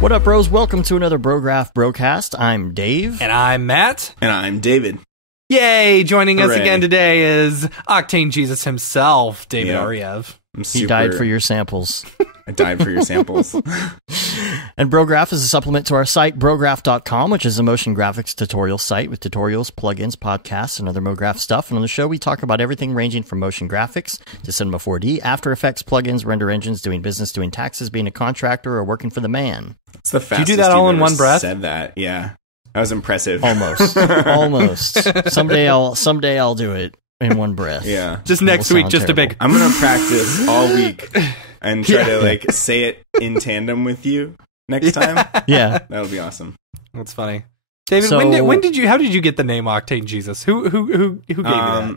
What up, bros? Welcome to another Brograph Brocast. I'm Dave. And I'm Matt. And I'm David. Yay! Joining us Hooray. again today is Octane Jesus himself, David Yeah. Ariev. He died for your samples. I died for your samples. And Brograph is a supplement to our site, brograph.com, which is a motion graphics tutorial site with tutorials, plugins, podcasts, and other MoGraph stuff. And on the show, we talk about everything ranging from motion graphics to Cinema 4D, After Effects, plugins, render engines, doing business, doing taxes, being a contractor, or working for the man. It's the fastest you do that all you've in ever one breath? Said that, yeah. That was impressive. Almost. Almost. Someday I'll do it in one breath. Yeah. Just next week, just terrible. a big... I'm going to practice all week and try to say it in tandem with you next time. Yeah. That'll be awesome. That's funny. David, So- how did you get the name Octane Jesus? Who gave you that?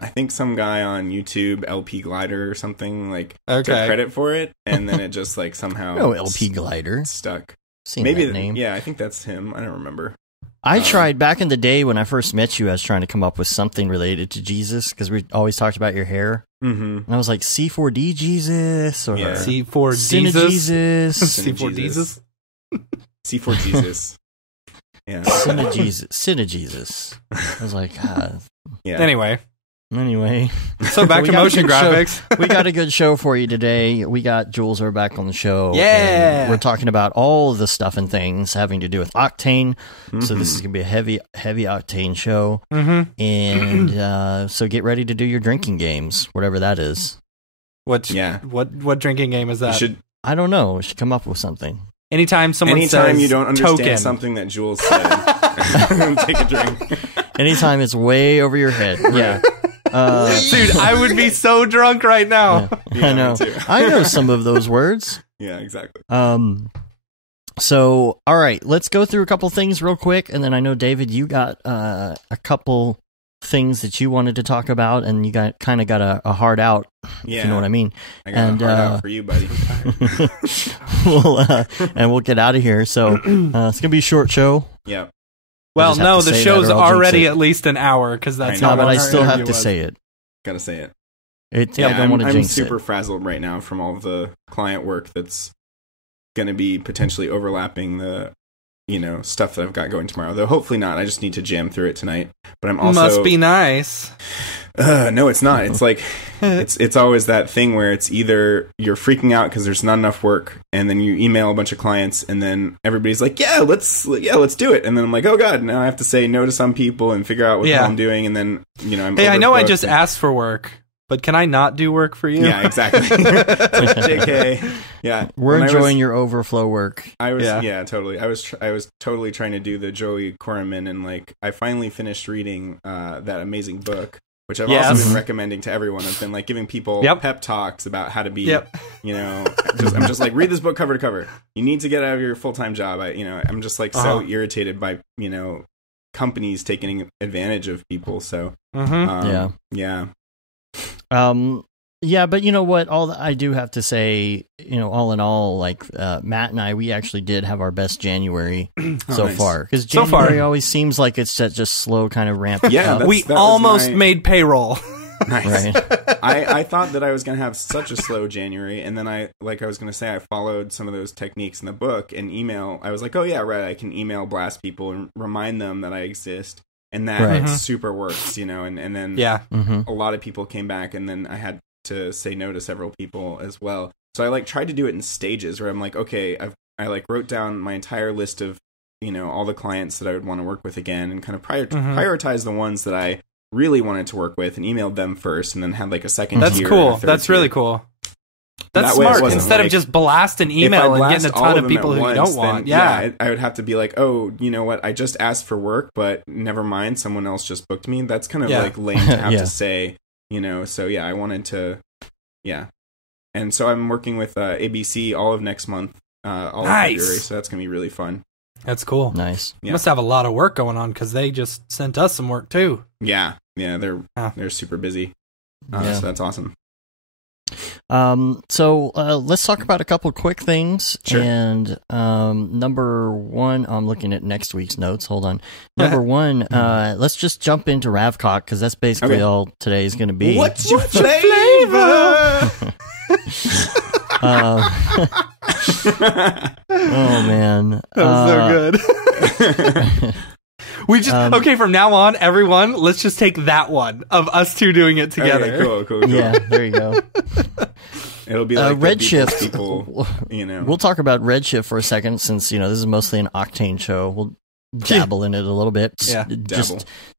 I think some guy on YouTube, LP Glider or something, took Okay. credit for it, and then it just somehow Oh, LP Glider. stuck. Seen Maybe that name. Yeah, I think that's him. I don't remember. I tried back in the day when I first met you. I was trying to come up with something related to Jesus because we always talked about your hair, Mm-hmm. and I was like C4D Jesus or Yeah. C4 Cine Jesus? Jesus, C4 Jesus? C4 Jesus. Yeah. Cine Jesus. I was like, Yeah. Anyway, so back to motion graphics. We got a good show for you today. We got Jules are back on the show. Yeah. and we're talking about all the stuff and things having to do with Octane. So this is gonna be a heavy Octane show. Mm-hmm. And so get ready to do your drinking games, whatever that is. What drinking game is You that? should I don't know. We should come up with something. Anytime someone Anytime says you don't understand token. something that Jules said, take a drink. Anytime it's way over your head. Yeah. Dude, I would be so drunk right now. I know. Me too. I know some of those words. Yeah, exactly. So, all right, let's go through a couple things real quick, and then I know, David, you got a couple things that you wanted to talk about, and you kind of got a hard out, Yeah, if you know what I mean. I got a hard out for you, buddy. We'll get out of here. So, it's gonna be a short show. Yeah. Well, just have no, to the say show's that or I'll jinx already it. at least an hour, because that's I know, how No, but long I our still have interview to was. say it. Gotta say it. I don't want to I'm jinx super it. frazzled right now from all of the client work that's gonna be potentially overlapping the stuff that I've got going tomorrow. Though hopefully not. I just need to jam through it tonight. But I'm also Must be nice. no, it's not. It's like it's always that thing where it's either you're freaking out because there's not enough work, and then you email a bunch of clients, and then everybody's like, "Yeah, let's do it," and then I'm like, "Oh God, now I have to say no to some people and figure out what the hell I'm doing," and then I'm Hey, I know I overbooked just and- asked for work, but can I not do work for you? Yeah, exactly. JK. Yeah, We're When enjoying your overflow work. I was Yeah. totally. I was totally trying to do the Joey Corriman, and I finally finished reading that amazing book, which I've Yes. also been recommending to everyone. I've been giving people Yep. pep talks about how to be. Yep. I'm just read this book cover to cover. You need to get out of your full time job. I'm just so irritated by companies taking advantage of people. So Mm-hmm. yeah. Yeah, but you know what? I do have to say, all in all, Matt and I, we actually did have our best January so nice. far. Because So far. January always seems like it's just slow kind of ramping Yeah, up. that We was almost my- made payroll. Nice. Right. I thought that I was going to have such a slow January, and then I was going to say, I followed some of those techniques in the book and email. I was like, oh yeah, right, I can email blast people and remind them that I exist, and that Right. super works, and then Yeah. Mm-hmm. a lot of people came back, and then I had to say no to several people as well. So I tried to do it in stages where I'm like, okay, I wrote down my entire list of all the clients that I would want to work with again, and kind of prioritize the ones that I really wanted to work with, and emailed them first, and then had a second That's tier cool. and a third That's tier. really cool. That's That way it smart. wasn't Instead of like- just blasting If email I and getting a blast all ton of of them people at who you once, don't want. then, I would have to be like, oh, you know what? I just asked for work, but never mind. Someone else just booked me. That's kind of lame to have Yeah. to say, So yeah, I wanted to, And so I'm working with ABC all of next month, all Nice. of February. So that's gonna be really fun. That's cool. Nice. You must have a lot of work going on because they just sent us some work too. Yeah, they're Ah. they're super busy. Yeah. So that's awesome. So let's talk about a couple quick things. Sure. And number one, I'm looking at next week's notes. Hold on. Number one, let's just jump into Ravcock because that's basically Okay. all today is going to be. What's your flavor? Oh man, That was so good. We just okay. From now on, everyone, let's just take that one of us two doing it together. Okay, cool. Yeah, there you go. It'll be like Redshift. People, We'll talk about Redshift for a second, since this is mostly an Octane show. We'll dabble in it a little bit. Yeah,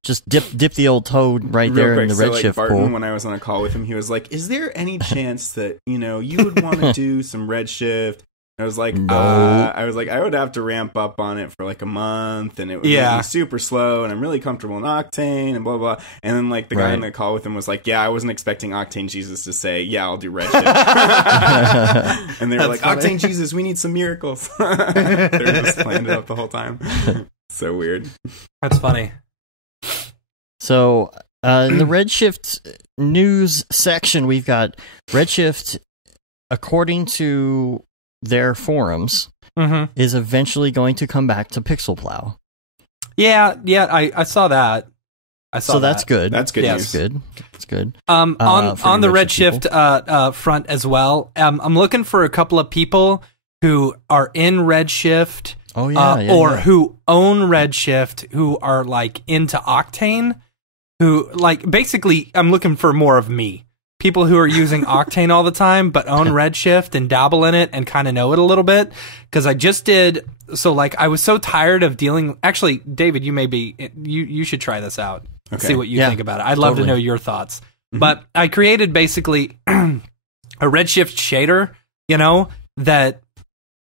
just dip the old toe right there in the Redshift Barton, pool. when I was on a call with him, he was like, "Is there any chance that you would want to do some Redshift?" I was like, No. I would have to ramp up on it for like a month, and it would be super slow, and I'm really comfortable in Octane, and blah, blah, blah. And then like the guy on the call with him was like, yeah, I wasn't expecting Octane Jesus to say, yeah, I'll do Redshift. And they were like, funny. Octane Jesus, we need some miracles. They were just playing it up the whole time. So weird. That's funny. So in the Redshift news section, we've got Redshift, according to their forums, is eventually going to come back to Pixel Plow. Yeah, I saw that. That's good. That's good. That's good. That's good. On the Redshift front as well, I'm looking for a couple of people who are in Redshift, who own Redshift, who are like into Octane, who like basically I'm looking for more of me. People who are using Octane all the time, but own Redshift and dabble in it and kind of know it a little bit. Because I just did, so like I was so tired of dealing. Actually, David, you should try this out. Okay. See what you think about it. I'd love to know your thoughts. Mm-hmm. But I created basically a Redshift shader, that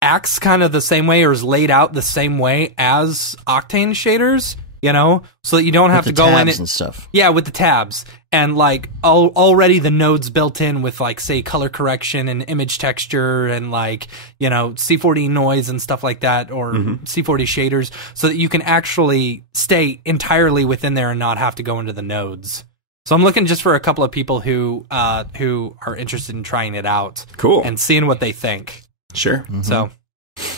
acts kind of the same way or is laid out the same way as Octane shaders. So that you don't have to go in and stuff. Yeah, with the tabs. And like already the nodes built in with like, say, color correction and image texture and like, C4D noise and stuff like that, or C4D shaders, so that you can actually stay entirely within there and not have to go into the nodes. So I'm looking just for a couple of people who are interested in trying it out. Cool. And seeing what they think. Sure. Mm-hmm. So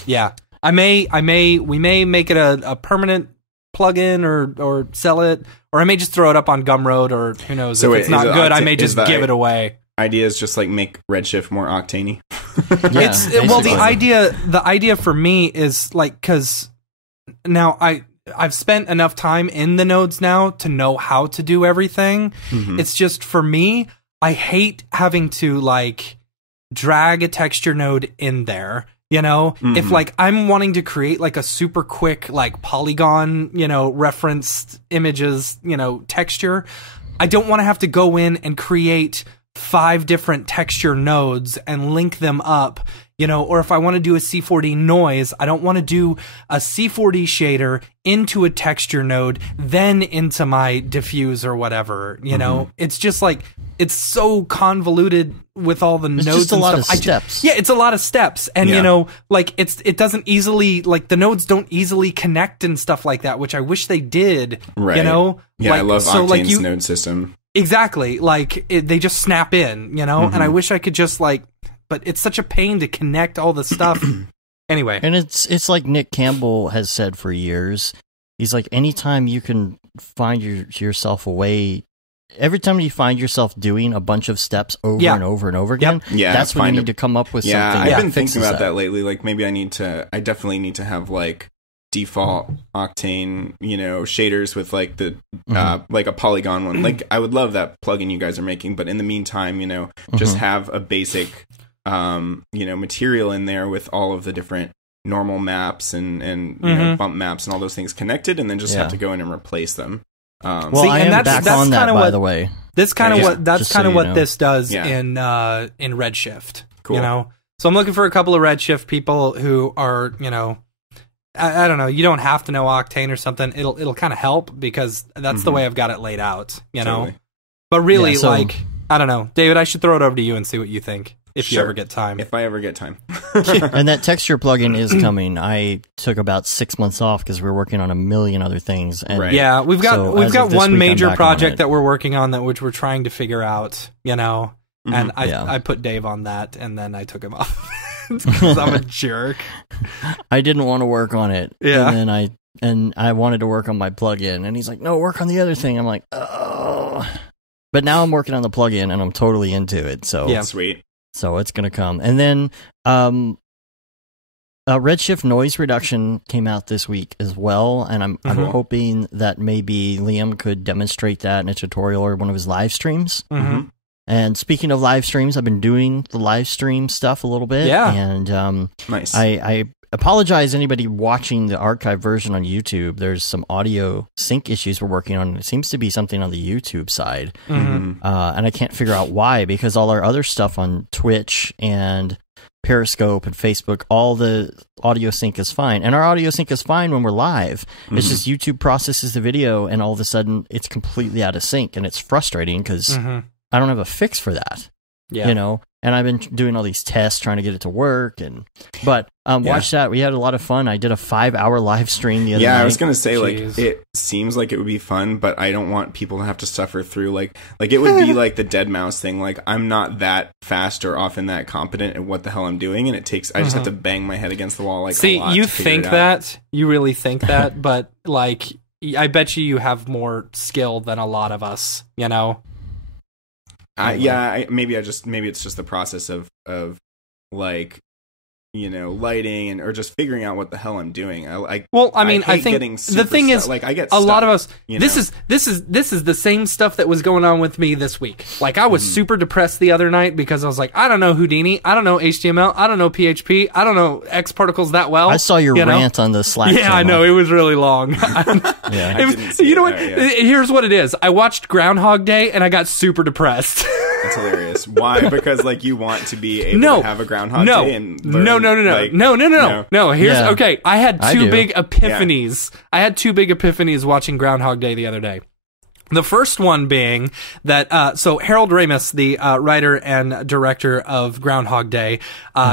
yeah. We may make it a permanent plug-in or sell it, or I may just throw it up on Gumroad, or who knows. So if it's not good, I may just give it away. Idea is just like make Redshift more Octane-y. The idea for me is like, because now I've spent enough time in the nodes now to know how to do everything. Mm-hmm. It's just, for me, I hate having to like drag a texture node in there. If like I'm wanting to create like a super quick like polygon, referenced images, texture, I don't want to have to go in and create 5 different texture nodes and link them up, or if I want to do a C4D noise, I don't want to do a C4D shader into a texture node, then into my diffuse or whatever, It's just like, it's so convoluted with all the nodes. Just a and lot stuff. of steps. It's a lot of steps, and like it doesn't easily, like the nodes don't easily connect and stuff like that, which I wish they did. Right. Yeah, like, I love Octane's node system. Exactly, like they just snap in, and I wish I could just like, but it's such a pain to connect all the stuff. Anyway, and it's like Nick Campbell has said for years. He's like, anytime you can find yourself a way. Every time you find yourself doing a bunch of steps over and over and over again, that's when you need to come up with something. I've been thinking about that lately. Like maybe I definitely need to have like default Octane, shaders with like the like a polygon one. Like I would love that plugin you guys are making, but in the meantime, just have a basic material in there with all of the different normal maps and bump maps and all those things connected, and then just have to go in and replace them. I am back on that, by the way. That's kind of what this does in Redshift. Cool. So I'm looking for a couple of Redshift people who are, I don't know. You don't have to know Octane or something. It'll kind of help, because that's the way I've got it laid out. Totally. But really, like, I don't know, David. I should throw it over to you and see what you think. If you ever get time. If I ever get time. And that texture plugin is coming. I took about 6 months off because we were working on a million other things. And yeah, we've got one major project that we're working on which we're trying to figure out, and I put Dave on that, and then I took him off because I'm a jerk. I didn't want to work on it. Yeah. And I wanted to work on my plugin, and he's like, no, work on the other thing. I'm like, oh. But now I'm working on the plugin, and I'm totally into it. So Sweet. So it's going to come. And then Redshift noise reduction came out this week as well, and I'm hoping that maybe Liam could demonstrate that in a tutorial or one of his live streams. Mm-hmm. And speaking of live streams, I've been doing the live stream stuff a little bit. Yeah. And nice. I apologize anybody watching the archive version on YouTube. There's some audio sync issues we're working on. It seems to be something on the YouTube side. Mm-hmm. And I can't figure out why, because all our other stuff on Twitch and Periscope and Facebook, all the audio sync is fine. And our audio sync is fine when we're live. It's just YouTube processes the video and all of a sudden it's completely out of sync, and it's frustrating because I don't have a fix for that. Yeah. You know, and I've been doing all these tests trying to get it to work. But watch that. We had a lot of fun. I did a 5-hour live stream the other night. I was gonna say, like, it seems like it would be fun, but I don't want people to have to suffer through like it would be like the dead mouse thing. Like, I'm not that fast or often that competent at what the hell I'm doing, and it takes I just have to bang my head against the wall. Like, see, a lot you to think that you really think that, but like, I bet you have more skill than a lot of us. You know. Maybe it's just the process of like, you know, lighting or just figuring out what the hell I'm doing. I think the thing is, like, I get a lot of us. This know? is the same stuff that was going on with me this week. Like, I was super depressed the other night because I was like, I don't know Houdini, I don't know HTML, I don't know PHP, I don't know X particles that well. I saw your rant on the Slack. Yeah, channel. I know, it was really long. You know what? Here's what it is. I watched Groundhog Day and I got super depressed. That's hilarious. Why? Because like you want to be able to have a Groundhog Day and learn, no. Here's okay. I had two big epiphanies. I had two big epiphanies watching Groundhog Day the other day. The first one being that, so Harold Ramis, the writer and director of Groundhog Day,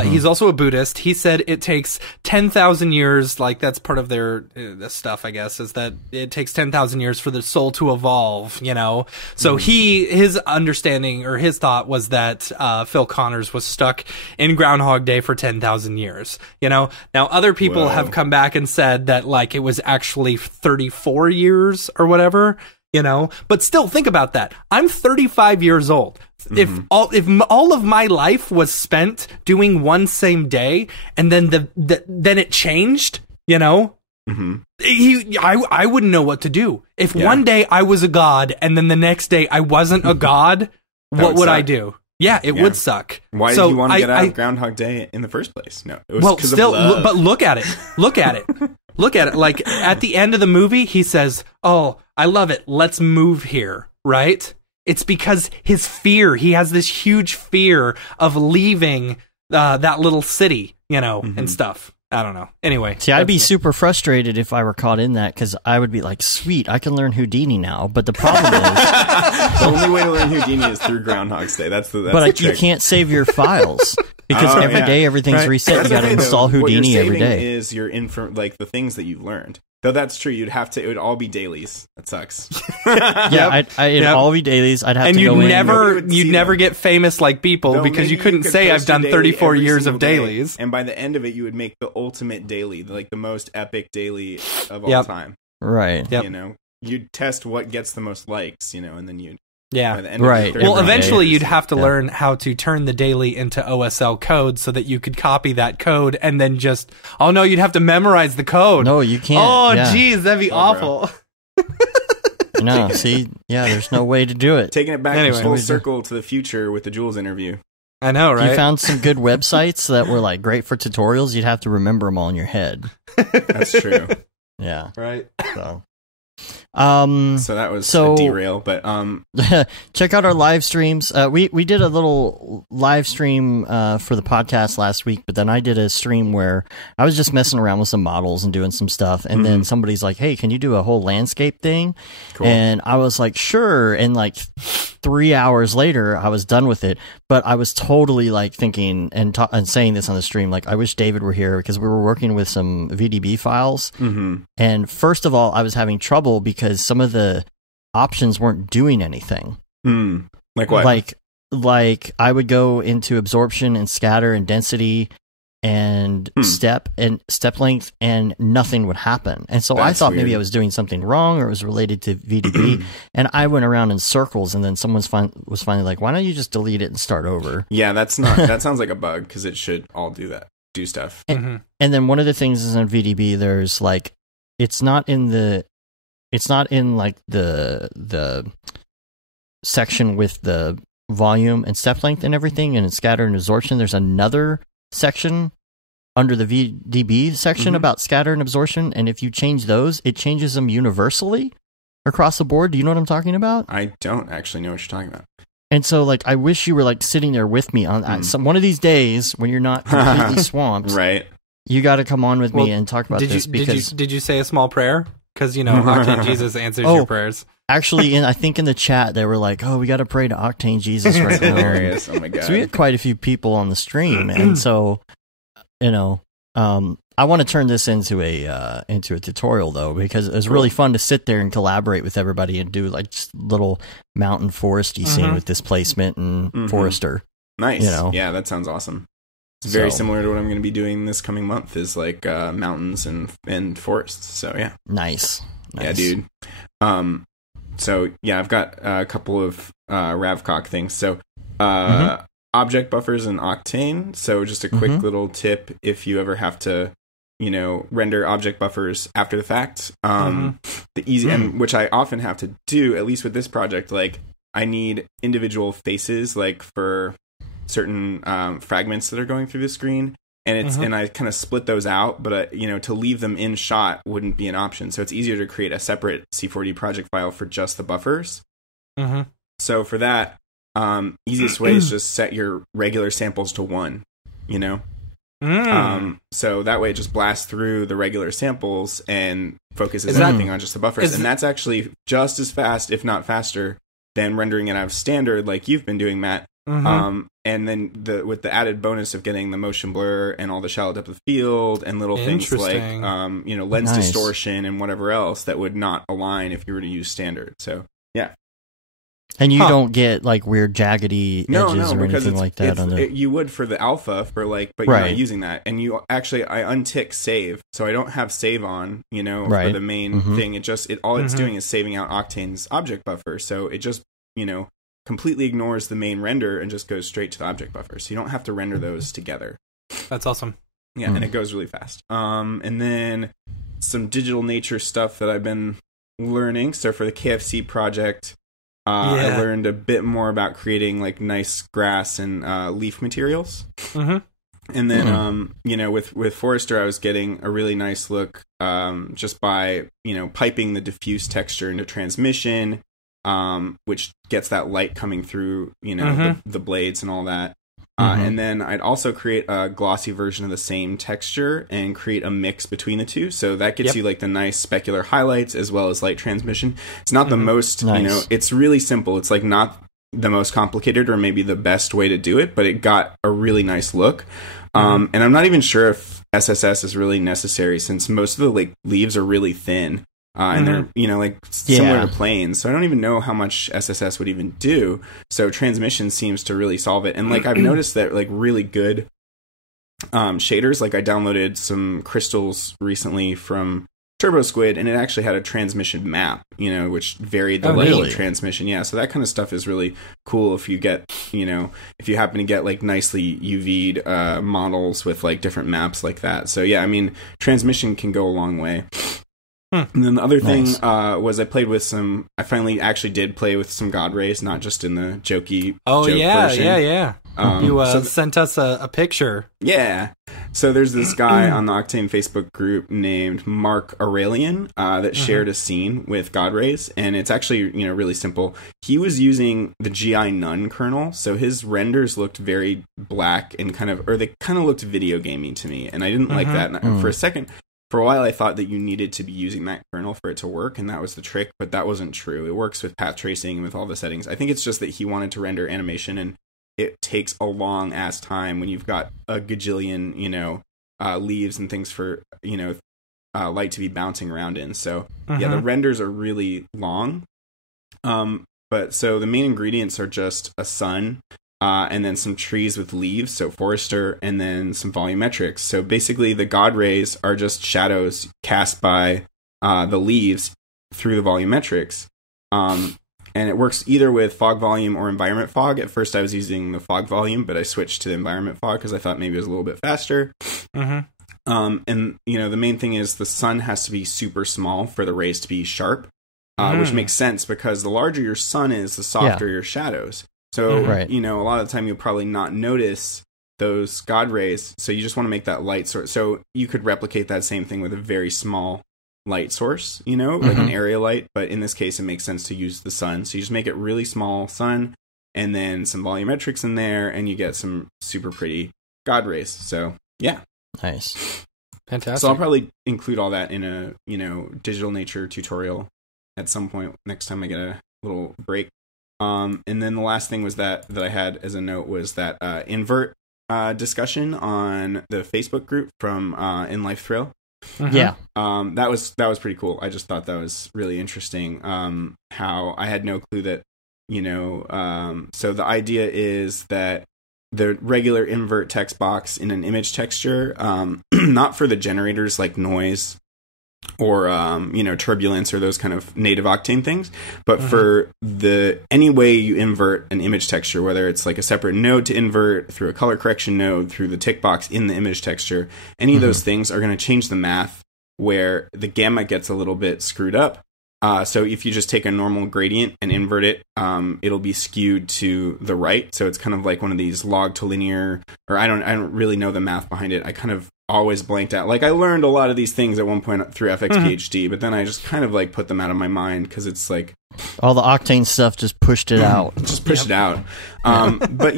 he's also a Buddhist. He said it takes 10,000 years, like that's part of their stuff, I guess, is that it takes 10,000 years for the soul to evolve, you know? So his understanding or his thought was that Phil Connors was stuck in Groundhog Day for 10,000 years, you know? Now, other people have come back and said that, like, it was actually 34 years or whatever. You know, but still, think about that. I'm 35 years old. If all of my life was spent doing one same day, and then then it changed, you know, I wouldn't know what to do. If one day I was a god, and then the next day I wasn't a god, what would I do? Yeah, it would suck. Why did you want to get out of Groundhog Day in the first place? No, it was because of love. But look at it. Look at it. Look at it. Like, at the end of the movie, he says, "Oh, I love it. Let's move here." Right? It's because his fear. He has this huge fear of leaving that little city, you know, and stuff. I don't know. Anyway. See, I'd be super frustrated if I were caught in that, because I would be like, sweet, I can learn Houdini now. But the problem is... the only way to learn Houdini is through Groundhog's Day. That's the trick. You can't save your files. Because every day everything's reset. You got to install Houdini every day. What you're saving is like the things that you've learned. Though that's true, it would all be dailies. That sucks. It'd all be dailies. I'd have and to go in. You'd never get famous like people because you couldn't say I've done 34 years of dailies. And by the end of it, you would make the ultimate daily, like the most epic daily of all time. Right. You know, you'd test what gets the most likes, you know, and then you'd. Yeah, right. Well, eventually you'd have to learn how to turn the daily into OSL code so that you could copy that code and then just... Oh, no, you'd have to memorize the code. No, you can't. Oh, geez, that'd be awful. No, see? Yeah, there's no way to do it. Taking it back full circle to the future with the Jules interview. I know, right? If you found some good websites that were like great for tutorials, you'd have to remember them all in your head. That's true. Yeah. Right. So that was a derail, but check out our live streams. We did a little live stream for the podcast last week, but then I did a stream where I was just messing around with some models and doing some stuff, and then somebody's like, "Hey, can you do a whole landscape thing?" Cool. And I was like, "Sure." And like 3 hours later, I was done with it, but I was totally like thinking and saying this on the stream, like, I wish David were here because we were working with some VDB files, and first of all, I was having trouble because some of the options weren't doing anything. Like what? Like I would go into absorption and scatter and density and step length, and nothing would happen. And so I thought maybe I was doing something wrong, or it was related to VDB. And I went around in circles, and then someone was finally like, "Why don't you just delete it and start over?" Yeah, that sounds like a bug because it should all do that. do stuff. And then one of the things is in VDB, there's like, it's not in like the section with the volume and step length and everything, and it's scatter and absorption. There's another section under the VDB section about scatter and absorption, and if you change those, it changes them universally across the board. Do you know what I'm talking about? I don't actually know what you're talking about. And so, like, I wish you were like sitting there with me on one of these days when you're not completely swamped. Right. You got to come on with me and talk about this. Did you say a small prayer? Because Octane Jesus answers your prayers. Actually, I think in the chat they were like, "Oh, we got to pray to Octane Jesus right now." Hilarious! Oh my god! So we had quite a few people on the stream, and so I want to turn this into a tutorial though, because it was really fun to sit there and collaborate with everybody and do like just little mountain foresty scene with displacement and forester. Nice. Yeah, that sounds awesome. It's very similar to what I'm going to be doing this coming month is like mountains and forests. So yeah. Nice. Yeah, dude. So yeah, I've got a couple of Ravcock things. So object buffers in Octane. So just a quick little tip if you ever have to, render object buffers after the fact. The easy and which I often have to do, at least with this project, like I need individual faces like for certain fragments that are going through the screen. And it's and I kind of split those out, but to leave them in shot wouldn't be an option. So it's easier to create a separate C4D project file for just the buffers. So for that, easiest way is just set your regular samples to 1. So that way it just blasts through the regular samples and focuses everything on just the buffers. And that's actually just as fast, if not faster, than rendering it out of standard, like you've been doing, Matt. And then with the added bonus of getting the motion blur and all the shallow depth of field and little things like lens distortion and whatever else that would not align if you were to use standard. So yeah. And you don't get like weird jaggedy edges or anything like that you would for the alpha but you're not using that. And I untick save, so I don't have save on, for the main thing. All it's doing is saving out Octane's object buffer. So it just, completely ignores the main render and just goes straight to the object buffer. So you don't have to render those together. That's awesome. Yeah, and it goes really fast. And then some digital nature stuff that I've been learning. So for the KFC project, I learned a bit more about creating like nice grass and leaf materials. And then, with Forester, I was getting a really nice look just by, piping the diffuse texture into transmission, which gets that light coming through, the blades and all that. And then I'd also create a glossy version of the same texture and create a mix between the two. So that gets you like the nice specular highlights as well as light transmission. It's not the most, it's really simple. It's like not the most complicated or maybe the best way to do it, but it got a really nice look. And I'm not even sure if SSS is really necessary since most of the leaves are really thin. And they're, similar to planes. So I don't even know how much SSS would even do. So transmission seems to really solve it. And I've noticed that really good shaders, I downloaded some crystals recently from TurboSquid, and it actually had a transmission map, which varied the level of transmission. Yeah, so that kind of stuff is really cool if you get, if you happen to get nicely UV'd models with different maps like that. So yeah, I mean, transmission can go a long way. And then the other thing was I finally actually did play with some God Rays, not just in the jokey joke version. Yeah. You sent us a picture. Yeah. So there's this guy on the Octane Facebook group named Mark Aurelian that shared a scene with God Rays, and it's actually, really simple. He was using the GI Nun kernel, so his renders looked very black and they kind of looked video gamey to me, and I didn't like that. And for a while, I thought that you needed to be using that kernel for it to work, and that was the trick, but that wasn't true. It works with path tracing and with all the settings. I think it's just that he wanted to render animation, and it takes a long-ass time when you've got a gajillion, leaves and things for, light to be bouncing around in. So, yeah, the renders are really long. But so the main ingredients are just a sun, and then some trees with leaves, so Forester, and then some volumetrics. So basically the God Rays are just shadows cast by the leaves through the volumetrics. And And it works either with fog volume or environment fog. At first I was using the fog volume, but I switched to the environment fog because I thought maybe it was a little bit faster. And, the main thing is the sun has to be super small for the rays to be sharp, which makes sense because the larger your sun is, the softer your shadows. So, a lot of the time you'll probably not notice those God rays. So you just want to make that light source. So you could replicate that same thing with a very small light source, like an area light. But in this case, it makes sense to use the sun. So you just make it really small sun and then some volumetrics in there and you get some super pretty God rays. So, yeah. Nice. Fantastic. So I'll probably include all that in a, digital nature tutorial at some point next time I get a little break. And then the last thing was that I had as a note was that invert discussion on the Facebook group from In Life Thrill. Yeah. That was pretty cool. I just thought that was really interesting. How I had no clue that, so the idea is that the regular invert text box in an image texture, not for the generators like noise or turbulence or those kind of native Octane things, but for any way you invert an image texture, whether it's like a separate node to invert through a color correction node, through the tick box in the image texture, any of those things are going to change the math where the gamma gets a little bit screwed up. So if you just take a normal gradient and invert it, it'll be skewed to the right. So it's kind of like one of these log to linear, or I don't really know the math behind it. I kind of always blanked out. Like I learned a lot of these things at one point through FXPhD, but then I just kind of like put them out of my mind because it's like all the Octane stuff just pushed it out. Just pushed it out. But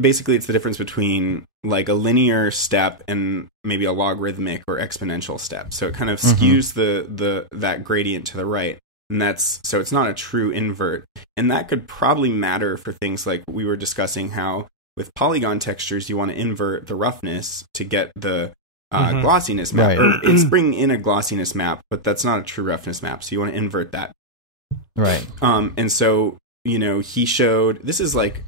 basically it's the difference between like a linear step and maybe a logarithmic or exponential step. So it kind of skews that gradient to the right. And so it's not a true invert. And that could probably matter for things like we were discussing how with polygon textures, you want to invert the roughness to get the glossiness map. Right. Or it's bringing in a glossiness map, but that's not a true roughness map. So you want to invert that. Right. And so, he showed, this is like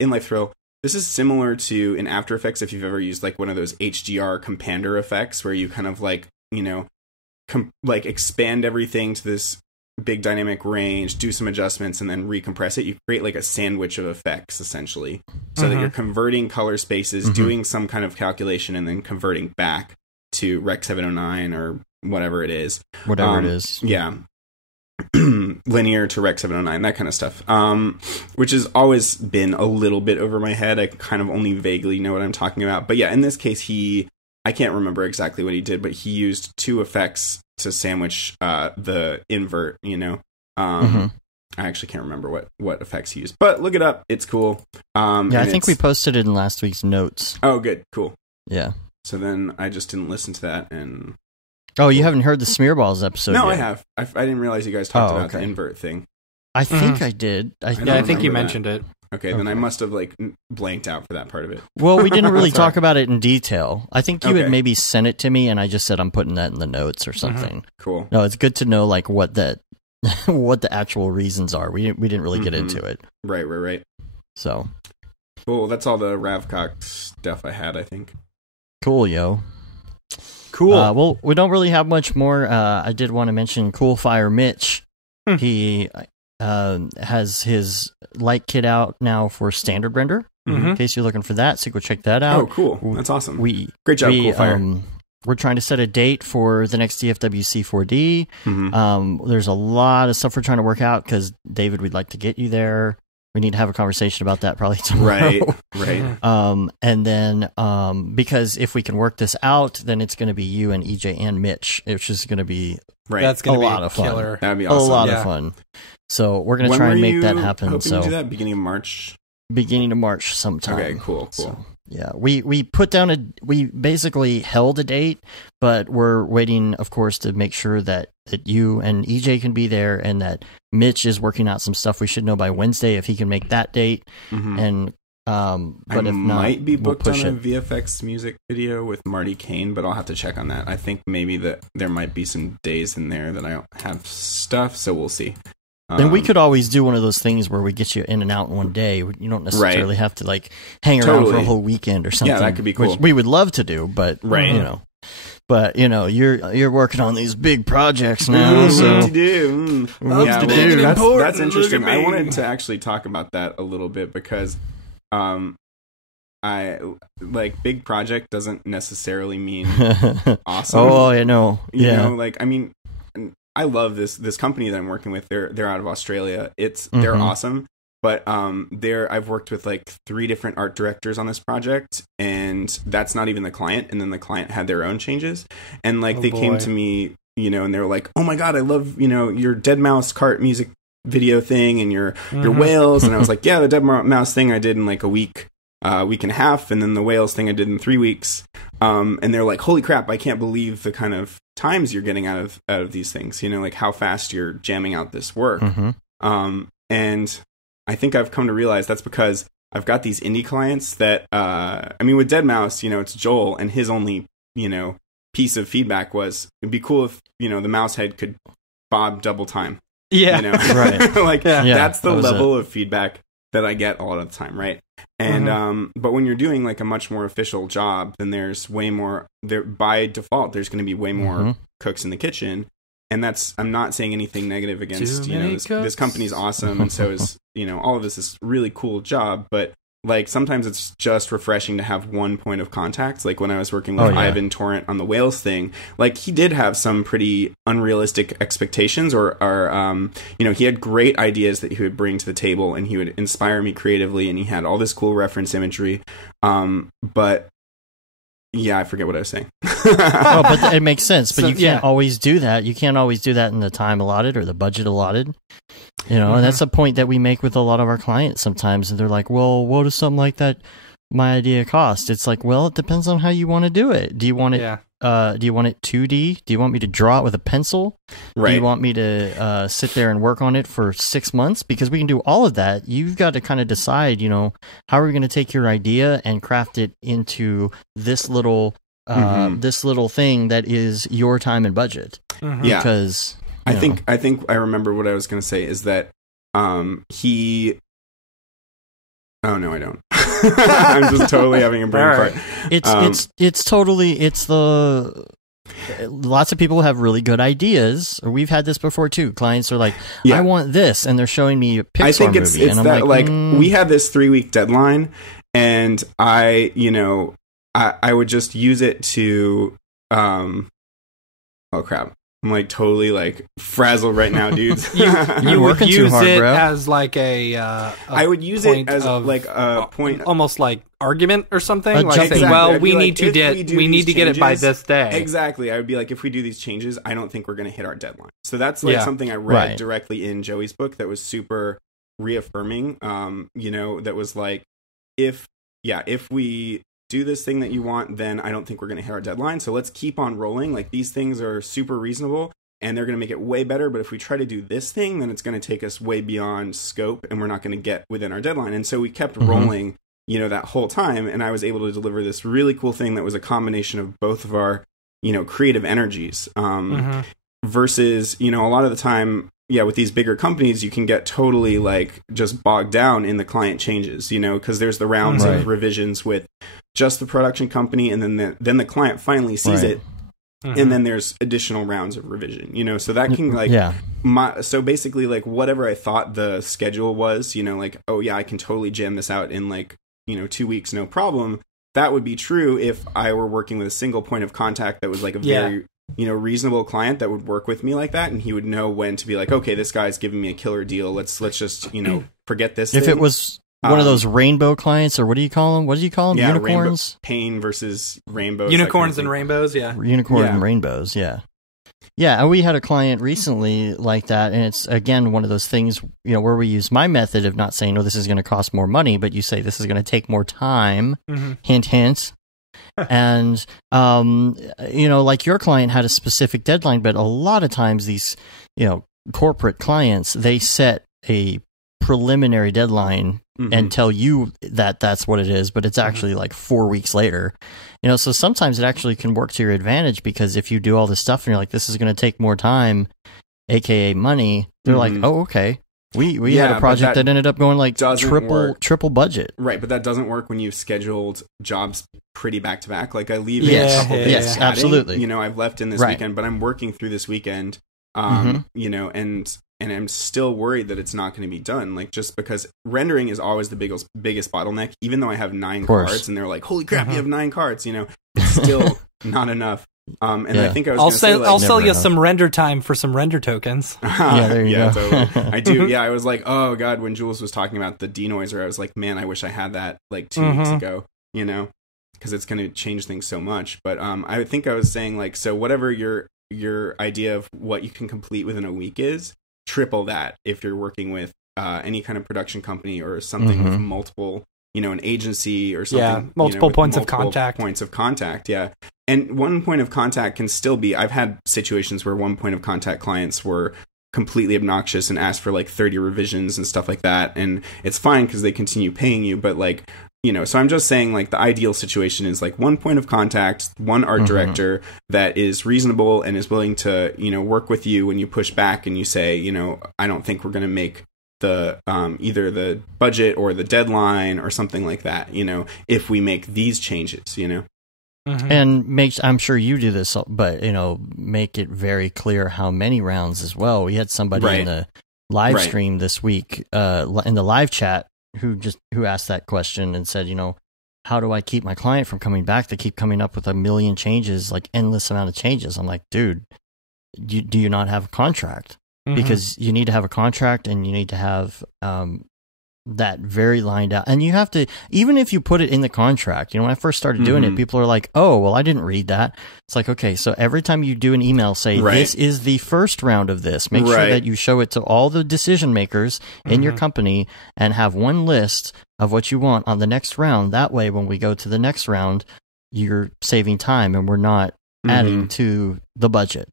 In Life Thrill. This is similar to in After Effects if you've ever used like one of those HDR compander effects where you kind of like, expand everything to this big dynamic range, do some adjustments, and then recompress it. You create like a sandwich of effects essentially so that you're converting color spaces, doing some kind of calculation, and then converting back to Rec 709 or whatever it is. Whatever it is. Yeah. Linear to Rec 709, that kind of stuff, which has always been a little bit over my head. I kind of only vaguely know what I'm talking about. But yeah, in this case, I can't remember exactly what he did, but he used two effects to sandwich the invert, I actually can't remember what effects he used, but look it up. It's cool. I think we posted it in last week's notes. Oh, good. Cool. Yeah. So then I just didn't listen to that and... Oh, you haven't heard the Smearballs episode No, yet. I have. I didn't realize you guys talked about the invert thing. I think I did. I think you mentioned it. Okay, then I must have blanked out for that part of it. Well, we didn't really talk about it in detail. I think you had maybe sent it to me, and I just said I'm putting that in the notes or something. Cool. No, it's good to know what the actual reasons are. We didn't really get into it. Right. So cool. That's all the Ravcock stuff I had, I think. Cool, yo. Cool. Well, we don't really have much more. I did want to mention Cool Fire Mitch. He has his light kit out now for standard render. In case you're looking for that, so go check that out. Oh, cool. That's awesome. Great job, Cool Fire. We're trying to set a date for the next DFWC 4D. There's a lot of stuff we're trying to work out because, David, we'd like to get you there. We need to have a conversation about that probably tomorrow. Right. And then because if we can work this out, then it's going to be you and EJ and Mitch, which is going to be That's going to be lot of fun. Killer. That'd be awesome. A lot of fun. So we're going to try and make that happen. Hoping to do that beginning of March. Beginning of March sometime. Okay, cool. So, yeah, we put down we basically held a date, but we're waiting, of course, to make sure that you and EJ can be there, and that Mitch is working out some stuff. We should know by Wednesday if he can make that date. And but if not, might be booked we'll on push a VFX music video with Marty Kane, but I'll have to check on that. I think maybe there might be some days in there that I don't have stuff, so we'll see. Then we could always do one of those things where we get you in and out in one day. You don't necessarily have to hang around for a whole weekend or something. Yeah, that could be cool. Which we would love to do, but But you're working on these big projects now. So what to do? That's interesting. I wanted to actually talk about that a little bit because, I like big project doesn't necessarily mean awesome. Oh, I know. You know, like I mean, I love this company that I'm working with. They're out of Australia. They're awesome. But I've worked with like 3 different art directors on this project, and that's not even the client. And then the client had their own changes, and like they came to me, and they were like, "Oh my god, I love your Dead Mouse cart music video thing and your whales." And I was like, "Yeah, the Dead Mouse thing I did in like a week and a half, and then the whales thing I did in 3 weeks." And they're like, "Holy crap, I can't believe the kind of times you're getting out of these things. Like how fast you're jamming out this work." And I think I've come to realize that's because I've got these indie clients that, with Dead Mouse, it's Joel, and his only, piece of feedback was, it'd be cool if, the mouse head could bob double time. Yeah. Right. That's the level of feedback that I get a lot of the time, right? And, but when you're doing like a much more official job, then there's way more, by default, there's going to be way more cooks in the kitchen. And I'm not saying anything negative against, this company's awesome. And so is, all of this is really cool job. But like sometimes it's just refreshing to have one point of contact. Like when I was working with Ivan Torrent on the whales thing, like he did have some pretty unrealistic expectations or he had great ideas that he would bring to the table and he would inspire me creatively. And he had all this cool reference imagery. But yeah, I forget what I was saying. Well, but it makes sense. But you can't always do that. You can't always do that in the time allotted or the budget allotted. And that's a point that we make with a lot of our clients sometimes. And they're like, well, what does something like that, my idea, cost? It's like, well, it depends on how you want to do it. Do you want it? Do you want it 2D? Do you want me to draw it with a pencil? Right. Do you want me to sit there and work on it for 6 months? Because we can do all of that. You've got to kind of decide, how are we going to take your idea and craft it into this little thing that is your time and budget. Yeah. Because I think I remember what I was going to say is that he. Oh no, I don't. I'm just totally having a brain fart. It's lots of people have really good ideas. Or we've had this before too. Clients are like, I want this, and they're showing me a Pixar I think it's movie, and I'm that like we had this 3-week deadline, and I would just use it to oh crap. I'm like totally like frazzled right now, dudes. you would use hard, it bro. As like I would use it as like a point, almost like argument or something. Like saying, well, we need to get it by this day. Exactly. I would be like, if we do these changes, I don't think we're going to hit our deadline. So that's like something I read directly in Joey's book that was super reaffirming. That was like, if we do this thing that you want, then I don't think we're going to hit our deadline. So let's keep on rolling. Like these things are super reasonable and they're going to make it way better. But if we try to do this thing, then it's going to take us way beyond scope and we're not going to get within our deadline. And so we kept rolling, that whole time. And I was able to deliver this really cool thing that was a combination of both of our, creative energies. Versus, a lot of the time, with these bigger companies, you can get totally like just bogged down in the client changes, because there's the rounds of revisions with just the production company, and then the client finally sees it, and then there's additional rounds of revision, so that can like so basically like whatever I thought the schedule was, like, oh yeah, I can totally jam this out in like 2 weeks, no problem. That would be true if I were working with a single point of contact that was like a very reasonable client that would work with me like that, and he would know when to be like, okay, this guy's giving me a killer deal. Let's just forget this. If it was one of those rainbow clients, or what do you call them? Yeah, unicorns, pain versus rainbows. Unicorns and rainbows. Yeah, unicorns and rainbows. Yeah. And we had a client recently like that, and it's again one of those things where we use my method of not saying, "Oh, this is going to cost more money," but you say this is going to take more time. Hint, hint. And like your client had a specific deadline, but a lot of times these corporate clients, they set a preliminary deadline and tell you that that's what it is, but it's actually like 4 weeks later. So sometimes it actually can work to your advantage, because if you do all this stuff and you're like, this is going to take more time, aka money, they're like, oh, okay. We had a project that ended up going like triple budget. Right, but that doesn't work when you've scheduled jobs pretty back to back. Like I leave a couple days. Yes, absolutely. You know, I've left in this weekend, but I'm working through this weekend. You know, and I'm still worried that it's not going to be done. Like just because rendering is always the biggest bottleneck. Even though I have 9 cards, and they're like, "Holy crap, you have 9 cards!" You know, it's still not enough. I think I was I'll sell you some render time for some render tokens. There you go. Totally. I do. Yeah, I was like, oh god, when Jules was talking about the denoiser, I was like, man, I wish I had that like 2 weeks ago. You know, because it's going to change things so much. But I think I was saying like, so whatever your idea of what you can complete within a week is, triple that if you're working with any kind of production company or something with multiple. You know, an agency or something. Yeah, multiple points of contact. Points of contact, yeah. And one point of contact can still be, I've had situations where one point of contact clients were completely obnoxious and asked for like 30 revisions and stuff like that. And it's fine because they continue paying you. But like, you know, so I'm just saying like the ideal situation is like one point of contact, one art director that is reasonable and is willing to, you know, work with you when you push back and you say, you know, I don't think we're going to make the either the budget or the deadline or something like that, you know, if we make these changes, you know. And I'm sure you do this, but you know, make it very clear how many rounds as well. We had somebody in the live stream this week in the live chat who asked that question and said, you know, how do I keep my client from coming back? They keep coming up with a million changes, like endless amount of changes. I'm like, dude, do you not have a contract? Because you need to have a contract and you need to have that very lined out. And you have to, even if you put it in the contract, you know, when I first started doing it, people are like, oh, well, I didn't read that. It's like, okay, so every time you do an email, say, this is the first round of this. Make sure that you show it to all the decision makers in your company and have one list of what you want on the next round. That way, when we go to the next round, you're saving time and we're not adding to the budget.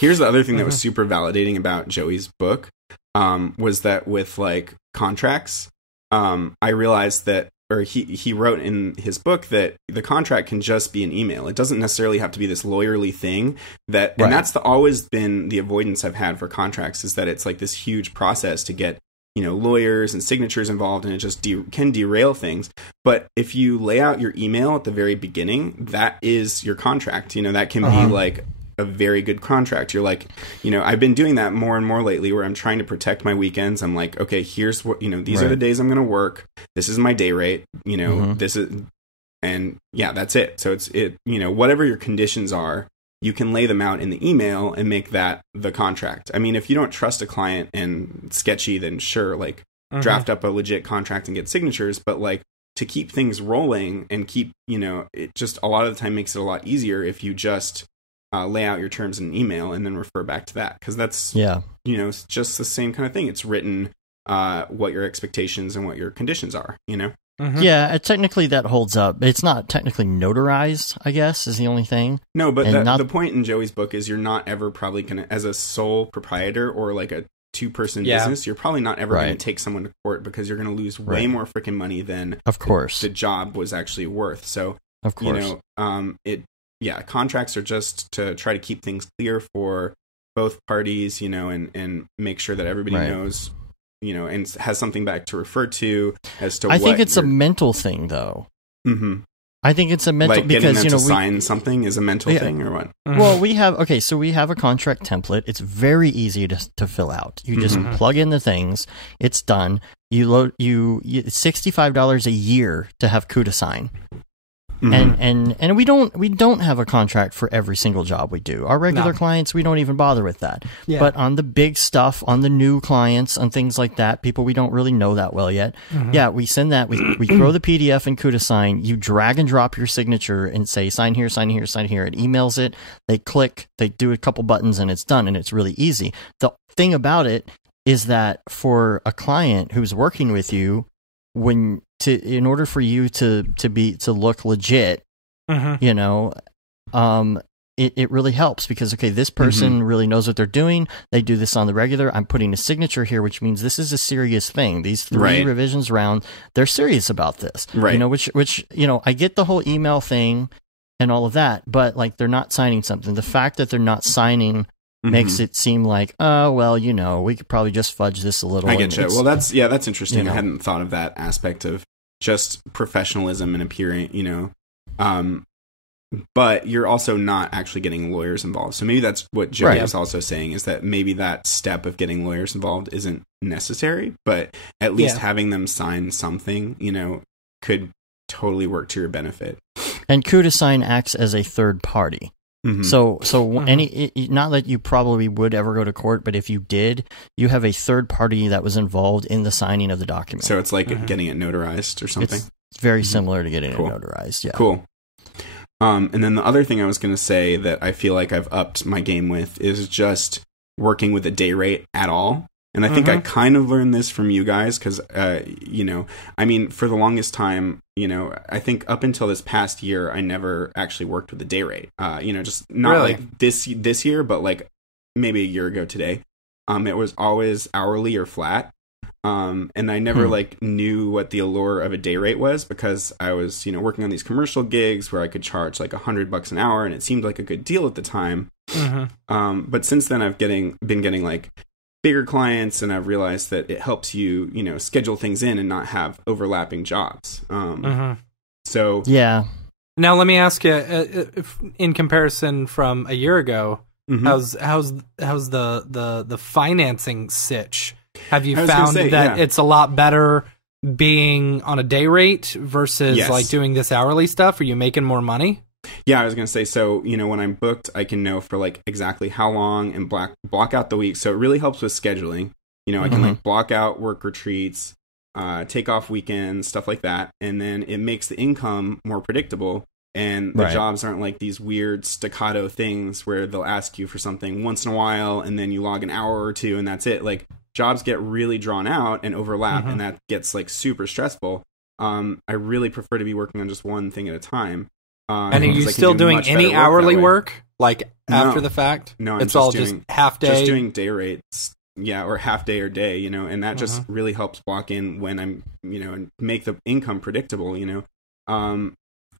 Here's the other thing that was super validating about Joey's book, was that with like contracts, I realized that, or he wrote in his book that the contract can just be an email. It doesn't necessarily have to be this lawyerly thing that, and that's always been the avoidance I've had for contracts, is that it's like this huge process to get, you know, lawyers and signatures involved, and it just can derail things. But if you lay out your email at the very beginning, that is your contract. You know, that can be like a very good contract. You're like, you know, I've been doing that more and more lately where I'm trying to protect my weekends. I'm like, okay, here's what, you know, these are the days I'm going to work. This is my day rate, you know, this is, and yeah, that's it. So you know, whatever your conditions are, you can lay them out in the email and make that the contract. I mean, if you don't trust a client and it's sketchy, then sure, like draft up a legit contract and get signatures. But like to keep things rolling and keep, you know, it just a lot of the time makes it a lot easier if you just lay out your terms in an email and then refer back to that, because that's you know, it's just the same kind of thing. It's written what your expectations and what your conditions are, you know. Yeah, technically that holds up. It's not technically notarized, I guess, is the only thing. No, but the point in Joey's book is you're not ever probably gonna, as a sole proprietor or like a 2-person business, you're probably not ever going to take someone to court, because you're going to lose way more freaking money than the job was actually worth. So you know, contracts are just to try to keep things clear for both parties, you know, and make sure that everybody knows, you know, and has something back to refer to as to. I think it's a mental thing, though. I think it's a mental, like because getting them to sign something is a mental thing, or what? Well, we have a contract template. It's very easy to fill out. You just plug in the things. It's done. You load it's $65 a year to have CUDA sign. And we don't have a contract for every single job we do. Our regular clients, we don't even bother with that. Yeah. But on the big stuff, on the new clients, on things like that, people we don't really know that well yet, we send that. We throw the PDF in CUDA sign. You drag and drop your signature and say sign here, sign here, sign here. It emails it. They click. They do a couple buttons, and it's done. And it's really easy. The thing about it is that for a client who's working with you, in order for you to look legit, you know, it really helps, because this person really knows what they're doing. They do this on the regular. I'm putting a signature here, which means this is a serious thing. These 3 revisions round, they're serious about this. You know, which you know, I get the whole email thing and all of that, but like they're not signing something. The fact that they're not signing makes it seem like, oh, well, we could probably just fudge this a little. I get you. Well, that's interesting. I hadn't thought of that aspect of just professionalism and appearing, but you're also not actually getting lawyers involved. So maybe that's what Joey was also saying, is that maybe that step of getting lawyers involved isn't necessary, but at least having them sign something, could totally work to your benefit. And CudaSign acts as a third party. So not that you probably would ever go to court, but if you did, you have a third party that was involved in the signing of the document. So it's like getting it notarized or something? It's very similar to getting it notarized, yeah. Cool. And then the other thing I was going to say that I feel like I've upped my game with is just working with a day rate at all. And I think I kind of learned this from you guys because, for the longest time, I think up until this past year, I never actually worked with a day rate. Just not like this year, but like maybe a year ago today. It was always hourly or flat. And I never knew what the allure of a day rate was because I was, working on these commercial gigs where I could charge like $100 an hour, and it seemed like a good deal at the time. But since then, I've been getting like bigger clients, and I've realized that it helps you, schedule things in and not have overlapping jobs. So yeah. Now let me ask you, in comparison from a year ago, how's the financing sitch? Have you found that it's a lot better being on a day rate versus like doing this hourly stuff? Are you making more money? Yeah, I was going to say, so, when I'm booked, I can know for like exactly how long and block out the week. So it really helps with scheduling. I can like block out work retreats, take off weekends, stuff like that. And then it makes the income more predictable. And the jobs aren't like these weird staccato things where they'll ask you for something once in a while and then you log an hour or two and that's it. Like jobs get really drawn out and overlap and that gets like super stressful. I really prefer to be working on just one thing at a time. And are you still doing any hourly work like after the fact? No, it's all just half day. Just doing day rates, or half day or day, and that just really helps block in when I'm, and make the income predictable,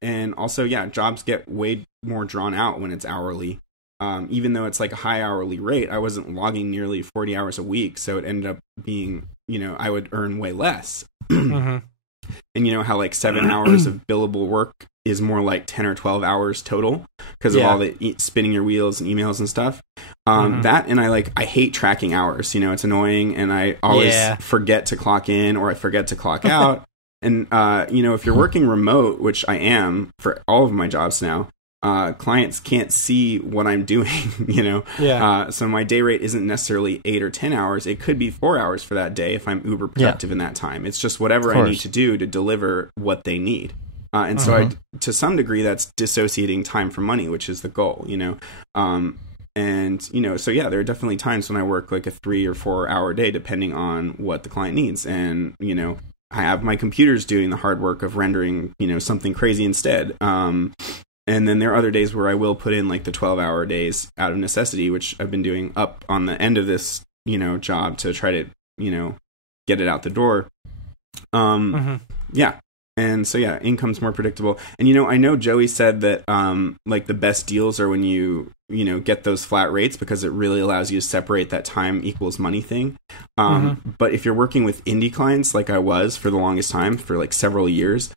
and also, jobs get way more drawn out when it's hourly. Even though it's like a high hourly rate, I wasn't logging nearly 40 hours a week, so it ended up being, I would earn way less. And how like 7 hours of billable work is more like 10 or 12 hours total because of all the spinning your wheels and emails and stuff. That, and I hate tracking hours. It's annoying, and I always forget to clock in or I forget to clock out. And if you're working remote, which I am for all of my jobs now, clients can't see what I'm doing, so my day rate isn't necessarily 8 or 10 hours. It could be 4 hours for that day if I'm uber productive in that time. It's just whatever I need to do to deliver what they need. And so to some degree, that's dissociating time from money, which is the goal, so there are definitely times when I work like a 3 or 4 hour day, depending on what the client needs. And, I have my computers doing the hard work of rendering, something crazy instead. And then there are other days where I will put in like the 12-hour days out of necessity, which I've been doing up on the end of this, job to try to, get it out the door. Yeah. And so, income's more predictable. And, I know Joey said that, like the best deals are when you get those flat rates because it really allows you to separate that time equals money thing. But if you're working with indie clients, like I was for the longest time, for like several years,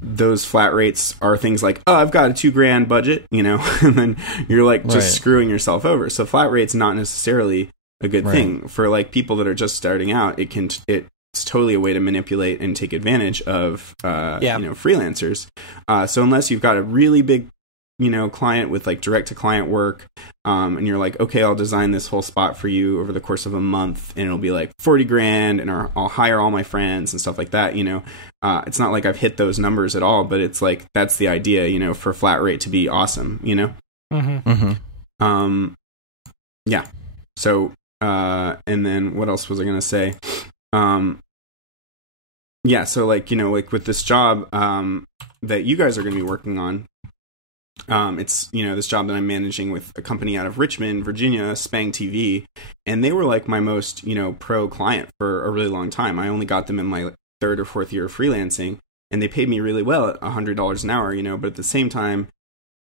those flat rates are things like, oh, I've got a $2,000 budget, and then you're like just screwing yourself over. So flat rate's not necessarily a good thing for like people that are just starting out. It's totally a way to manipulate and take advantage of, freelancers. So unless you've got a really big, client with like direct to client work, and you're like, okay, I'll design this whole spot for you over the course of a month and it'll be like $40,000 and I'll hire all my friends and stuff like that. It's not like I've hit those numbers at all, but it's like, that's the idea, for flat rate to be awesome, Yeah. So, and then what else was I going to say? So like, like with this job, that you guys are going to be working on, it's, this job that I'm managing with a company out of Richmond, Virginia, Spang TV, and they were like my most, pro client for a really long time. I only got them in my third or fourth year of freelancing, and they paid me really well at $100 an hour, but at the same time,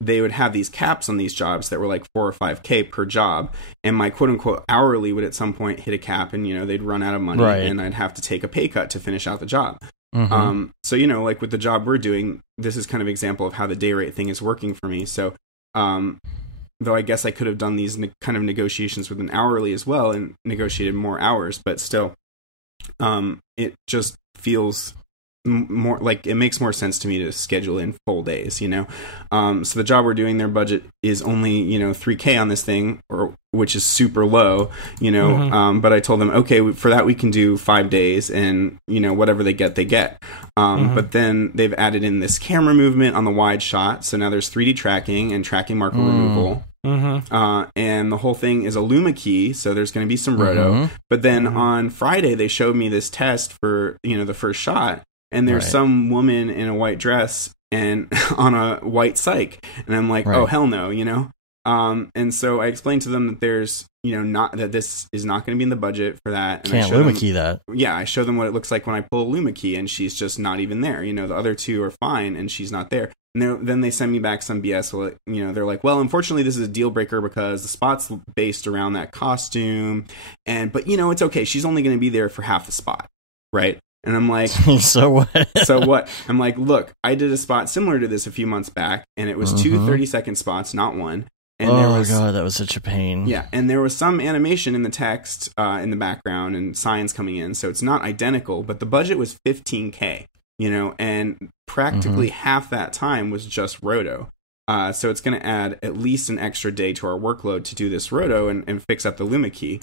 they would have these caps on these jobs that were like 4 or 5K per job, and my quote unquote hourly would at some point hit a cap, and they'd run out of money, and I'd have to take a pay cut to finish out the job. So like with the job we're doing, this is kind of example of how the day rate thing is working for me. So though I guess I could have done these kind of negotiations with an hourly as well and negotiated more hours, but still it just feels more like it makes more sense to me to schedule in full days, so the job we're doing, their budget is only $3K on this thing, which is super low, but I told them, okay, for that we can do 5 days, and whatever they get but then they've added in this camera movement on the wide shot, so now there's 3D tracking and tracking marker removal. And the whole thing is a Luma key, so there's going to be some roto, but then on Friday they showed me this test for the first shot, and there's some woman in a white dress and on a white psych, and I'm like, oh hell no, and so I explained to them that there's not that this is not going to be in the budget for that. And can't Luma key that. Yeah, I show them what it looks like when I pull a Luma key, and she's just not even there. The other two are fine, and she's not there. And then they send me back some BS. Well, they're like, well, unfortunately, this is a deal breaker because the spot's based around that costume, but it's okay. She's only going to be there for half the spot, right? And I'm like, so what? So what? I'm like, look, I did a spot similar to this a few months back, and it was 2 30-second spots, not one. And God, that was such a pain. Yeah, and there was some animation in the text in the background and signs coming in, so it's not identical, but the budget was $15K, and practically half that time was just roto. So it's going to add at least an extra day to our workload to do this roto and fix up the Luma key.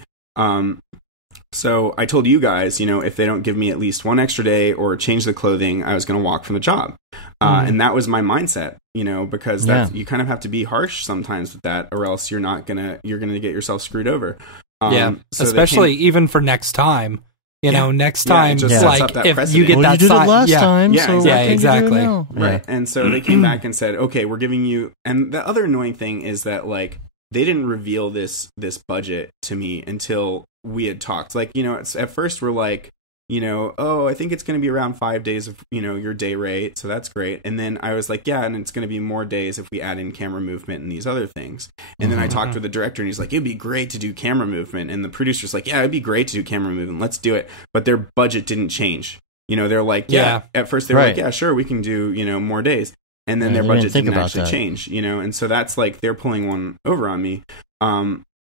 So I told you guys, if they don't give me at least one extra day or change the clothing, I was going to walk from the job. And that was my mindset, because you kind of have to be harsh sometimes with that, or else you're going to get yourself screwed over. So especially even for next time. Next time, like if you get that you did sign, it last time, so exactly. Right. And so they came back and said, okay, we're giving you. And the other annoying thing is that like they didn't reveal this budget to me until we had talked. Like, at first we're like, oh, I think it's going to be around 5 days of, your day rate. So that's great. And then I was like, yeah, and it's going to be more days if we add in camera movement and these other things. And then I talked with the director and he's like, it'd be great to do camera movement. And the producer's like, yeah, it'd be great to do camera movement. Let's do it. But their budget didn't change. They're like, at first they were like, yeah, sure, we can do, more days. And then their budget didn't actually change, and so that's like they're pulling one over on me.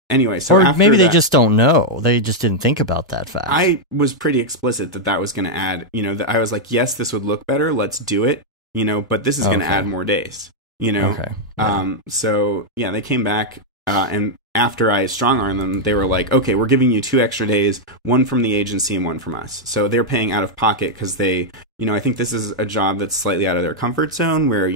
Anyway, so or maybe they just don't know. They just didn't think about that fact. I was pretty explicit that was going to add, that I was like, yes, this would look better. Let's do it, but this is going to add more days, Okay. Yeah. So yeah, they came back, and after I strong-armed them, they were like, okay, we're giving you 2 extra days, one from the agency and one from us. So they're paying out of pocket because they, I think this is a job that's slightly out of their comfort zone where,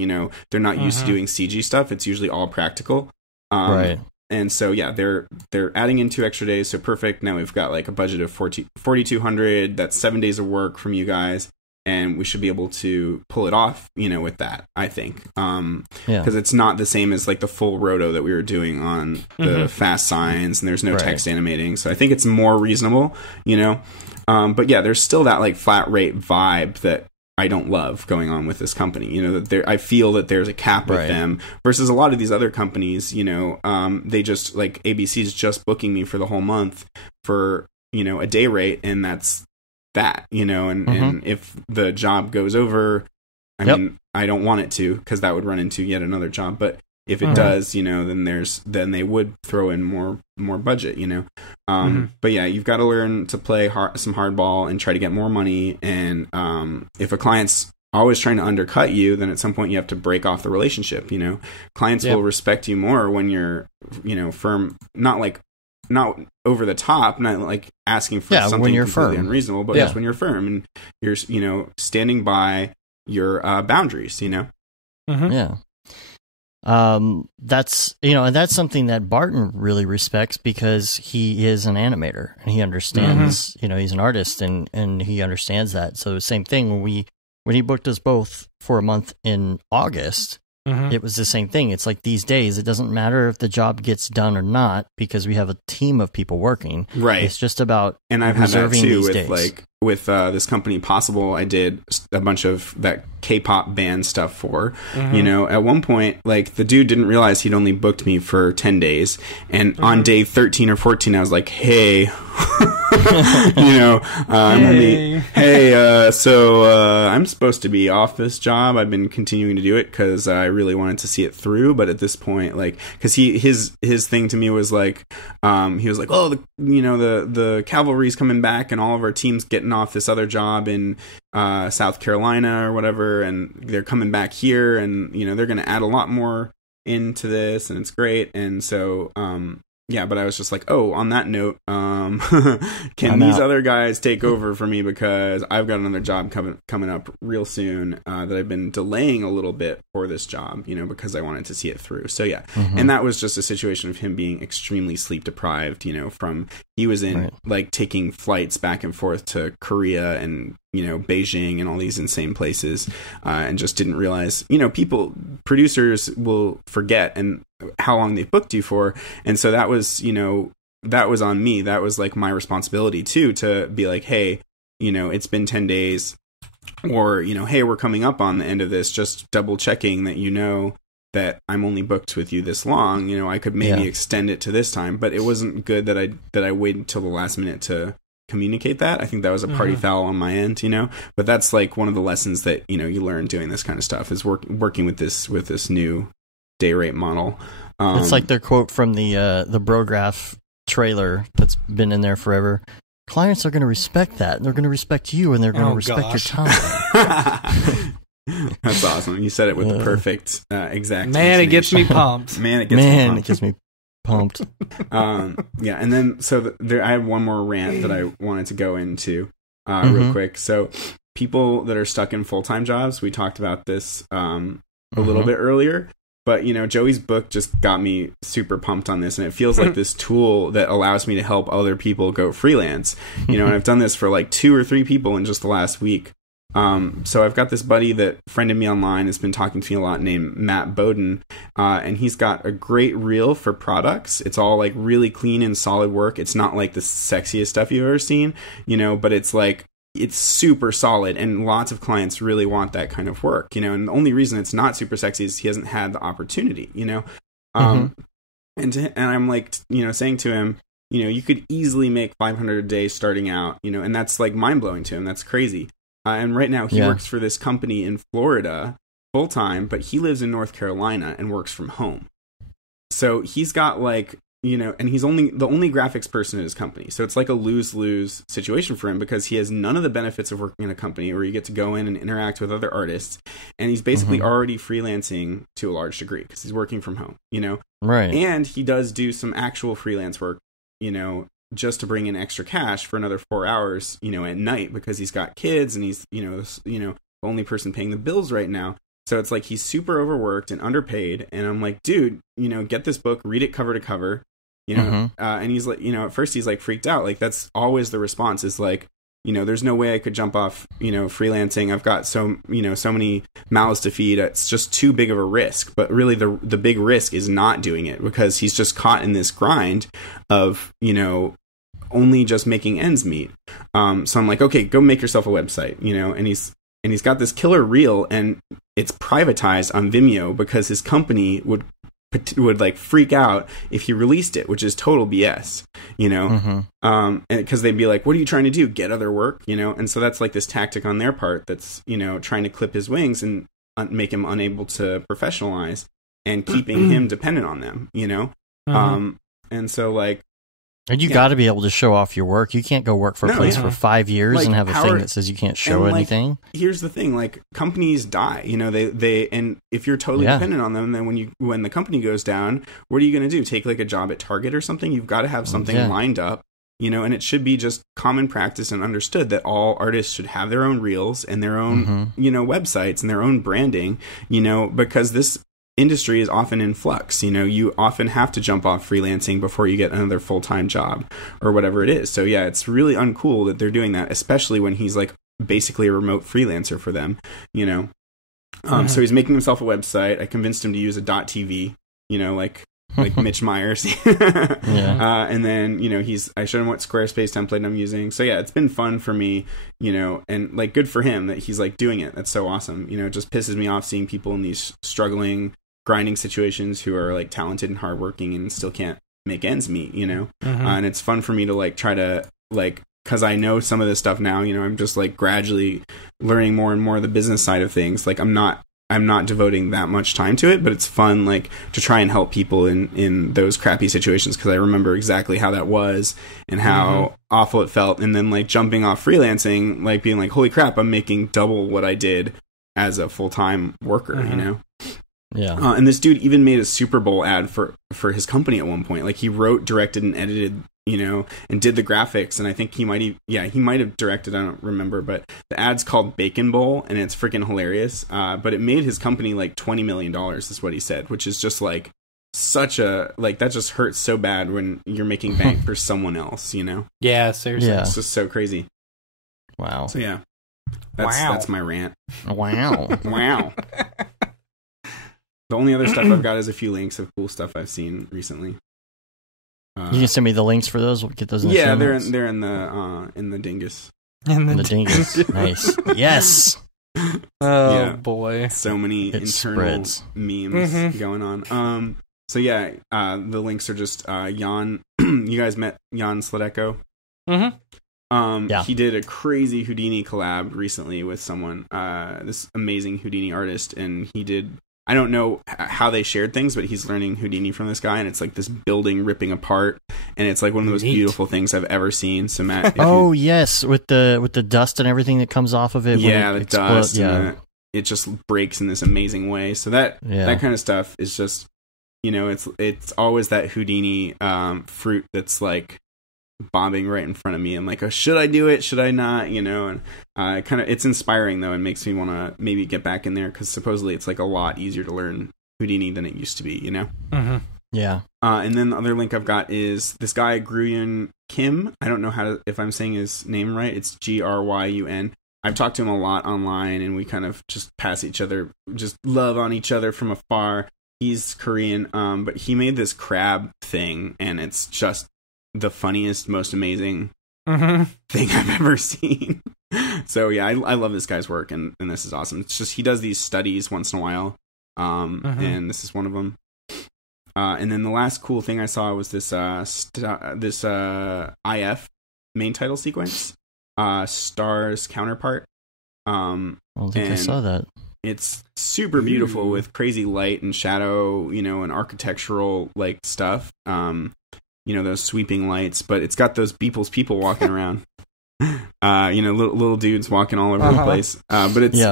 they're not used to doing CG stuff. It's usually all practical. Right. And so, yeah, they're adding in 2 extra days. So perfect. Now we've got like a budget of $4,200. That's 7 days of work from you guys. And we should be able to pull it off, with that, I think. Because it's not the same as like the full roto that we were doing on the fast signs, and there's no text animating. So I think it's more reasonable, But yeah, there's still that like flat rate vibe that I don't love going on with this company. That I feel that there's a cap with them versus a lot of these other companies. They just like ABC's just booking me for the whole month for a day rate, and that's that. And if the job goes over, I mean, I don't want it to, because that would run into yet another job. But if it does, then they would throw in more budget. But yeah, you've got to learn to play some hardball and try to get more money. And if a client's always trying to undercut you, then at some point you have to break off the relationship. Clients will respect you more when you're, firm, not over the top, not like asking for something when you're completely firm. Unreasonable, but just when you're firm and you're, standing by your boundaries. Yeah. That's and that's something that Barton really respects, because he is an animator and he understands, he's an artist and he understands that. So same thing when he booked us both for a month in August, it was the same thing. It's like these days, it doesn't matter if the job gets done or not because we have a team of people working. Right. It's just about and I've had that too with days. with this company Possible. I did a bunch of that K-pop band stuff for. You know, at one point, like the dude didn't realize he'd only booked me for 10 days, and on day 13 or 14, I was like, hey. You know, I'm supposed to be off this job. I've been continuing to do it because I really wanted to see it through. But at this point, like, because his thing to me was like, he was like, oh, the cavalry's coming back, and all of our teams getting off this other job in South Carolina or whatever, and they're coming back here, and you know they're going to add a lot more into this, and it's great. And so yeah, but I was just like, oh, on that note, can these other guys take over for me, because I've got another job coming up real soon that I've been delaying a little bit for this job, you know, because I wanted to see it through. So yeah, and that was just a situation of him being extremely sleep deprived, you know, he was in like taking flights back and forth to Korea and, you know, Beijing and all these insane places, and just didn't realize, you know, producers will forget and how long they've booked you for. And so that was, you know, that was on me. That was like my responsibility too, to be like, hey, you know, it's been 10 days, or, you know, hey, we're coming up on the end of this, just double checking that, you know, that I'm only booked with you this long. You know, I could maybe extend it to this time, but it wasn't good that I waited till the last minute to communicate that. I think that was a party foul on my end, you know, but that's like one of the lessons that, you know, you learn doing this kind of stuff, is working with this new day rate model. It's like their quote from the Brograph trailer that's been in there forever. Clients are going to respect that, and they're going to respect you, and they're going to respect your time. That's awesome. You said it with the perfect exact. Man, it gets me pumped. Man, it gets me pumped. Yeah, and then so I have one more rant that I wanted to go into real quick. So people that are stuck in full-time jobs, we talked about this a little bit earlier. But, you know, Joey's book just got me super pumped on this, and it feels like this tool that allows me to help other people go freelance. You know, and I've done this for like 2 or 3 people in just the last week. So I've got this buddy that friended me online, has been talking to me a lot, named Matt Bowden, and he's got a great reel for products. It's all like really clean and solid work. It's not like the sexiest stuff you've ever seen, you know, but it's like, it's super solid, and lots of clients really want that kind of work, you know, and the only reason it's not super sexy is he hasn't had the opportunity, you know. And I'm like, you know, saying to him, you know, you could easily make $500 a day starting out, you know, and that's like mind-blowing to him. That's crazy. And right now he works for this company in Florida full-time, but he lives in North Carolina and works from home. So he's got like, you know, and he's the only graphics person in his company. So it's like a lose-lose situation for him, because he has none of the benefits of working in a company where you get to go in and interact with other artists. And he's basically already freelancing to a large degree because he's working from home, you know? Right. And he does do some actual freelance work, you know, just to bring in extra cash for another 4 hours, you know, at night, because he's got kids and he's, you know, the only person paying the bills right now. So it's like he's super overworked and underpaid. And I'm like, dude, you know, get this book, read it cover to cover, you know. And he's like, you know, at first he's like freaked out. Like, that's always the response, is like, you know, there's no way I could jump off, you know, freelancing. I've got so many mouths to feed. It's just too big of a risk. But really the big risk is not doing it, because he's just caught in this grind of, you know, only just making ends meet. So I'm like, okay, go make yourself a website, you know. And he's got this killer reel, and it's privatized on Vimeo, because his company would like freak out if he released it, which is total BS, you know. And because they'd be like, what are you trying to do, get other work, you know? And so that's like this tactic on their part that's, you know, trying to clip his wings and make him unable to professionalize, and keeping him dependent on them, you know. And so like, and you got to be able to show off your work. You can't go work for a place for 5 years like, and have a thing that says you can't show anything. Like, here's the thing: like, companies die. You know, they and if you're totally dependent on them, then when the company goes down, what are you going to do? Take like a job at Target or something? You've got to have something lined up. You know, and it should be just common practice and understood that all artists should have their own reels and their own, you know, websites and their own branding. You know, because this industry is often in flux. You know, you often have to jump off freelancing before you get another full-time job or whatever it is. So yeah, it's really uncool that they're doing that, especially when he's like basically a remote freelancer for them, you know. So he's making himself a website. I convinced him to use a .tv, like Mitch Myers. And then, I showed him what Squarespace template I'm using. So yeah, it's been fun for me, and like good for him that he's like doing it. That's so awesome. It just pisses me off seeing people in these struggling, grinding situations who are like talented and hardworking and still can't make ends meet, and it's fun for me to like try to like, because I know some of this stuff now, I'm just like gradually learning more and more of the business side of things. Like I'm not devoting that much time to it, but it's fun like to try and help people in those crappy situations, because I remember exactly how that was and how awful it felt. And then like jumping off freelancing, like being like, holy crap, I'm making double what I did as a full-time worker, Yeah. And this dude even made a Super Bowl ad for his company at one point. Like he wrote, directed, and edited, and did the graphics. And I think he might have directed. I don't remember, but the ad's called Bacon Bowl, and it's freaking hilarious. But it made his company like $20 million, is what he said, which is just like such a like that just hurts so bad when you're making bank for someone else. Yeah, seriously. Yeah. It's just so crazy. Wow. So yeah, that's my rant. Wow. Wow. The only other stuff I've got is a few links of cool stuff I've seen recently. You can send me the links for those. We'll get those in the show notes. they're in the dingus. In the dingus. Nice. Yes. Oh boy. So many internal memes going on. So yeah, the links are just Jan. You guys met Jan Sladecko? He did a crazy Houdini collab recently with someone, this amazing Houdini artist, and he did, I don't know how they shared things, but he's learning Houdini from this guy, and it's like this building ripping apart, and it's like one of the most beautiful things I've ever seen. So Matt, yes, with the dust and everything that comes off of it. Yeah, the dust. Yeah, it just breaks in this amazing way. So that kind of stuff is just, it's always that Houdini fruit that's like bobbing right in front of me. I'm like, oh, should I do it? Should I not? And it's inspiring though, and makes me want to maybe get back in there, because supposedly it's like a lot easier to learn Houdini than it used to be. Yeah. And then the other link I've got is this guy Gruyun Kim. I don't know if I'm saying his name right. It's Gryun. I've talked to him a lot online, and we kind of just pass each other, just love on each other from afar. He's Korean, but he made this crab thing, and it's just the funniest, most amazing thing I've ever seen. So yeah, I love this guy's work, and this is awesome. It's just he does these studies once in a while, and this is one of them. And then the last cool thing I saw was this IF main title sequence, Star's counterpart. I don't think I saw that. It's super beautiful with crazy light and shadow, and architectural like stuff. Those sweeping lights, but it's got those people walking around. Little dudes walking all over the place. But it's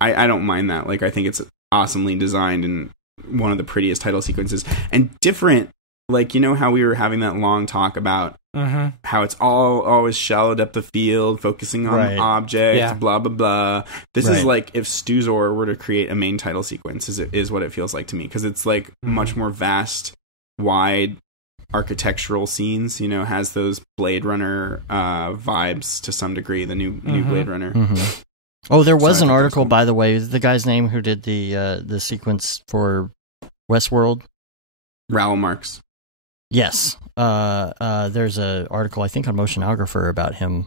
I don't mind that. Like I think it's awesomely designed and one of the prettiest title sequences, and different. Like how we were having that long talk about how it's always shallowed up the field, focusing on the object, blah blah blah. This is like if Stuzor were to create a main title sequence, is what it feels like to me, because it's like much more vast, wide architectural scenes. Has those Blade Runner vibes to some degree. The new Blade Runner. Oh, there was an article, by the way. The guy's name who did the sequence for Westworld, Raoul Marx. Yes. There's an article, I think, on Motionographer about him.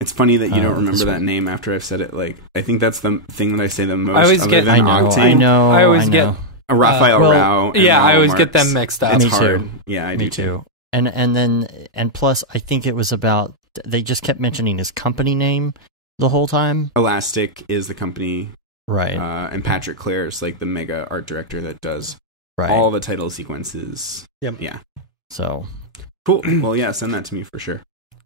It's funny that you don't remember that name after I've said it. Like, I think that's the thing that I say the most. I always get. I know. I always get. Raphael Rao. Yeah, I always Marx. get them mixed up. It's Me hard. too. Yeah, I do too. And plus, I think it was about, they just kept mentioning his company name the whole time. Elastic is the company. Right. And Patrick Clare is like the mega art director that does all the title sequences. Yep. Yeah. So. Cool. Well, yeah, send that to me for sure.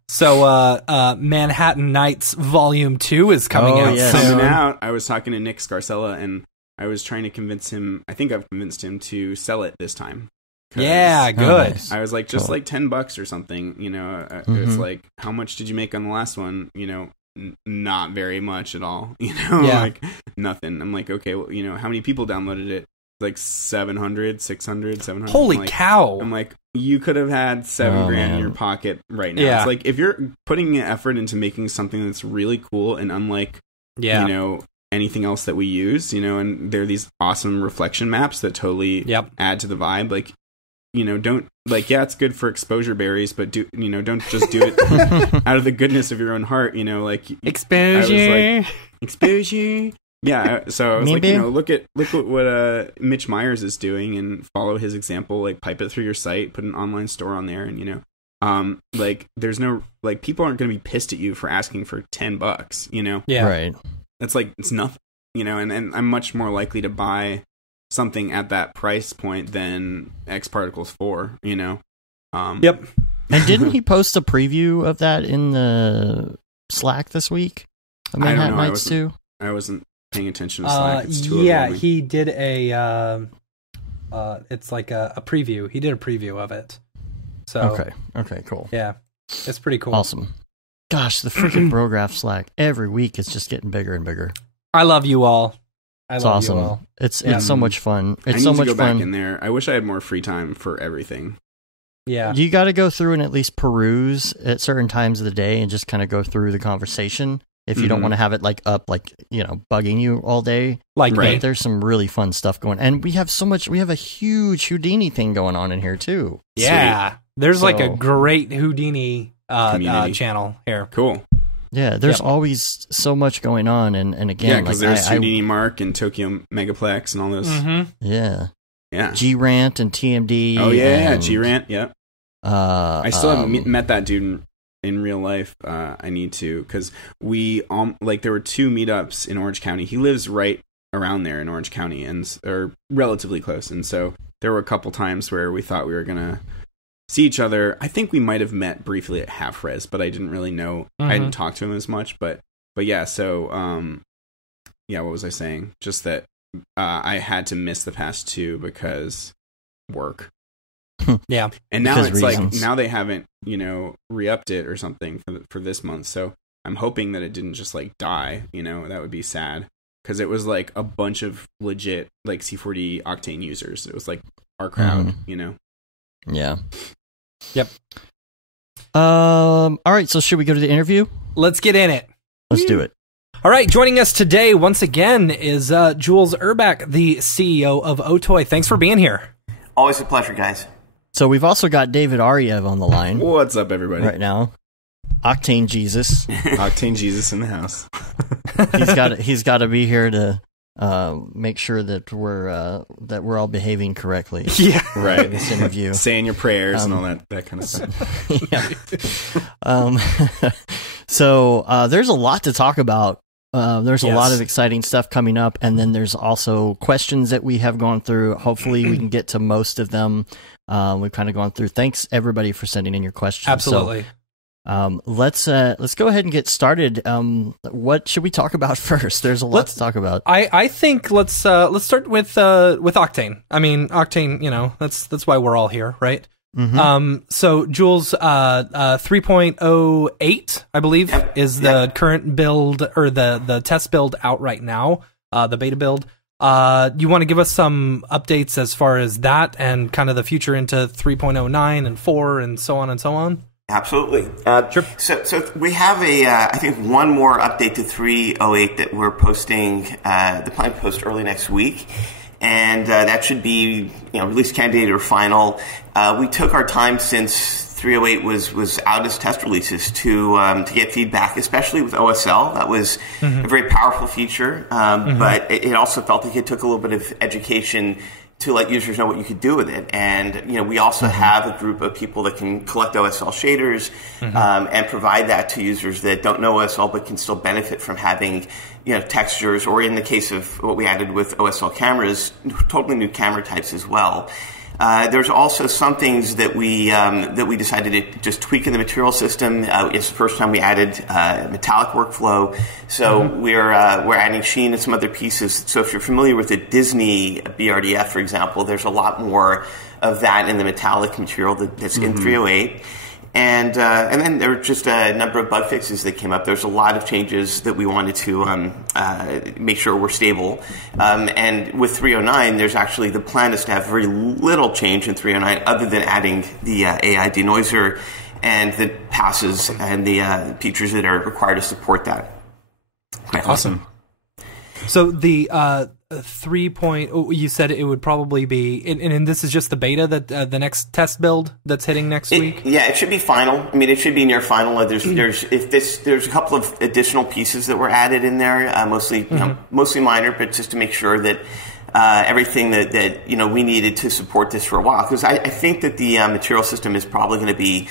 So, Manhattan Nights Volume 2 is coming out soon. Coming out. I was talking to Nick Scarcella, and I was trying to convince him, I think I've convinced him to sell it this time. Yeah, good. I was like, just like $10 or something, it's like, how much did you make on the last one? Not very much at all, like nothing. I'm like, okay, well, how many people downloaded it? Like 700, 600, 700. Holy cow. I'm like, you could have had $7,000 in your pocket right now. Yeah. It's like, if you're putting effort into making something that's really cool and unlike, anything else that we use, and they're these awesome reflection maps that totally add to the vibe. Like, don't it's good for exposure berries, but don't just do it out of the goodness of your own heart, like exposure. Exposure. Yeah. So I was Maybe. look at what Mitch Myers is doing and follow his example, like pipe it through your site, put an online store on there. And, there's no, people aren't going to be pissed at you for asking for $10, Yeah. Right. That's it's nothing, and I'm much more likely to buy something at that price point than X Particles 4, Yep. And didn't he post a preview of that in the Slack this week? The Manhattan Nights too? I wasn't paying attention to Slack. It's too overwhelming. He did it's like a preview. He did a preview of it. So Okay, cool. Yeah. It's pretty cool. Awesome. Gosh, the freaking Brograph Slack every week is just getting bigger and bigger. I love you all. It's awesome. You all. It's so much fun. It's I need so to much go fun. back in there. I wish I had more free time for everything. Yeah. You got to go through and at least peruse at certain times of the day and just kind of go through the conversation. If you don't want to have it bugging you all day. Right. There's some really fun stuff going. And we have a huge Houdini thing going on in here too. Yeah. Sweet. There's a great Houdini channel here. Cool. Yeah, there's always so much going on, and again, because there's Houdini Mark and Tokyo Megaplex and all those. Mm-hmm. Yeah. G-Rant and TMD. Oh yeah, G-Rant. Yep. I still haven't met that dude in real life. I need to, because we there were 2 meetups in Orange County. He lives right around there in Orange County, or relatively close, and so there were a couple times where we thought we were gonna see each other. I think we might have met briefly at Half Res, but I didn't really know. Mm-hmm. I didn't talk to him as much, but yeah. So what was I saying? Just that I had to miss the past 2 because work. Yeah, and now because it's reasons. now they haven't re-upped it or something for this month. So I'm hoping that it didn't just die. That would be sad, because it was a bunch of legit C4D Octane users. It was our crowd. Yeah. Yep. All right, so should we go to the interview? Let's get in it. Let's do it. All right, joining us today once again is Jules Urbach, the CEO of Otoy. Thanks for being here. Always a pleasure, guys. So we've also got David Ariev on the line. What's up, everybody? Right now. Octane Jesus. Octane Jesus in the house. He's got to be here to make sure that we're all behaving correctly. Yeah, right. This interview, saying your prayers and all that kind of stuff. Yeah. So there's a lot to talk about. There's a lot of exciting stuff coming up, and then there's also questions that we have gone through. Hopefully, we can get to most of them. We've kind of gone through. Thanks everybody for sending in your questions. Absolutely. So, let's go ahead and get started. What should we talk about first? There's a lot to talk about. I think let's start with Octane. I mean, Octane, that's why we're all here, right? Mm-hmm. So Jules, 3.08, I believe, is the current build, or the test build out right now, the beta build. You want to give us some updates as far as that and kind of the future into 3.09 and 4 and so on and so on? Absolutely. Sure. So we have I think one more update to 3.08 that we're posting, the plan to post early next week. And that should be, release candidate or final. We took our time since 3.08 was out as test releases to get feedback, especially with OSL. That was a very powerful feature, but it also felt like it took a little bit of education to let users know what you could do with it. And, we also have a group of people that can collect OSL shaders and provide that to users that don't know OSL but can still benefit from having, textures, or in the case of what we added with OSL cameras, totally new camera types as well. There's also some things that we decided to just tweak in the material system. It's the first time we added metallic workflow, so we're adding sheen and some other pieces. So if you're familiar with the Disney BRDF, for example, there's a lot more of that in the metallic material that's in 3.08. And then there were just a number of bug fixes that came up. There's a lot of changes that we wanted to make sure were stable. And with 3.09, there's actually, the plan is to have very little change in 3.09 other than adding the AI denoiser and the passes and the features that are required to support that. Awesome. So the 3. You said it would probably be, and this is just the beta, that the next test build that's hitting next week. Yeah, it should be final. I mean, it should be near final. There's a couple of additional pieces that were added in there, mostly mostly minor, but just to make sure that everything that we needed to support this for a while. Because I think that the material system is probably going to be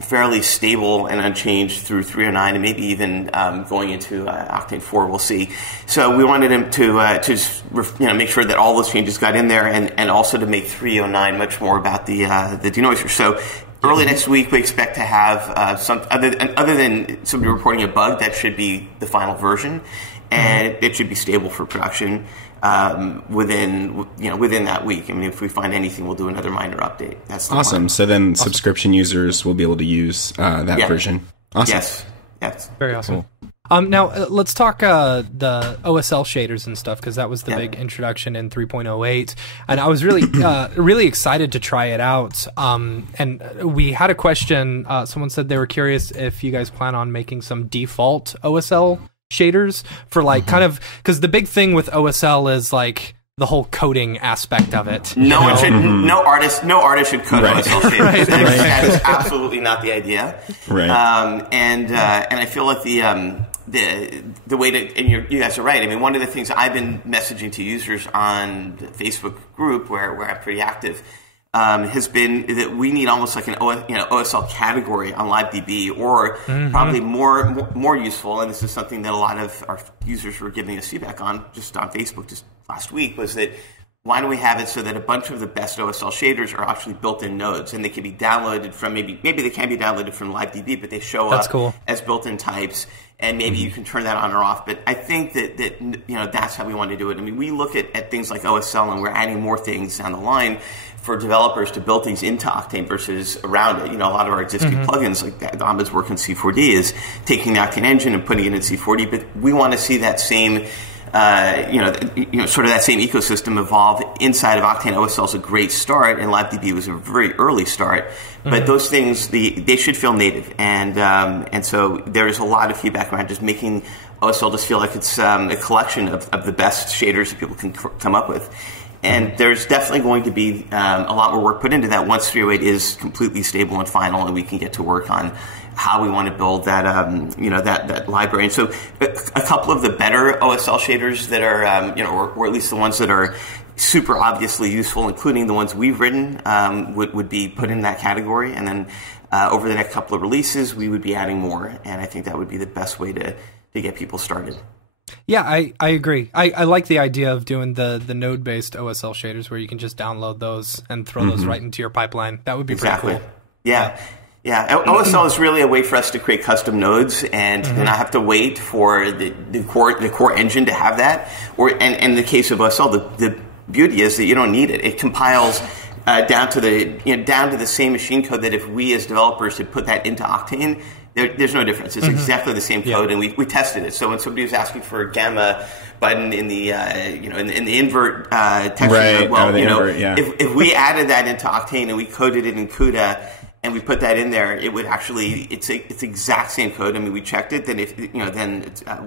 fairly stable and unchanged through 309 and maybe even going into Octane 4. We'll see. So we wanted him to just make sure that all those changes got in there, and also to make 309 much more about the denoiser. So early next week we expect to have some other than somebody reporting a bug, that should be the final version, and it should be stable for production within that week. I mean, if we find anything, we'll do another minor update. That's awesome. So then subscription users will be able to use that version. Awesome. Yes. Very awesome. Cool. Now let's talk the OSL shaders and stuff, because that was the big introduction in 3.08, and I was really really excited to try it out. And we had a question. Someone said they were curious if you guys plan on making some default OSL shaders for kind of, because the big thing with OSL is like the whole coding aspect of it. No artist should code OSL shaders. That is absolutely not the idea. Right. And I feel like the way to, and you guys are right. I mean, one of the things I've been messaging to users on the Facebook group where I'm pretty active has been that we need almost like an OSL category on LiveDB, or probably more useful. And this is something that a lot of our users were giving us feedback on just on Facebook just last week, was that why don't we have it so that a bunch of the best OSL shaders are actually built-in nodes, and they can be downloaded from maybe they can be downloaded from LiveDB, but they show up as built-in types. And maybe you can turn that on or off. But I think that that's how we want to do it. I mean, we look at things like OSL, and we're adding more things down the line for developers to build things into Octane versus around it. A lot of our existing plugins, like Ahmed's work in C4D, is taking the Octane engine and putting it in C4D. But we want to see that same sort of that same ecosystem evolve inside of Octane. OSL is a great start, and LiveDB was a very early start. But those things, they should feel native, and so there is a lot of feedback around just making OSL just feel like it's a collection of the best shaders that people can come up with. And there's definitely going to be a lot more work put into that once 308 is completely stable and final, and we can get to work on how we want to build that, that library. And so a couple of the better OSL shaders that are, or at least the ones that are super obviously useful, including the ones we've written, would be put in that category. And then over the next couple of releases, we would be adding more. And I think that would be the best way to get people started. Yeah, I agree. I like the idea of doing the node-based OSL shaders where you can just download those and throw those right into your pipeline. That would be pretty cool. Yeah. OSL is really a way for us to create custom nodes and not have to wait for the core engine to have that. And in the case of OSL, the beauty is that you don't need it. It compiles down to the same machine code that if we as developers had put that into Octane, there's no difference. It's exactly the same code, and we tested it. So when somebody was asking for a gamma button in the in the invert texture, if we added that into Octane and we coded it in CUDA and we put that in there, it would actually it's exact same code. I mean, we checked it. Then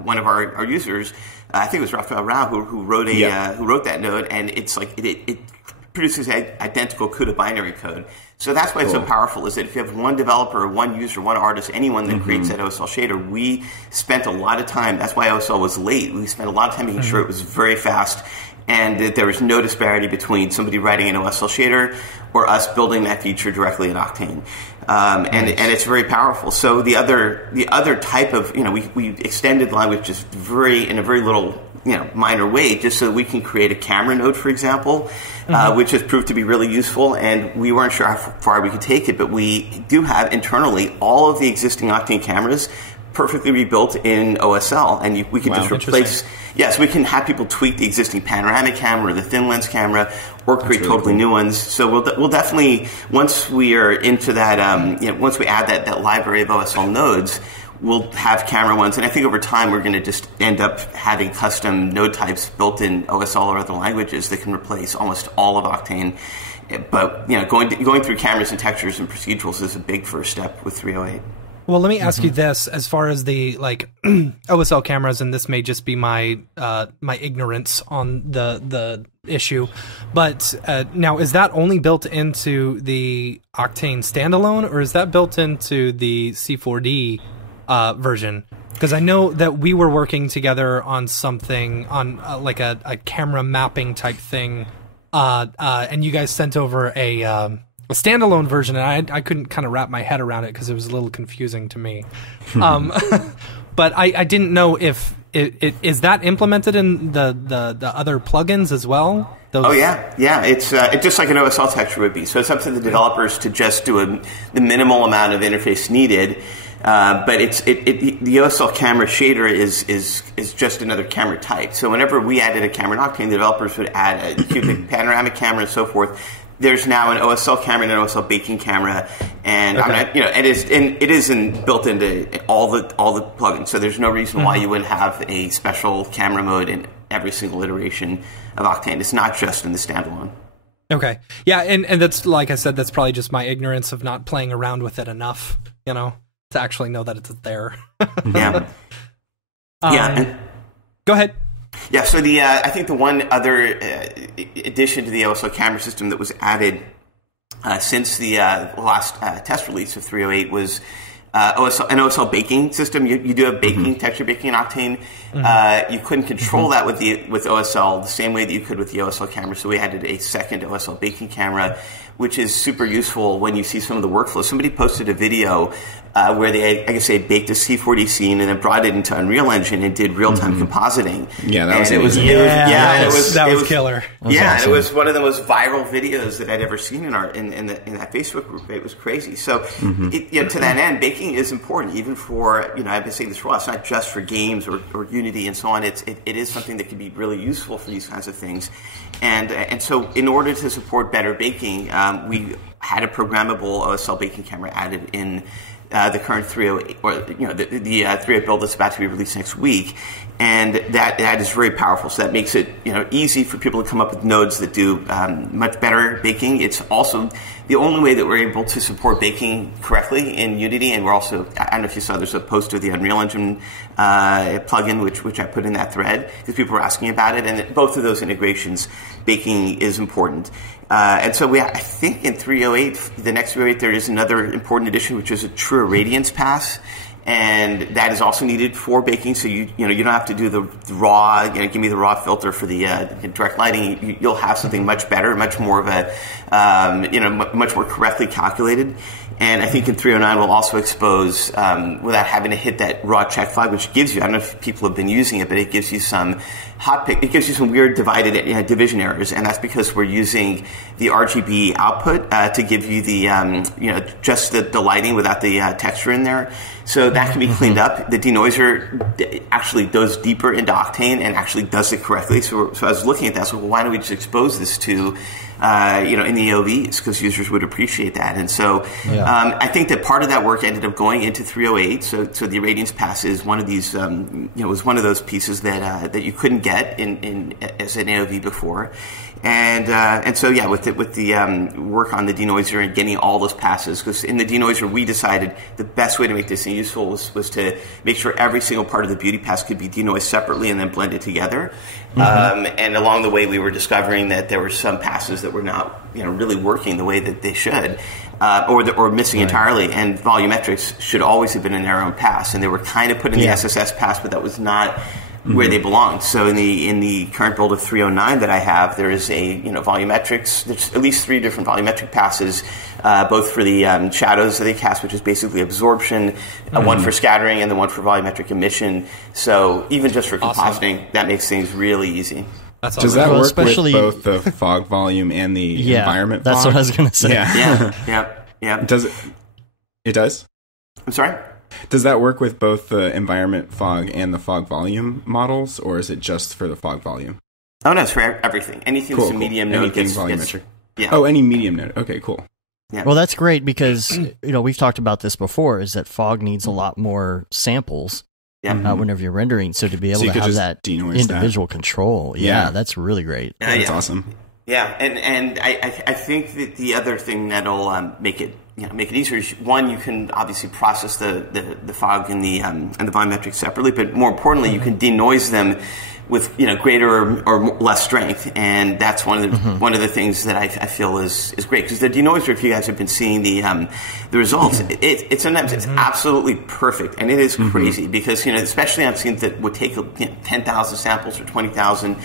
one of our users, I think it was Rafael Rao, who wrote who wrote that node, and it's like it produces identical CUDA binary code. So that's why it's so powerful, is that if you have one developer, one user, one artist, anyone that creates that OSL shader, we spent a lot of time. That's why OSL was late. We spent a lot of time making sure it was very fast and that there was no disparity between somebody writing an OSL shader or us building that feature directly in Octane. And it's very powerful. So the other type of, we extended the language just in a very little, minor way, just so that we can create a camera node, for example, which has proved to be really useful. And we weren't sure how far we could take it, but we do have internally all of the existing Octane cameras perfectly rebuilt in OSL, and we can just replace. Yes, we can have people tweak the existing panoramic camera or the thin lens camera, or create totally new ones. So we'll definitely, once we are into that, once we add that library of OSL nodes, we'll have camera ones. And I think over time we're going to just end up having custom node types built in OSL or other languages that can replace almost all of Octane. But going through cameras and textures and procedurals is a big first step with 308. Well, let me ask you this: as far as the OSL cameras, and this may just be my my ignorance on the issue, but now is that only built into the Octane standalone, or is that built into the C4D version? Because I know that we were working together on something on like a camera mapping type thing, and you guys sent over a standalone version, and I couldn't kind of wrap my head around it because it was a little confusing to me. But I didn't know if it is that implemented in the other plugins as well. Oh yeah. It's just like an OSL texture would be. So it's up to the developers to just do the minimal amount of interface needed. But the OSL camera shader is just another camera type. So whenever we added a camera in Octane, the developers would add a cubic panoramic camera and so forth. There's now an OSL camera and an OSL baking camera, and it isn't built into all the plugins. So there's no reason why you wouldn't have a special camera mode in every single iteration of Octane. It's not just in the standalone. Okay, yeah, and that's, like I said, that's probably just my ignorance of not playing around with it enough, to actually know that it's there. Yeah. Go ahead. Yeah, so I think the one other addition to the OSL camera system that was added since the last test release of 308 was an OSL baking system. You do have baking, texture baking in Octane. You couldn't control that with OSL the same way that you could with the OSL camera, so we added a second OSL baking camera, which is super useful when you see some of the workflow. Somebody posted a video where they baked a C4D scene and then brought it into Unreal Engine and did real-time compositing. Yeah, that was it was killer. And it was one of the most viral videos that I'd ever seen in that Facebook group. It was crazy. So, to that end, baking is important, even for I've been saying this for a while. It's not just for games or Unity and so on. It is something that can be really useful for these kinds of things. And so, in order to support better baking, we had a programmable OSL baking camera added in the current 308, or the 308 build that's about to be released next week, and that is very powerful. So that makes it easy for people to come up with nodes that do much better baking. It's also the only way that we're able to support baking correctly in Unity, and we're also, I don't know if you saw, there's a post of the Unreal Engine plugin which I put in that thread because people were asking about it, and both of those integrations, baking is important. And so I think in 308, the next 308, there is another important addition, which is a true irradiance pass. And that is also needed for baking. So you don't have to do the raw, give me the raw filter for the direct lighting. You'll have something much better, much more of a, much more correctly calculated. And I think in 309 we'll also expose, without having to hit that raw check flag, which gives you, I don't know if people have been using it, but it gives you some it gives you some weird division errors, and that's because we're using the RGB output to give you the just the lighting without the texture in there. So that can be cleaned up. The denoiser actually goes deeper into Octane and actually does it correctly. So I was looking at that. So why don't we just expose this to in the AOVs, because users would appreciate that. And so I think that part of that work ended up going into 308. So the irradiance pass is one of these was one of those pieces that you couldn't get in as an AOV before. And so with the work on the denoiser and getting all those passes, because in the denoiser we decided the best way to make this thing useful was to make sure every single part of the beauty pass could be denoised separately and then blended together. And along the way we were discovering that there were some passes that were not really working the way that they should, or missing entirely. And volumetrics should always have been in their own pass, and they were kind of put in the SSS pass, but that was not where they belong. So in the current build of 309 that I have, there is a volumetrics. There's at least 3 different volumetric passes, both for the shadows that they cast, which is basically absorption, one for scattering, and the one for volumetric emission. So even just for compositing, that makes things really easy. That's awesome. Does that work with both the fog volume and the environment fog? That's what I was going to say. Yeah. Does it? It does? I'm sorry? Does that work with both the environment fog and the fog volume models, or is it just for the fog volume? Oh, no, it's for everything. Anything that's a medium node gets volumetric. Oh, any medium node. Okay, cool. Yeah. Well, that's great because, we've talked about this before, is that fog needs a lot more samples whenever you're rendering. So to be able to have that individual control, that's really great. That's awesome. Yeah, and I think that the other thing that'll make it make it easier. One, you can obviously process the fog and the volumetrics separately, but more importantly, you can denoise them with greater or less strength, and that's one of the things that I feel is great, because the denoiser, if you guys have been seeing the results, it sometimes it's absolutely perfect, and it is crazy because especially on scenes that would take 10,000 samples or 20,000.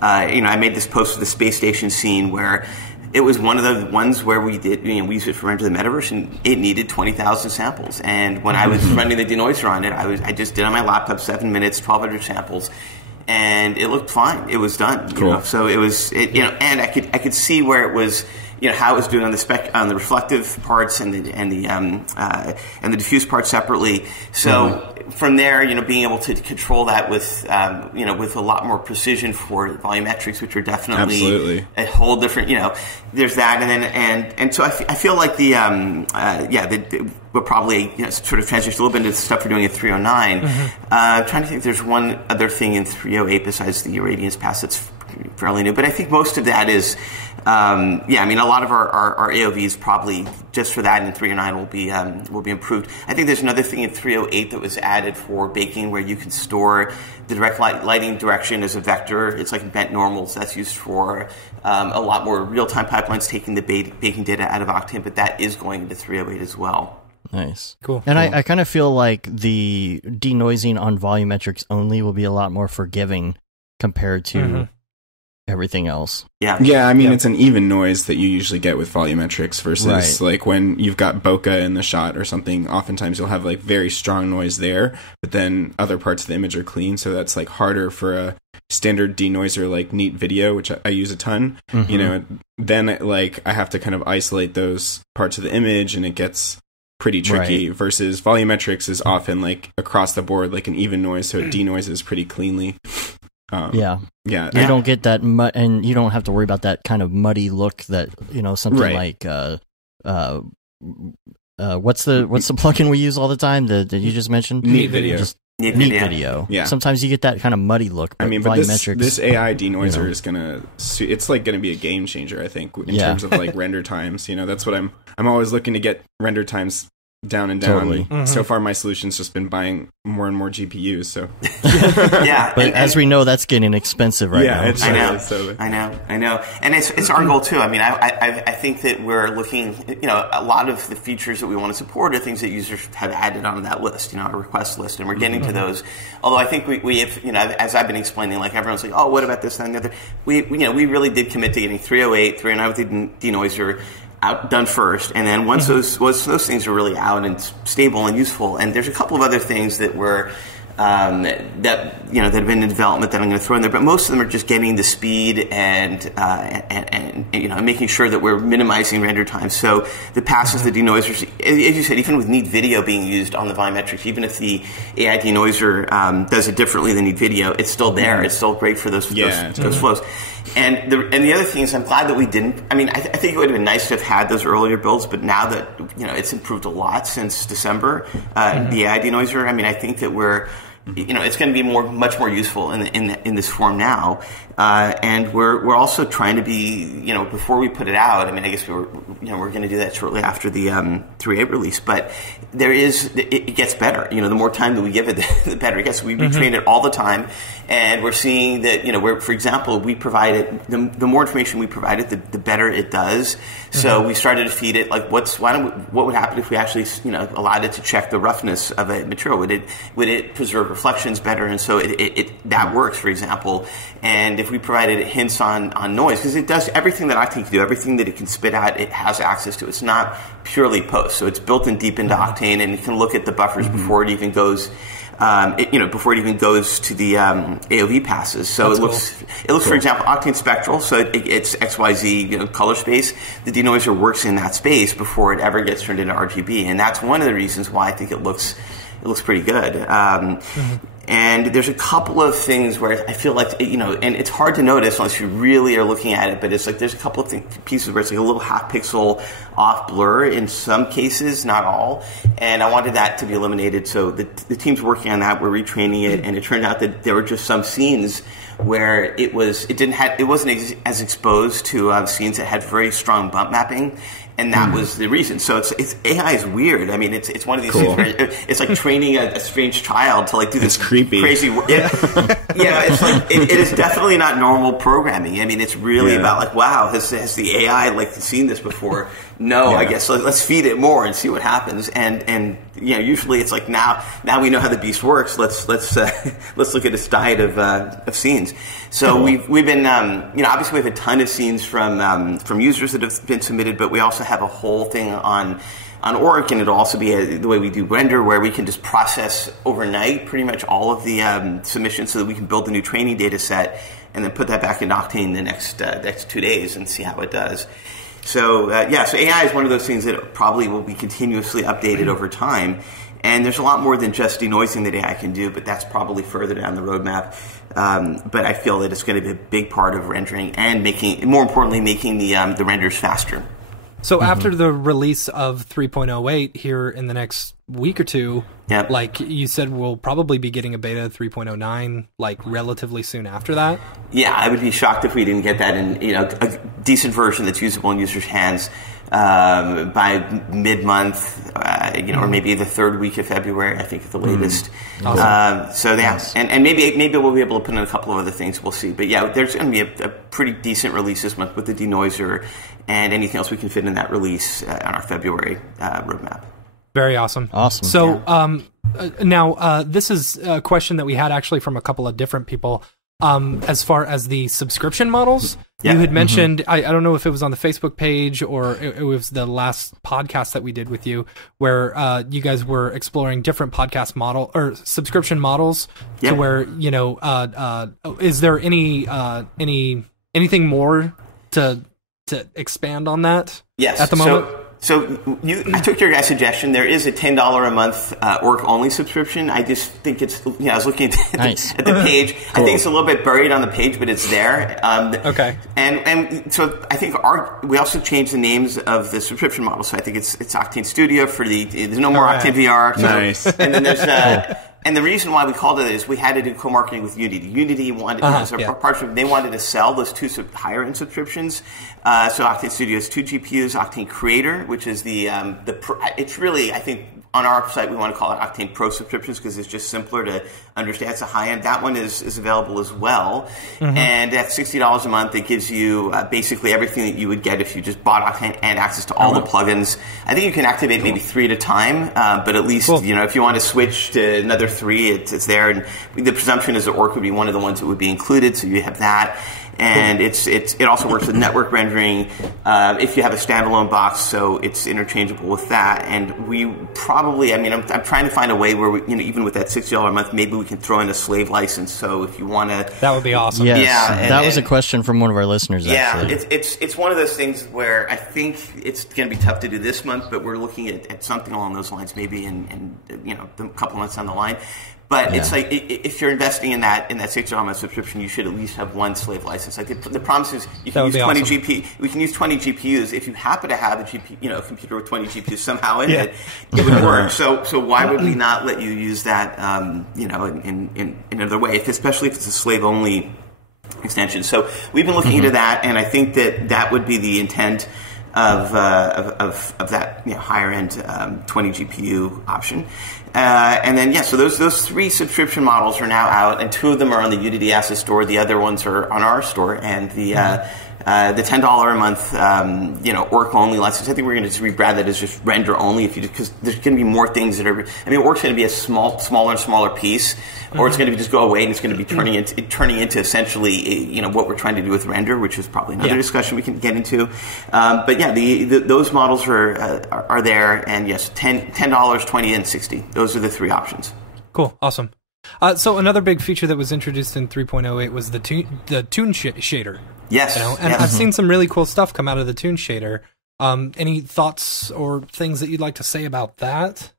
I made this post for the space station scene where it was one of the ones where we did, we used it for Enter the Metaverse, and it needed 20,000 samples. And when I was running the denoiser on it, I just did on my laptop 7 minutes, 1,200 samples, and it looked fine. It was done. Cool. So it was, and I could see where it was, how it was doing on the reflective parts and the diffuse parts separately. So from there, being able to control that with a lot more precision for volumetrics, which are definitely absolutely a whole different. There's that, and so I feel like we'll probably sort of transition a little bit into the stuff we're doing at 309. I'm trying to think if there's one other thing in 308 besides the irradiance pass that's fairly new, but I think most of that is, a lot of our AOVs probably just for that in 309 will be improved. I think there's another thing in 308 that was added for baking where you can store the direct lighting direction as a vector. It's like bent normals. That's used for a lot more real-time pipelines taking the baking data out of Octane, but that is going into 308 as well. Nice. Cool. And I kind of feel like the denoising on volumetrics only will be a lot more forgiving compared to everything else. Yeah, it's an even noise that you usually get with volumetrics versus like when you've got bokeh in the shot or something, oftentimes you'll have like very strong noise there, but then other parts of the image are clean, so that's like harder for a standard denoiser like Neat Video, which I use a ton. Then like I have to kind of isolate those parts of the image, and it gets pretty tricky, versus volumetrics is often like across the board like an even noise, so it denoises pretty cleanly. You don't get that and you don't have to worry about that kind of muddy look that something like what's the plugin we use all the time that you just mentioned? Neat Video. Neat Video. Yeah. Sometimes you get that kind of muddy look. But but this AI denoiser is gonna it's like gonna be a game changer, I think, in terms of like render times. That's what I'm always looking to get render times down and down. Totally. So far my solution's just been buying more and more GPUs, so but as we know, that's getting expensive now. I know, and it's our goal too. I think that we're looking, a lot of the features that we want to support are things that users have added onto that list, our request list, and we're getting to those. Although I think we have, as I've been explaining, like everyone's like, oh, what about this and the other? We really did commit to getting 308, 309 with the denoiser done first, and then once those things are really out and stable and useful, and there's a couple of other things that were that have been in development that I'm going to throw in there, but most of them are just getting the speed and making sure that we're minimizing render time. So the passes, the denoisers, as you said, even with Neat Video being used on the volumetrics, even if the AI denoiser does it differently than Neat Video, it's still there. It's still great for those flows. And the other thing is, I'm glad that we didn't. I think it would have been nice to have had those earlier builds, but now that it's improved a lot since December, the AI denoiser. I think that we're, it's going to be much more useful in this form now, and we're also trying to be, before we put it out. I guess we're going to do that shortly after the 3.8 release, but it gets better. The more time that we give it, the better it gets. We retrain it all the time. And we're seeing that, for example, we provided the more information we provided, the better it does. So we started to feed it like, what would happen if we actually, allowed it to check the roughness of a material? Would it preserve reflections better? And so that works, for example. And if we provided it hints on noise, because it does everything that Octane can do, everything that it can spit out, it has access to. It's not purely post, so it's built in deep into Octane, and it can look at the buffers before it even goes. Before it even goes to the AOV passes. So it looks, for example, Octane Spectral. So it's XYZ color space. The denoiser works in that space before it ever gets turned into RGB, and that's one of the reasons why I think it looks pretty good. And there's a couple of things where I feel like, and it's hard to notice unless you really are looking at it, but it's like there's a couple of pieces where it's like a little half pixel off blur in some cases, not all. And I wanted that to be eliminated. So the team's working on that. We're retraining it. And it turned out that there were just some scenes where it wasn't as exposed to scenes that had very strong bump mapping. And that was the reason. So it's AI is weird. I mean, it's one of these things where it's like training a strange child to like do this creepy crazy work. Yeah, it's like it is definitely not normal programming. I mean, it's really about like, wow, has the AI like seen this before? No, I guess let's feed it more and see what happens. And usually it's like now we know how the beast works. Let's look at its diet of scenes. So we've been obviously we have a ton of scenes from users that have been submitted, but we also have a whole thing on Orc, and it'll also be the way we do render, where we can just process overnight pretty much all of the submissions, so that we can build a new training data set and then put that back in Octane the next 2 days and see how it does. So so AI is one of those things that probably will be continuously updated over time. And there's a lot more than just denoising that AI can do, but that's probably further down the roadmap. But I feel that it's going to be a big part of rendering and more importantly, making the renders faster. So after the release of 3.08 here in the next week or two, like you said, we'll probably be getting a beta of 3.09 like relatively soon after that. Yeah, I would be shocked if we didn't get that in a decent version that's usable in users' hands by mid-month, or maybe the third week of February, I think at the latest. Awesome. And maybe we'll be able to put in a couple of other things. We'll see. But yeah, there's going to be a pretty decent release this month with the denoiser and anything else we can fit in that release on our February roadmap. Very awesome. Awesome. So now this is a question that we had actually from a couple of different people. As far as the subscription models, you had mentioned, I don't know if it was on the Facebook page or it was the last podcast that we did with you, where you guys were exploring different podcast model or subscription models to where, is there anything more to expand on that at the moment? So I took your guys' suggestion. There is a $10 a month Orc-only subscription. I just think it's, I was looking at the page. Cool. I think it's a little bit buried on the page, but it's there. Okay. And so I think we also changed the names of the subscription model. So I think it's Octane Studio there's no more Octane VR. So, nice. And then there's and the reason why we called it is we had to do co-marketing with Unity. Unity wanted, they wanted to sell those two higher-end subscriptions. So Octane Studio has 2 GPUs, Octane Creator, which is it's really, I think, on our site we want to call it Octane Pro subscriptions because it's just simpler to understand. It's a high-end. That one is available as well. And at $60 a month, it gives you basically everything that you would get if you just bought Octane and access to all the plugins. I think you can activate maybe 3 at a time, but at least, if you want to switch to another 3, it's there. And the presumption is that Orc would be one of the ones that would be included, so you have that. And it also works with network rendering if you have a standalone box, so it's interchangeable with that. And we probably, I'm trying to find a way where even with that $60 a month, maybe we can throw in a slave license. So if you want to, that would be awesome. Yes, that was a question from one of our listeners. Actually, it's one of those things where I think it's going to be tough to do this month, but we're looking at something along those lines, maybe in a couple months down the line. But it's like if you're investing in that $60 a month subscription, you should at least have one slave license. Like the promise is you can use 20 GPUs. We can use 20 GPUs. If you happen to have a computer with 20 GPUs somehow in it would work. So why would we not let you use that in another way, especially if it's a slave only extension? So we've been looking into that, and I think that would be the intent of that higher end 20 GPU option. And then so those 3 subscription models are now out, and 2 of them are on the Unity Asset Store. The other ones are on our store, and the $10 a month Orc only license. I think we're going to just rebrand that as just render only, because there's going to be more things that are. Orc's going to be a smaller and smaller piece, or it's going to just go away, and it's going to be turning into essentially what we're trying to do with render, which is probably another discussion we can get into. But those models are there, and yes, $10, $20, and $60. Those are the 3 options. Cool, awesome. So another big feature that was introduced in 3.08 was the tune shader. Yes. I've seen some really cool stuff come out of the tune shader. Any thoughts or things that you'd like to say about that?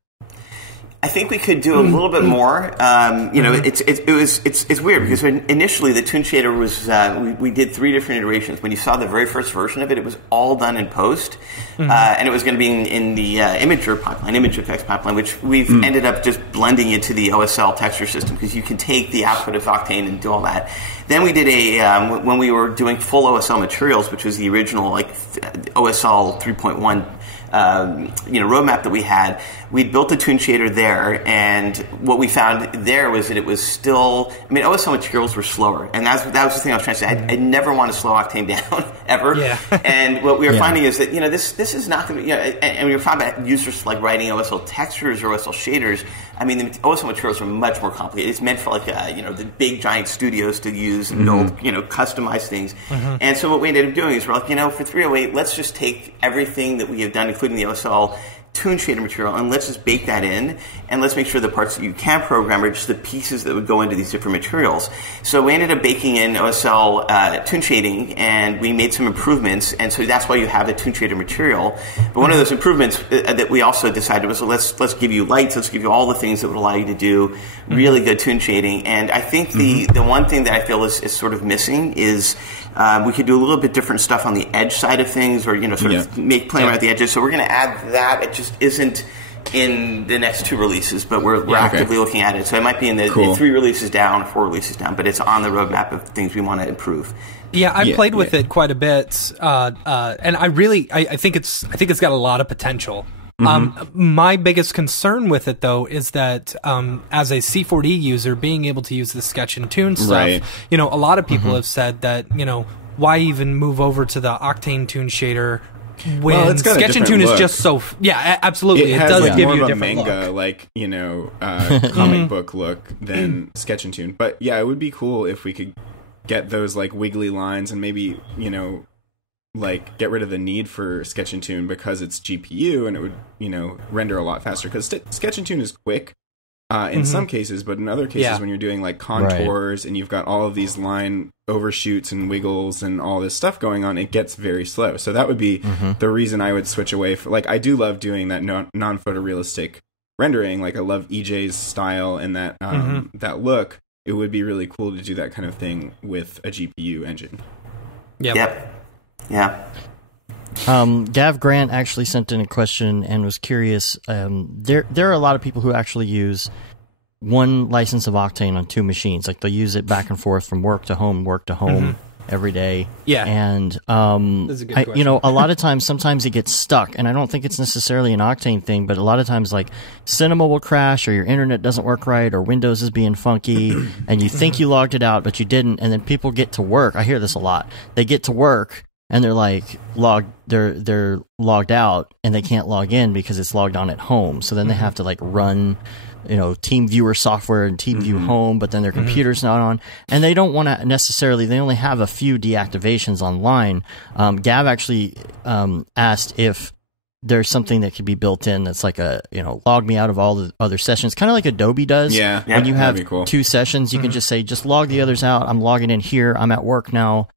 I think we could do a little bit more. It's weird because initially the Tune Shader was we did 3 different iterations. When you saw the very first version of it, it was all done in post, and it was going to be in the imager pipeline, image effects pipeline, which we've ended up just blending into the OSL texture system because you can take the output of Octane and do all that. Then we did when we were doing full OSL materials, which was the original OSL 3.1 roadmap that we had. We built a Tune Shader there, and what we found there was that it was still, OSL materials were slower, and that was the thing I was trying to say. I never want to slow Octane down, ever. Yeah. And what we were finding is that, this is not going to be, and we were finding that users like writing OSL textures or OSL shaders, the OSL materials are much more complicated. It's meant for the big giant studios to use and build, customize things. And so what we ended up doing is we're like, for 308, let's just take everything that we have done, including the OSL Tune Shader material, and let's just bake that in, and let's make sure the parts that you can program are just the pieces that would go into these different materials. So we ended up baking in OSL Tune Shading, and we made some improvements, and so that's why you have a Tune Shader material. But one of those improvements that we also decided was, let's give you lights, let's give you all the things that would allow you to do really good tune shading. And I think the one thing that I feel is sort of missing is we could do a little bit different stuff on the edge side of things, or play around the edges. So we're going to add that. It just isn't in the next 2 releases, but we're actively looking at it. So it might be in the 3 releases down, 4 releases down, but it's on the roadmap of things we want to improve. Yeah, I played with it quite a bit, and I think it's got a lot of potential. My biggest concern with it, though, is that as a C4D user, being able to use the Sketch and Tune stuff, a lot of people have said that, why even move over to the Octane Tune Shader when Sketch and Tune is just so... absolutely. It does has give more you a of a different manga, comic book look than Sketch and Tune. But yeah, it would be cool if we could get those wiggly lines and maybe, get rid of the need for Sketch and Tune because it's GPU, and it would, render a lot faster. Because Sketch and Tune is quick in some cases, but in other cases when you're doing contours and you've got all of these line overshoots and wiggles and all this stuff going on, it gets very slow. So that would be the reason I would switch away. I do love doing that non-photorealistic rendering. I love EJ's style and that that look. It would be really cool to do that kind of thing with a GPU engine. Yep. Yeah. Gav Grant actually sent in a question and was curious. There are a lot of people who actually use one license of Octane on 2 machines. They'll use it back and forth from work to home every day. Yeah. And that's a good question. A lot of times, sometimes it gets stuck, and I don't think it's necessarily an Octane thing, but a lot of times Cinema will crash, or your internet doesn't work right, or Windows is being funky, and you think you logged it out, but you didn't, and then people get to work. I hear this a lot. They get to work and they're they're logged out, and they can't log in because it's logged on at home. So then they have to run TeamViewer software and TeamView Home, but then their computer's not on, and they don't want to necessarily. They only have a few deactivations online. Gav actually asked if there's something that could be built in that's log me out of all the other sessions, kind of like Adobe does. Yeah, when you have 2 sessions, you can just say, just log the others out. I'm logging in here. I'm at work now.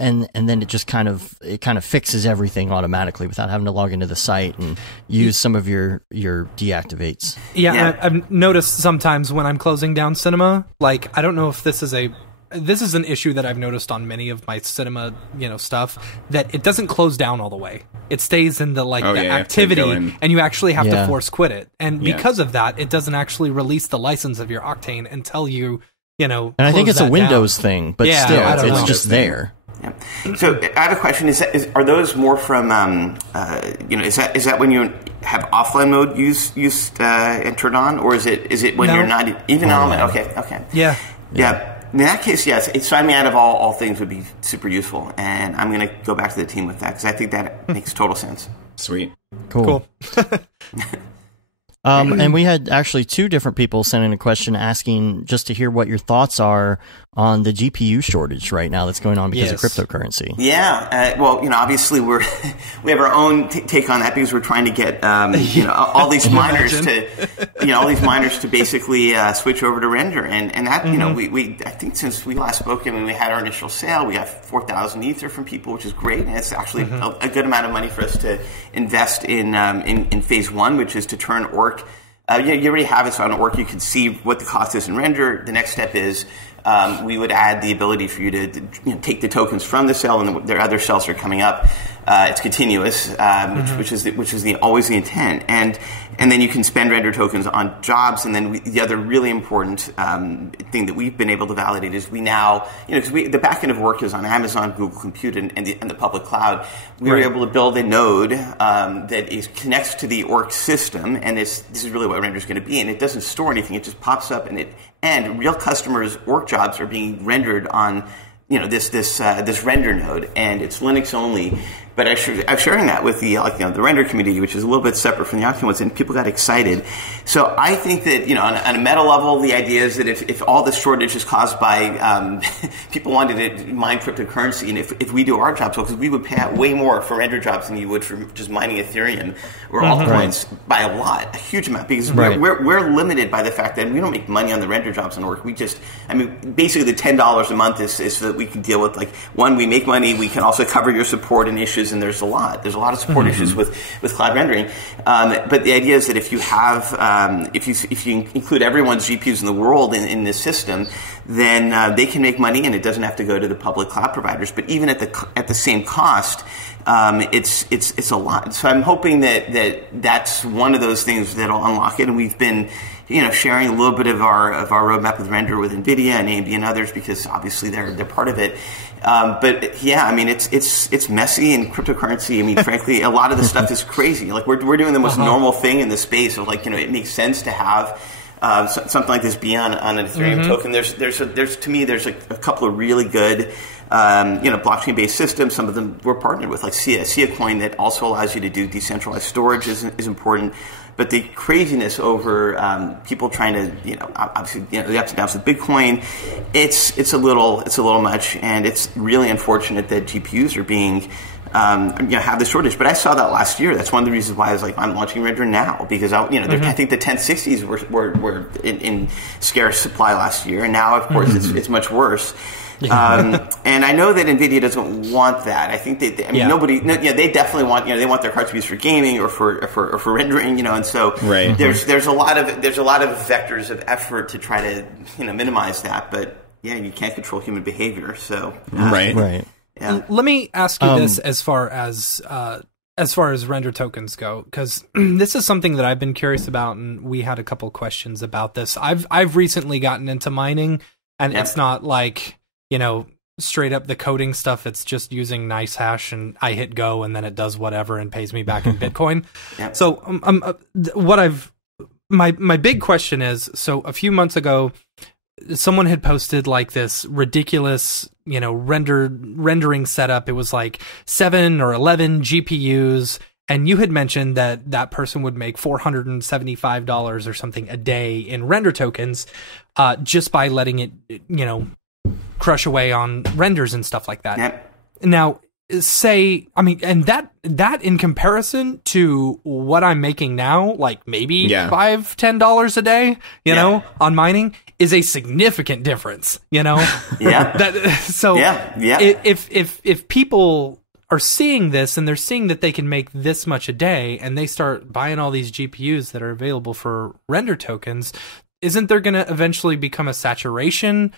And then it just kind of fixes everything automatically without having to log into the site and use some of your deactivates. Yeah. I've noticed sometimes when I'm closing down Cinema, I don't know if this is an issue that I've noticed on many of my Cinema, stuff, that it doesn't close down all the way. It stays in the activity, and you actually have to force quit it. And because of that, it doesn't actually release the license of your Octane until you And I think it's a Windows thing, but still, it's just there. Yeah. So I have a question: are those more from is that when you have offline mode used and turned on, or is it when you're not even on? Okay. Yeah. In that case, yes. Sign me out of all things would be super useful, and I'm going to go back to the team with that because I think that makes total sense. Sweet. Cool. And we had actually 2 different people sending a question asking just to hear what your thoughts are on the GPU shortage right now that's going on because of cryptocurrency. Yeah. Obviously we have our own take on that because we're trying to get, all these miners to basically switch over to render. And that, I think since we last spoke, we had our initial sale, we got 4,000 Ether from people, which is great. And it's actually a good amount of money for us to invest in phase 1, which is to turn Orc You already have it, so on Orc you can see what the cost is in render. The next step is we would add the ability for you to take the tokens from the cell, and there are other cells that are coming up. It's continuous, which is always the intent, and then you can spend render tokens on jobs. And then the other really important thing that we've been able to validate is we now, because the backend of work is on Amazon, Google Compute, and the public cloud. We were able to build a node that connects to the Orc system, and this is really what render is going to be. And it doesn't store anything; it just pops up, and real customers' Orc jobs are being rendered on this render node, and it's Linux only. But I'm sharing that with the render community, which is a little bit separate from the Octane ones, and people got excited. So I think that on a meta level, the idea is that if all this shortage is caused by people wanting to mine cryptocurrency, and if we do our jobs, because we would pay out way more for render jobs than you would for just mining Ethereum or altcoins by a lot, a huge amount, because we're limited by the fact that we don't make money on the render jobs on Orc. Basically the $10 a month is so that we can deal with one, we make money, we can also cover your support and issues. And there's a lot of support issues with cloud rendering. But the idea is that if you have, if you include everyone's GPUs in the world in this system, then they can make money, and it doesn't have to go to the public cloud providers. But even at the same cost, it's a lot. So I'm hoping that's one of those things that'll unlock it. And we've been sharing a little bit of our roadmap with render with NVIDIA and AMD and others, because obviously they're part of it. But yeah, it's messy, and cryptocurrency. Frankly, a lot of the stuff is crazy. We're doing the most normal thing in the space of it makes sense to have something like this be on an Ethereum token. There's to me there's a couple of really good blockchain based systems. Some of them we're partnered with, like Sia Coin, that also allows you to do decentralized storage is important. But the craziness over people trying to, obviously, the ups and downs with Bitcoin, it's a little much, and it's really unfortunate that GPUs are being have the shortage. But I saw that last year. That's one of the reasons why I was I'm launching render now, because I think the 1060s were in scarce supply last year, and now of course it's much worse. And I know that NVIDIA doesn't want that. I think they definitely want, they want their cards to be used for gaming or for rendering, and so there's a lot of vectors of effort to try to, minimize that. But yeah, you can't control human behavior. So, right. Yeah. Let me ask you this as far as render tokens go, because this is something that I've been curious about, and we had a couple questions about this. I've recently gotten into mining, and it's not straight up the coding stuff. It's just using nice hash, and I hit go, and then it does whatever and pays me back in Bitcoin. So my big question is, so a few months ago, someone had posted this ridiculous, rendering setup. It was 7 or 11 GPUs. And you had mentioned that person would make $475 or something a day in render tokens, just by letting it, crush away on renders and stuff like that. Yep. Now, and that in comparison to what I'm making now, maybe $5-10 a day, on mining, is a significant difference, If people are seeing this, and they're seeing that they can make this much a day, and they start buying all these GPUs that are available for render tokens, isn't there going to eventually become a saturation,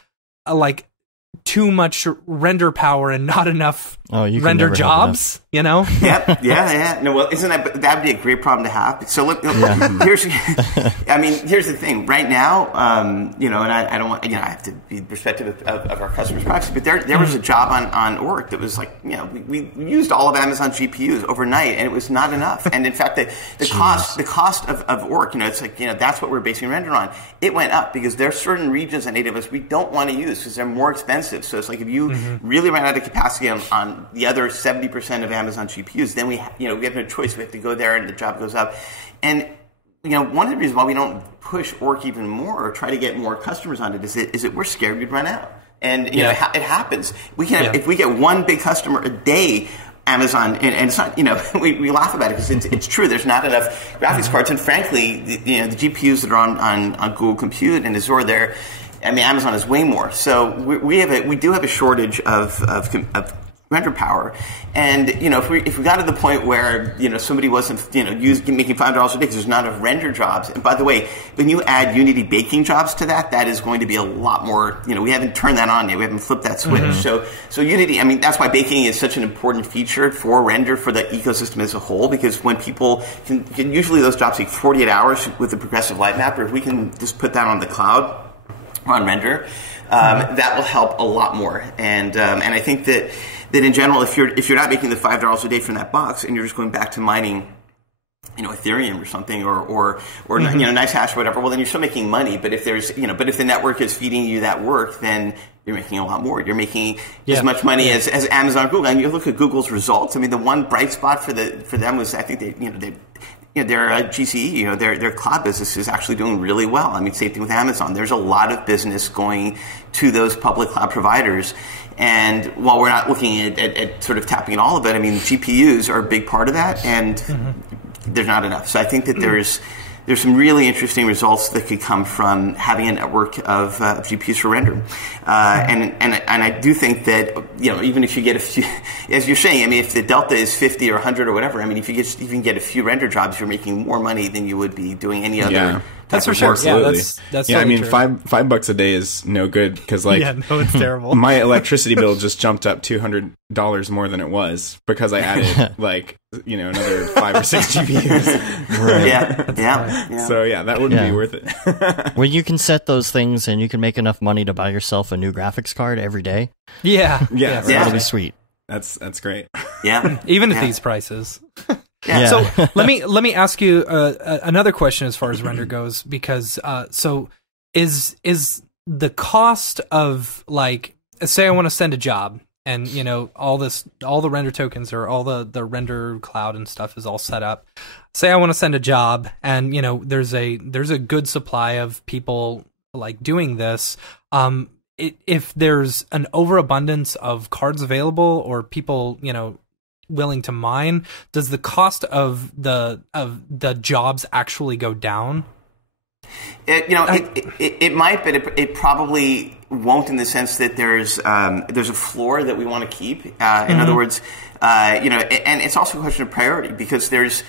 too much render power and not enough render jobs, Yeah. No, well, that'd be a great problem to have. So look, here's the thing. Right now, and I don't want, I have to be respectful of our customers' privacy, but there was a job on Orc that was we used all of Amazon GPUs overnight, and it was not enough. And in fact, the cost of Orc, it's that's what we're basing render on. It went up because there are certain regions on AWS we don't want to use because they're more expensive. So it's if you really run out of capacity on the other 70% of Amazon GPUs, then we have no choice. We have to go there, and the job goes up. And one of the reasons why we don't push Orc even more or try to get more customers on it is that we're scared we'd run out. And it happens. We can if we get one big customer a day. Amazon, and it's not, we laugh about it because it's true. There's not enough graphics cards, and frankly, the GPUs that are on Google Compute and Azure there. Amazon is way more. So we do have a shortage of render power. And, if we got to the point where, somebody wasn't, making $5 a day because there's not enough render jobs. And by the way, when you add Unity baking jobs to that is going to be a lot more, we haven't turned that on yet. We haven't flipped that switch. Mm-hmm. So Unity, that's why baking is such an important feature for render for the ecosystem as a whole, because when people can usually those jobs take 48 hours with the progressive light mapper. If we can just put that on the cloud, on render, that will help a lot more. And I think that in general, if you're not making the $5 a day from that box and you're just going back to mining, Ethereum or something, or nice hash or whatever, well, then you're still making money. But if there's, but if the network is feeding you that work, then you're making a lot more. You're making as much money as Amazon, Google. And you look at Google's results. the one bright spot for them was, I think their GCE, their cloud business is actually doing really well. Same thing with Amazon. There's a lot of business going to those public cloud providers. And while we're not looking at sort of tapping all of it, GPUs are a big part of that, and there's not enough. So I think that there's some really interesting results that could come from having a network of GPUs for render. And I do think that, even if you get a few, as you're saying, if the delta is 50 or 100 or whatever, if you even get a few render jobs, you're making more money than you would be doing any other. Yeah. That's for sure. Absolutely. Yeah, that's totally true. $5 a day is no good because it's terrible. My electricity bill just jumped up $200 more than it was because I added another 5 or 6 GPUs. Right. Yeah. So that wouldn't be worth it. Well, you can set those things and you can make enough money to buy yourself a new graphics card every day. Yeah. That'll be sweet. That's great. Yeah. Even at these prices. Yeah. So let me ask you another question as far as render goes, because so is the cost of, say I want to send a job and all the render tokens or all the render cloud and stuff is all set up. Say I want to send a job and there's a good supply of people doing this. If there's an overabundance of cards available or people willing to mine, does the cost of the jobs actually go down? It might, but it probably won't, in the sense that there's a floor that we want to keep. In other words, and it's also a question of priority, because there's,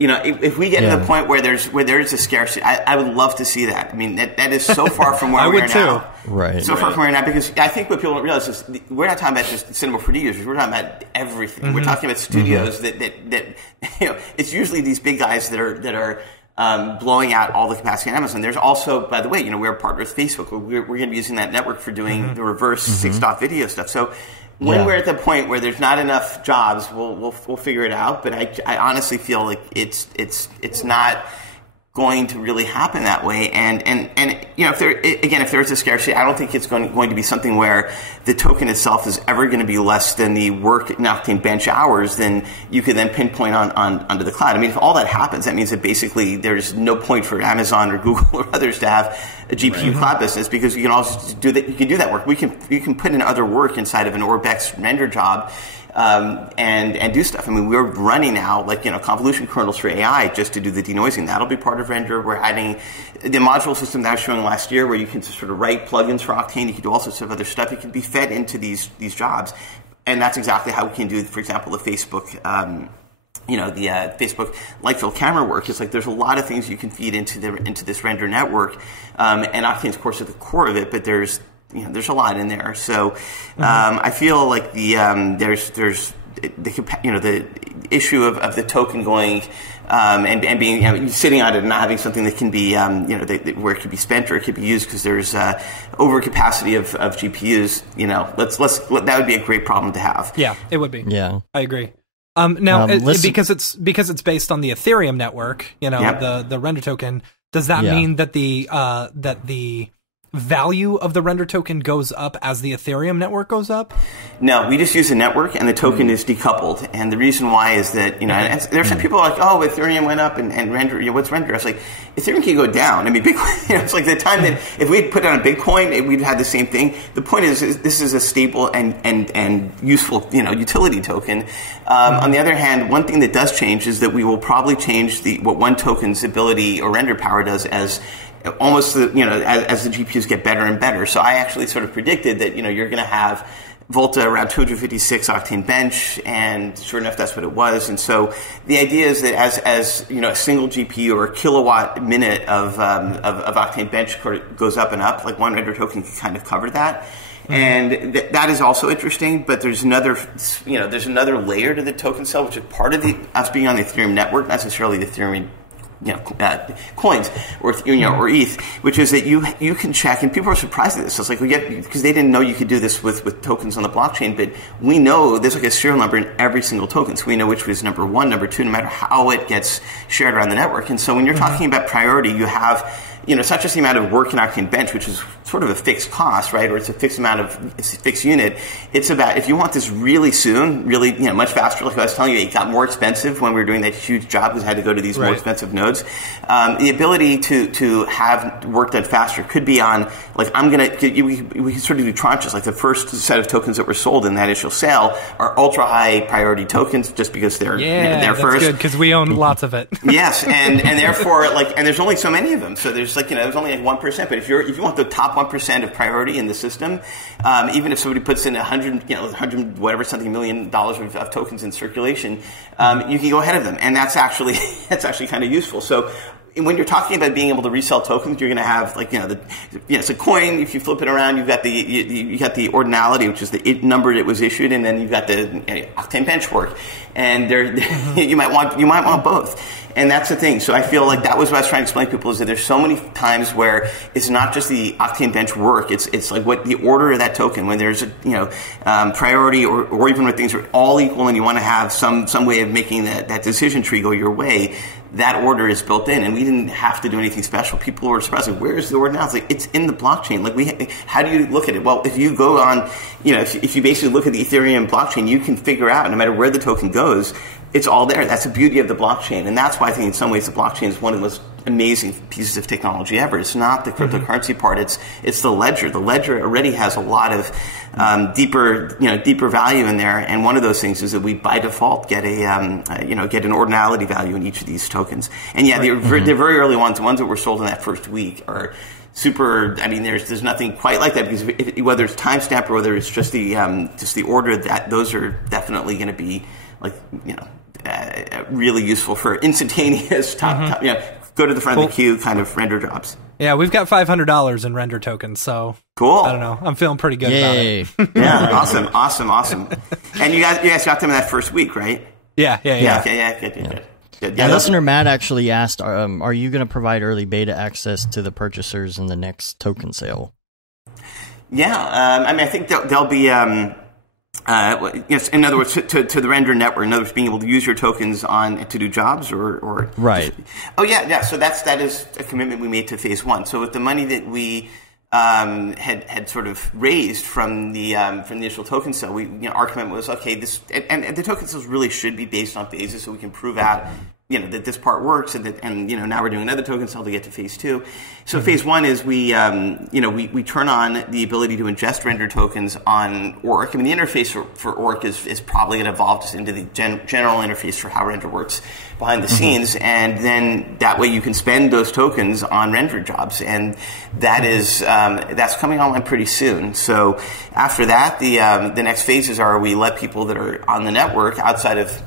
if we get to the point where there is a scarcity, I would love to see that. That is so far from where we are now. Right. So far from where we are now, because I think what people don't realize is we're not talking about just cinema producers. We're talking about everything. We're talking about studios that it's usually these big guys that are blowing out all the capacity on Amazon. There's also, by the way, we're a partner with Facebook. We're going to be using that network for doing the reverse 6-dot video stuff. So when we're at the point where there's not enough jobs, we'll figure it out. But I honestly feel like it's not going to really happen that way. And if there is a scarcity, I don't think it's going to be something where the token itself is ever going to be less than the work in Octane bench hours. Then you could then pinpoint onto the cloud. If all that happens, that means that basically there's no point for Amazon or Google or others to have a GPU cloud business, because you can also do that. You can do that work. You can put in other work inside of an Orbex render job. And do stuff. We're running now convolution kernels for AI just to do the denoising. That'll be part of render. We're adding the module system that I was showing last year, where you can just sort of write plugins for Octane. You can do all sorts of other stuff. It can be fed into these jobs, and that's exactly how we can do, for example, the Facebook. The Facebook light field camera work. It's there's a lot of things you can feed into this render network, and Octane's, of course, at the core of it. But there's a lot in there. So I feel like there's the issue of the token going and being sitting on it and not having something that can be where it could be spent or it could be used, because there's overcapacity of GPUs. That would be a great problem to have. Yeah, it would be. Yeah, I agree. Because it's based on the Ethereum network, the render token. Does that mean that the value of the render token goes up as the Ethereum network goes up? No, we just use a network, and the token is decoupled. And the reason why is that, there's some people like, oh, Ethereum went up and render, what's render? I was like, Ethereum can go down. Bitcoin, it's like the time that if we had put on a Bitcoin, we'd had the same thing. The point is this is a stable and useful, utility token. On the other hand, one thing that does change is that we will probably change what one token's ability or render power does as the GPUs get better and better. So I actually sort of predicted that, you're going to have Volta around 256 octane bench, and sure enough, that's what it was. And so the idea is that as you know, a single GPU or a kilowatt minute of octane bench goes up and up, like one render token can kind of cover that. And that is also interesting, but there's another layer to the token cell, which is part of us being on the Ethereum network, not necessarily the Ethereum coins or or ETH, which is that you can check, and people are surprised at this. So it's like because they didn't know you could do this with tokens on the blockchain, but we know there's like a serial number in every single token, so we know which was number one, number two, no matter how it gets shared around the network. And so when you're talking about priority, you have, it's not just the amount of work in octane bench, which is sort of a fixed cost, right? Or it's a fixed unit. It's about, if you want this really soon, really, much faster, like I was telling you, it got more expensive when we were doing that huge job because I had to go to these more expensive nodes. The ability to have work done faster could be on, like, we can sort of do tranches. Like the first set of tokens that were sold in that initial sale are ultra high priority tokens just because they're they're that's first. Good because we own lots of it. Yes, and therefore, and there's only so many of them. So there's there's only like 1%. But if you want the top 1% of priority in the system, even if somebody puts in $100 whatever something $1 million of tokens in circulation, you can go ahead of them, and that's actually kind of useful. So when you're talking about being able to resell tokens, you're going to have it's a coin. If you flip it around, you've got the ordinality, which is the number that was issued, and then you've got the octane bench work, and you might want both. And that's the thing. So I feel like that was what I was trying to explain to people, is that there's so many times where it's not just the octane bench work. It's like what the order of that token, when there's a priority or even when things are all equal and you want to have some way of making that decision tree go your way. That order is built in, and we didn't have to do anything special. People were surprised, like, where's the order now? It's like, it's in the blockchain. Like, how do you look at it? Well, if you go on, if you basically look at the Ethereum blockchain, you can figure out, no matter where the token goes, it's all there. That's the beauty of the blockchain. And that's why I think in some ways the blockchain is one of the most amazing pieces of technology ever. It's not the cryptocurrency part. It's the ledger. The ledger already has a lot of deeper value in there. And one of those things is that we by default get an ordinality value in each of these tokens. And the very early ones, the ones that were sold in that first week, are super. I mean, there's nothing quite like that, because whether it's timestamp or whether it's just the order, that those are definitely going to be really useful for instantaneous top, go to the front of the queue kind of render jobs. Yeah, we've got $500 in render tokens, so cool. I don't know. I'm feeling pretty good about it. Yeah, awesome. And you guys got them in that first week, right? Yeah. Okay, good. Yeah, listener Matt actually asked, are you going to provide early beta access to the purchasers in the next token sale? Yeah, I think there'll be. Yes, in other words, to the render network. In other words, being able to use your tokens to do jobs or right. Yeah. So that is a commitment we made to phase one. So with the money that we had sort of raised from the initial token sale, our commitment was, okay, this and the token sales really should be based on phases, so we can prove out that this part works, and now we're doing another token sale to get to phase two. So phase one is we turn on the ability to ingest render tokens on Orc. I mean, the interface for Orc is probably going to evolve just into the general interface for how render works behind the scenes, and then that way you can spend those tokens on render jobs, and that is that's coming online pretty soon. So after that, the next phases are we let people that are on the network outside of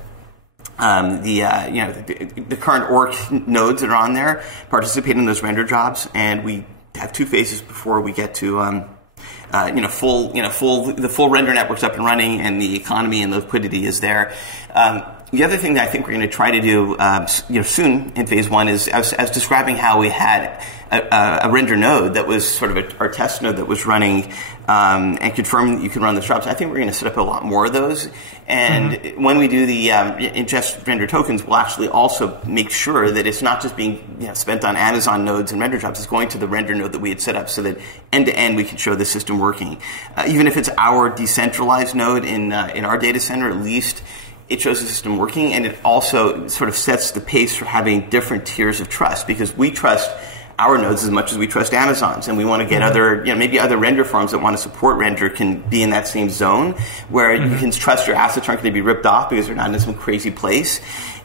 the current Orc nodes that are on there participate in those render jobs, and we have two phases before we get to the full render network's up and running, and the economy and liquidity is there. The other thing that I think we're going to try to do soon in phase one is, I was describing how we had a render node that was sort of our test node that was running and confirming that you can run those jobs. I think we're going to set up a lot more of those. And when we do the ingest render tokens, we'll actually also make sure that it's not just being spent on Amazon nodes and render jobs. It's going to the render node that we had set up, so that end to end we can show the system working. Even if it's our decentralized node in our data center, at least it shows the system working, and it also sort of sets the pace for having different tiers of trust, because we trust our nodes as much as we trust Amazon's, and we want to get other, maybe other render farms that want to support render can be in that same zone where you can trust your assets aren't going to be ripped off because they're not in some crazy place.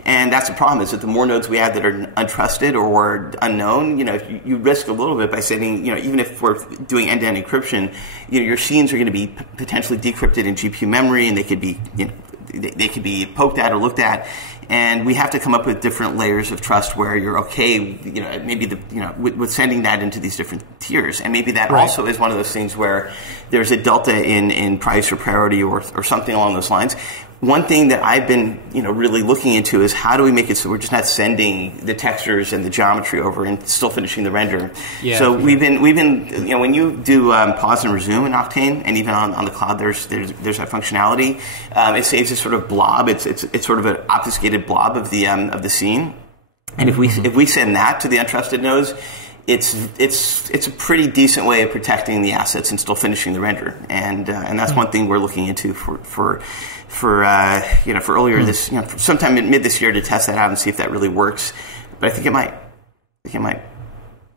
And that's the problem, is that the more nodes we have that are untrusted or unknown, you risk a little bit by sending, even if we're doing end-to-end encryption, your scenes are going to be potentially decrypted in GPU memory, and they could be, they could be poked at or looked at. And we have to come up with different layers of trust where you're okay, maybe with sending that into these different tiers. And maybe that also is one of those things where there's a delta in price or priority or something along those lines. One thing that I've been, really looking into is how do we make it so we're just not sending the textures and the geometry over and still finishing the render. Yeah, so we've been, when you do pause and resume in Octane, and even on the cloud, there's that functionality. It saves this sort of blob. It's sort of an obfuscated blob of the scene. And if we send that to the untrusted nodes, it's a pretty decent way of protecting the assets and still finishing the render. And that's one thing we're looking into for earlier this, sometime mid this year to test that out and see if that really works. But I think it might.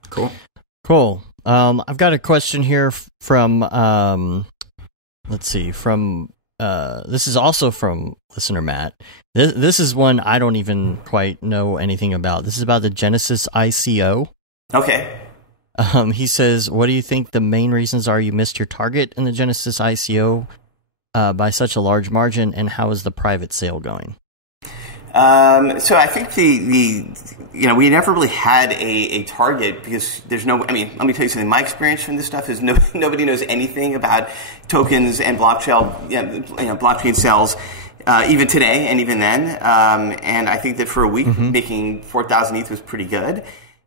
Cool. I've got a question here from, this is also from listener Matt. This is one I don't even quite know anything about. This is about the Genesis ICO. Okay. He says, what do you think the main reasons are you missed your target in the Genesis ICO by such a large margin, and how is the private sale going? So I think we never really had a target because there's no, let me tell you something. My experience from this stuff is nobody knows anything about tokens and blockchain sales, even today and even then. And I think that for a week, making 4,000 ETH was pretty good.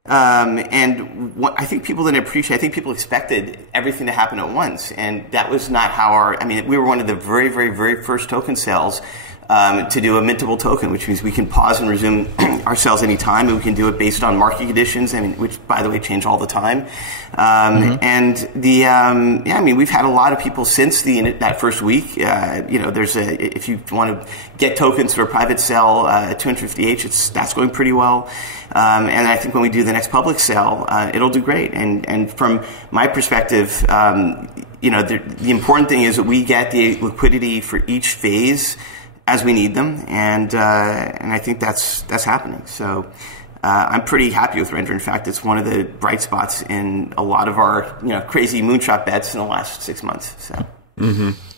And what I think people didn't appreciate, I think people expected everything to happen at once. And that was not how we were one of the very, very, very first token sales to do a mintable token, which means we can pause and resume our sales anytime, and we can do it based on market conditions, which, by the way, change all the time. And we've had a lot of people since that first week. If you want to get tokens for a private sale at 250H, that's going pretty well. And I think when we do the next public sale, it'll do great. And from my perspective, the important thing is that we get the liquidity for each phase as we need them, and I think that's happening. So I'm pretty happy with Render. In fact, it's one of the bright spots in a lot of our crazy moonshot bets in the last 6 months. So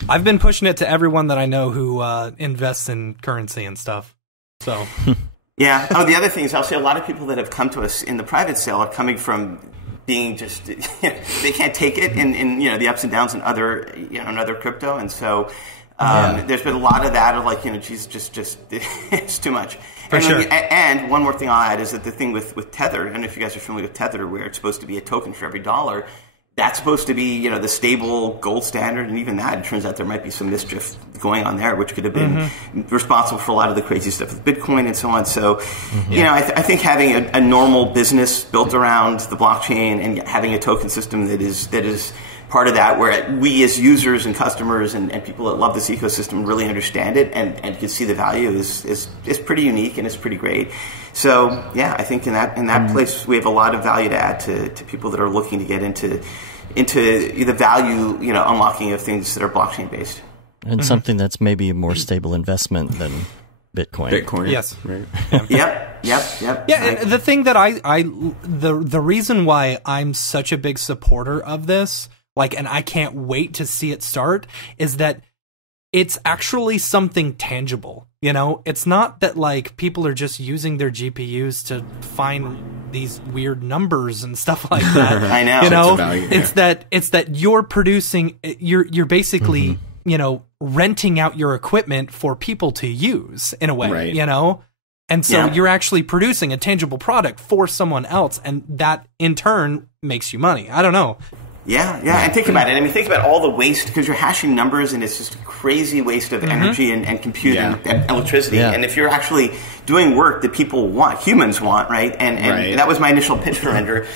I've been pushing it to everyone that I know who invests in currency and stuff. So yeah. Oh, the other thing is, I'll say a lot of people that have come to us in the private sale are coming from being just they can't take it in the ups and downs in other crypto, and so. There's been a lot of that of geez, just it's too much. And one more thing I'll add is that the thing with Tether, I don't know if you guys are familiar with Tether, where it's supposed to be a token for every dollar. That's supposed to be, the stable gold standard, and even that, it turns out there might be some mischief going on there, which could have been responsible for a lot of the crazy stuff with Bitcoin and so on. So, I think having a normal business built around the blockchain and having a token system that is part of that, where we as users and customers and people that love this ecosystem really understand it and can see the value is pretty unique and it's pretty great. So yeah, I think in that place we have a lot of value to add to people that are looking to get into the value unlocking of things that are blockchain based. And something that's maybe a more stable investment than Bitcoin. Yes. Right. Yep. Yeah, and the thing that the reason why I'm such a big supporter of this, and I can't wait to see it start, is that it's actually something tangible. It's not that people are just using their GPUs to find these weird numbers and stuff like that. I know. It's that you're producing, you're basically, renting out your equipment for people to use in a way, right. And so you're actually producing a tangible product for someone else, and that in turn makes you money. I don't know. Yeah, and think about it. Think about all the waste, because you're hashing numbers, and it's just a crazy waste of energy and compute and electricity. Yeah. And if you're actually doing work that people want, humans want, right? And that was my initial pitch for Render.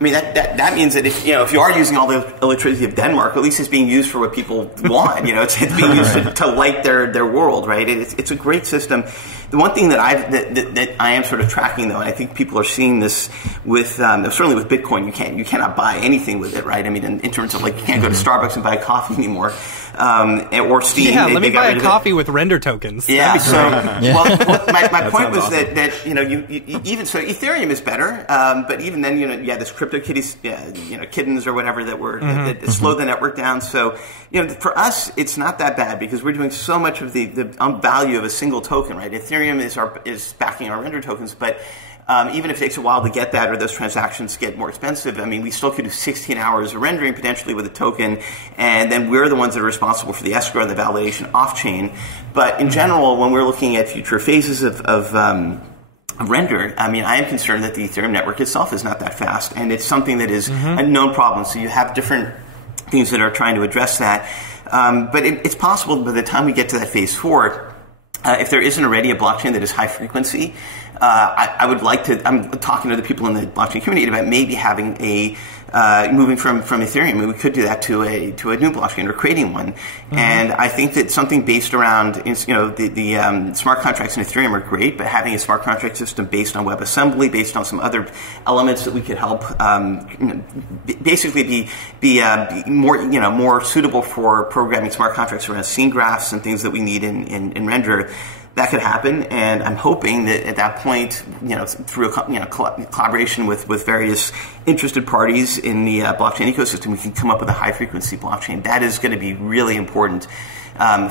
I mean, that means that if you are using all the electricity of Denmark, at least it's being used for what people want. It's being used to light their world, right? It's a great system. The one thing that I am sort of tracking, though, and I think people are seeing this with certainly with Bitcoin, you cannot buy anything with it, right? I mean, in terms of like you can't go to Starbucks and buy coffee anymore, or Steam. Yeah, let me buy a coffee with render tokens. Yeah. So, well, my point was awesome. that you even so, Ethereum is better, but even then, this CryptoKitties, kittens or whatever that slowed the network down. So, for us, it's not that bad because we're doing so much of the value of a single token, right? Ethereum is backing our render tokens, but even if it takes a while to get that or those transactions get more expensive, I mean, we still could do 16 hours of rendering potentially with a token, and then we're the ones that are responsible for the escrow and the validation off-chain. But in general, when we're looking at future phases of render, I mean, I am concerned that the Ethereum network itself is not that fast, and it's something that is a known problem. So you have different things that are trying to address that. But it's possible by the time we get to that phase 4, if there isn't already a blockchain that is high frequency, I would like to. I'm talking to the people in the blockchain community about maybe having moving from Ethereum. I mean, we could do that to a new blockchain or creating one. And I think that something based around the smart contracts in Ethereum are great, but having a smart contract system based on WebAssembly, based on some other elements that we could help basically be more suitable for programming smart contracts around scene graphs and things that we need in render. That could happen, and I'm hoping that at that point, through a collaboration with various interested parties in the blockchain ecosystem, we can come up with a high-frequency blockchain. That is going to be really important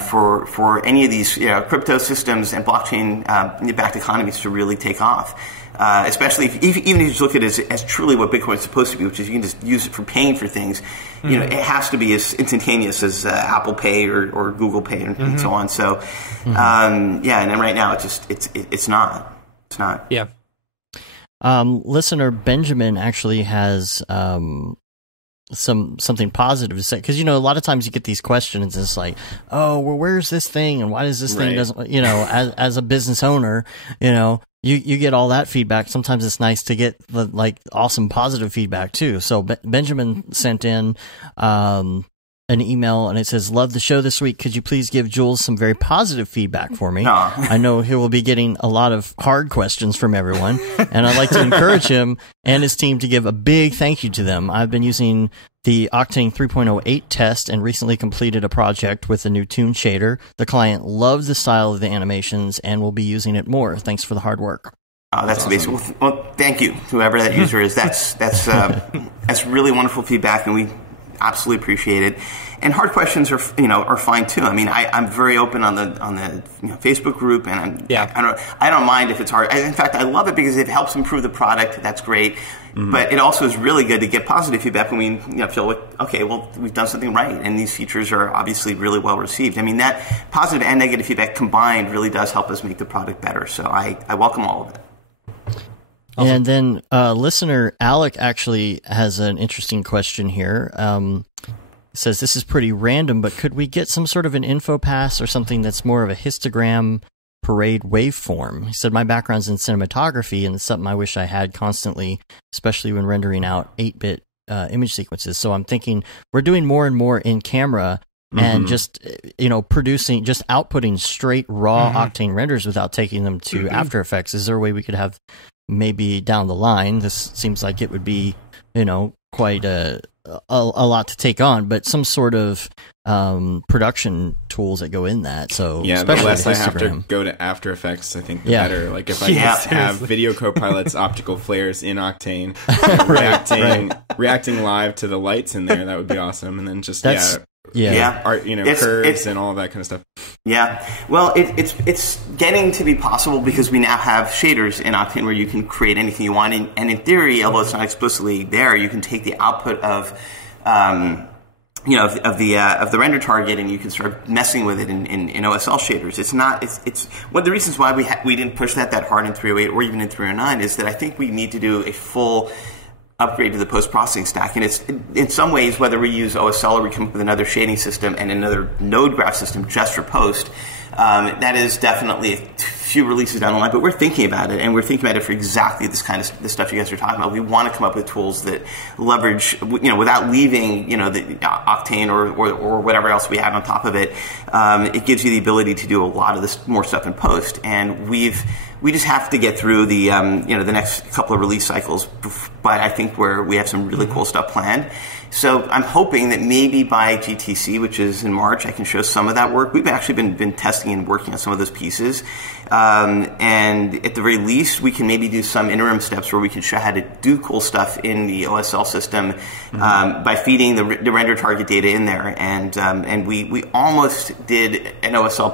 for any of these crypto systems and blockchain-backed economies to really take off. Especially even if you look at it as truly what Bitcoin is supposed to be, which is you can just use it for paying for things. It has to be as instantaneous as Apple Pay or Google Pay and so on. So, and then right now it's not. It's not. Yeah. Listener Benjamin actually has something positive to say, because a lot of times you get these questions. It's like, oh, well, where's this thing, and why does this thing doesn't? As a business owner, You get all that feedback. Sometimes it's nice to get the awesome positive feedback too. So Benjamin sent in an email and it says, "Love the show this week. Could you please give Jules some very positive feedback for me? I know he will be getting a lot of hard questions from everyone, and I'd like to encourage him and his team to give a big thank you to them. I've been using the Octane 3.08 test and recently completed a project with the new Toon shader. The client loves the style of the animations and will be using it more. Thanks for the hard work." Oh, that's amazing. Well, thank you, whoever that user is. That's really wonderful feedback, and we absolutely appreciate it. And hard questions are fine too. I mean, I'm very open on the Facebook group, and I don't mind if it's hard. In fact, I love it because it helps improve the product. That's great. But it also is really good to get positive feedback when we feel like, okay, well, we've done something right, and these features are obviously really well received. I mean, that positive and negative feedback combined really does help us make the product better. So I welcome all of it. Awesome. And then listener Alec actually has an interesting question here. Says, this is pretty random, but could we get some sort of an info pass or something that's more of a histogram parade waveform? He said, my background's in cinematography, and it's something I wish I had constantly, especially when rendering out 8-bit image sequences. So I'm thinking we're doing more and more in camera and just, producing, just outputting straight raw Octane renders without taking them to After Effects. Is there a way we could have maybe down the line? This seems like it would be, quite a lot to take on, but some sort of production tools that go in that. So yeah, the less I have to go to After Effects, I think the better. Like if I have Video Copilot's optical flares in Octane, reacting live to the lights in there, that would be awesome. And then just art, curves and all of that kind of stuff. Yeah, well, it's getting to be possible because we now have shaders in Octane where you can create anything you want, and in theory, although it's not explicitly there, you can take the output of the render target and you can start messing with it in OSL shaders. It's one of the reasons why we didn't push that hard in 308 or even in 309 is that I think we need to do a full upgrade to the post-processing stack. And it's in some ways, whether we use OSL or we come up with another shading system and another node graph system just for post, that is definitely few releases down the line, but we're thinking about it, and we're thinking about it for exactly this kind of the stuff you guys are talking about. We want to come up with tools that leverage, without leaving, the Octane or whatever else we have on top of it. It gives you the ability to do a lot of this more stuff in post, and we just have to get through the the next couple of release cycles. But I think we have some really cool stuff planned. So I'm hoping that maybe by GTC, which is in March, I can show some of that work. We've actually been testing and working on some of those pieces. And at the very least, we can maybe do some interim steps where we can show how to do cool stuff in the OSL system by feeding the render target data in there. And we almost did an OSL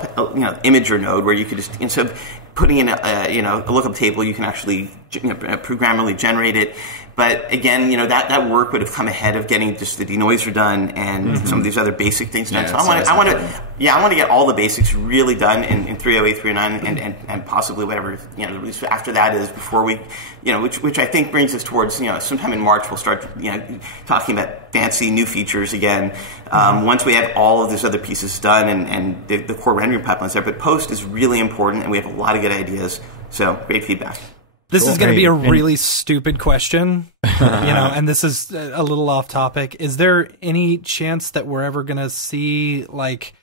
imager node where you could just, instead of putting in a lookup table, you can actually programmably generate it. But again, that work would have come ahead of getting just the denoiser done and some of these other basic things done. So I want to get all the basics really done in 308, 309, and possibly whatever the release after that is before we, which I think brings us towards sometime in March we'll start talking about fancy new features again. Once we have all of these other pieces done and the core rendering pipelines there, but post is really important, and we have a lot of good ideas. So great feedback. This is going to be a really stupid question, and this is a little off topic. Is there any chance that we're ever going to see like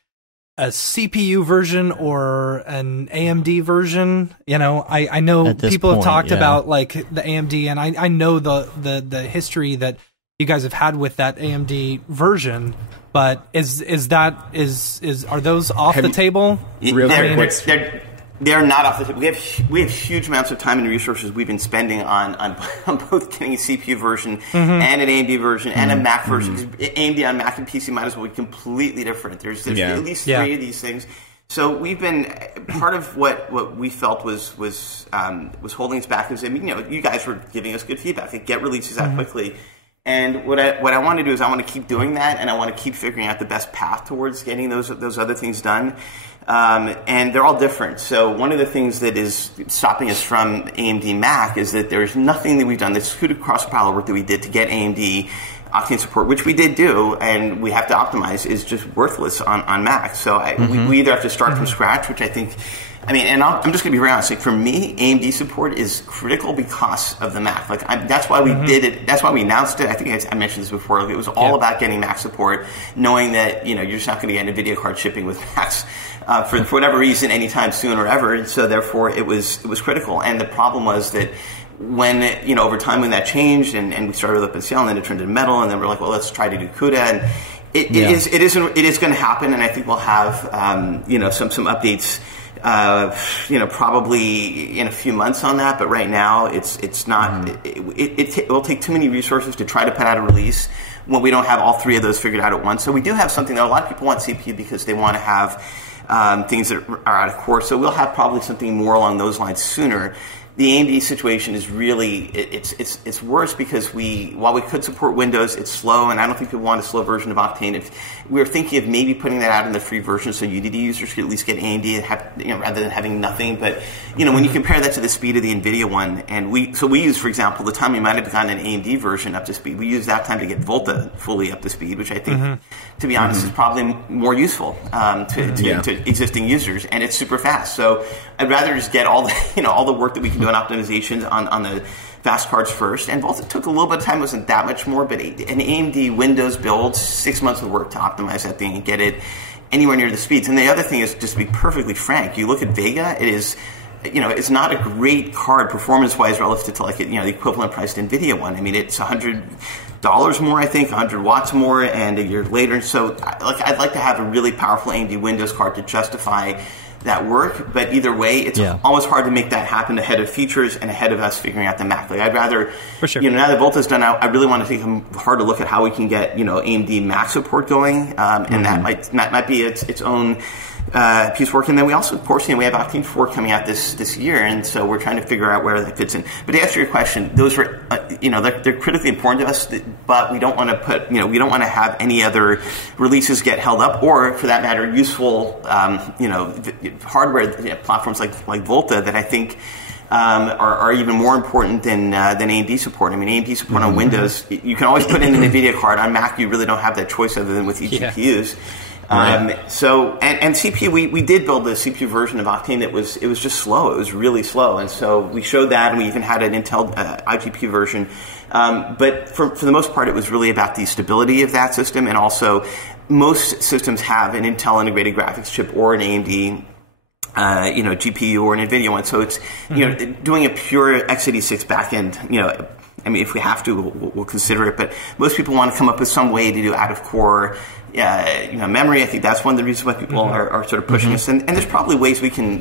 a CPU version or an AMD version? I know people have talked about like the AMD, and I know the history that you guys have had with that AMD version. But are those off the table? They're not off the table. We have huge amounts of time and resources we've been spending on both getting a CPU version and an AMD version and a Mac version. AMD on Mac and PC might as well be completely different. There's at least three of these things. So we've been part of what we felt was holding us back is you guys were giving us good feedback. Like, get releases out quickly. And what I want to do is I want to keep doing that, and I want to keep figuring out the best path towards getting those other things done. And they're all different. So one of the things that is stopping us from AMD Mac is that there's nothing that we've done. This CUDA cross-compile work that we did to get AMD Octane support, which we did do, and we have to optimize, is just worthless on Mac. So we either have to start from scratch, which I think... and I'm just going to be very honest. Like, for me, AMD support is critical because of the Mac. Like, that's why we did it. That's why we announced it. I think I mentioned this before. Like, it was all about getting Mac support, knowing that you're just not going to get a NVIDIA card shipping with Macs for whatever reason anytime soon or ever. And so therefore, it was critical. And the problem was that when over time when that changed and we started with OpenCL and then it turned into Metal, and then we're like, well, let's try to do CUDA. And it is going to happen. And I think we'll have some updates. Probably in a few months on that, but right now it's not. It will take too many resources to try to put out a release when we don't have all three of those figured out at once. So we do have something that a lot of people want CPU because they want to have things that are out of core. So we'll have probably something more along those lines sooner. The AMD situation is really it's worse because while we could support Windows, it's slow, and I don't think people want a slow version of Octane. If we were thinking of maybe putting that out in the free version, so Unity users could at least get AMD and have rather than having nothing. But when you compare that to the speed of the NVIDIA one, and we use, for example, the time we might have gotten an AMD version up to speed, we use that time to get Volta fully up to speed, which I think, to be honest, is probably more useful to existing users, and it's super fast. So I'd rather just get all the work that we can do on optimizations on the fast cards first. And Volta took a little bit of time, wasn't that much more, but an AMD Windows build, 6 months of work to optimize that thing and get it anywhere near the speeds. And the other thing is, just to be perfectly frank, you look at Vega, it is, it's not a great card performance-wise relative to the equivalent priced NVIDIA one. It's $100 more, I think, 100 watts more, and a year later. So I'd like to have a really powerful AMD Windows card to justify that work, but either way, it's almost hard to make that happen ahead of features and ahead of us figuring out the Mac. Like, I'd rather, for sure. Now that Volta's done, I really want to take a harder look at how we can get, AMD Mac support going, and that might be its own piece of work. And then we also, of course, we have Octane 4 coming out this year, and so we're trying to figure out where that fits in. But to answer your question, those are, they're critically important to us, but we don't want to put, we don't want to have any other releases get held up, or for that matter, useful, hardware platforms like Volta that I think are even more important than AMD support. AMD support on Windows, you can always put in an NVIDIA card. On Mac, you really don't have that choice other than with eGPUs. So CPU, we did build the CPU version of Octane that was just slow. It was really slow, and so we showed that, and we even had an Intel iGPU version. But for the most part, it was really about the stability of that system, and also most systems have an Intel integrated graphics chip or an AMD GPU or an NVIDIA one. So it's doing a pure x86 backend. I mean, if we have to, we'll consider it. But most people want to come up with some way to do out of core memory. I think that's one of the reasons why people are sort of pushing us. And there's probably ways we can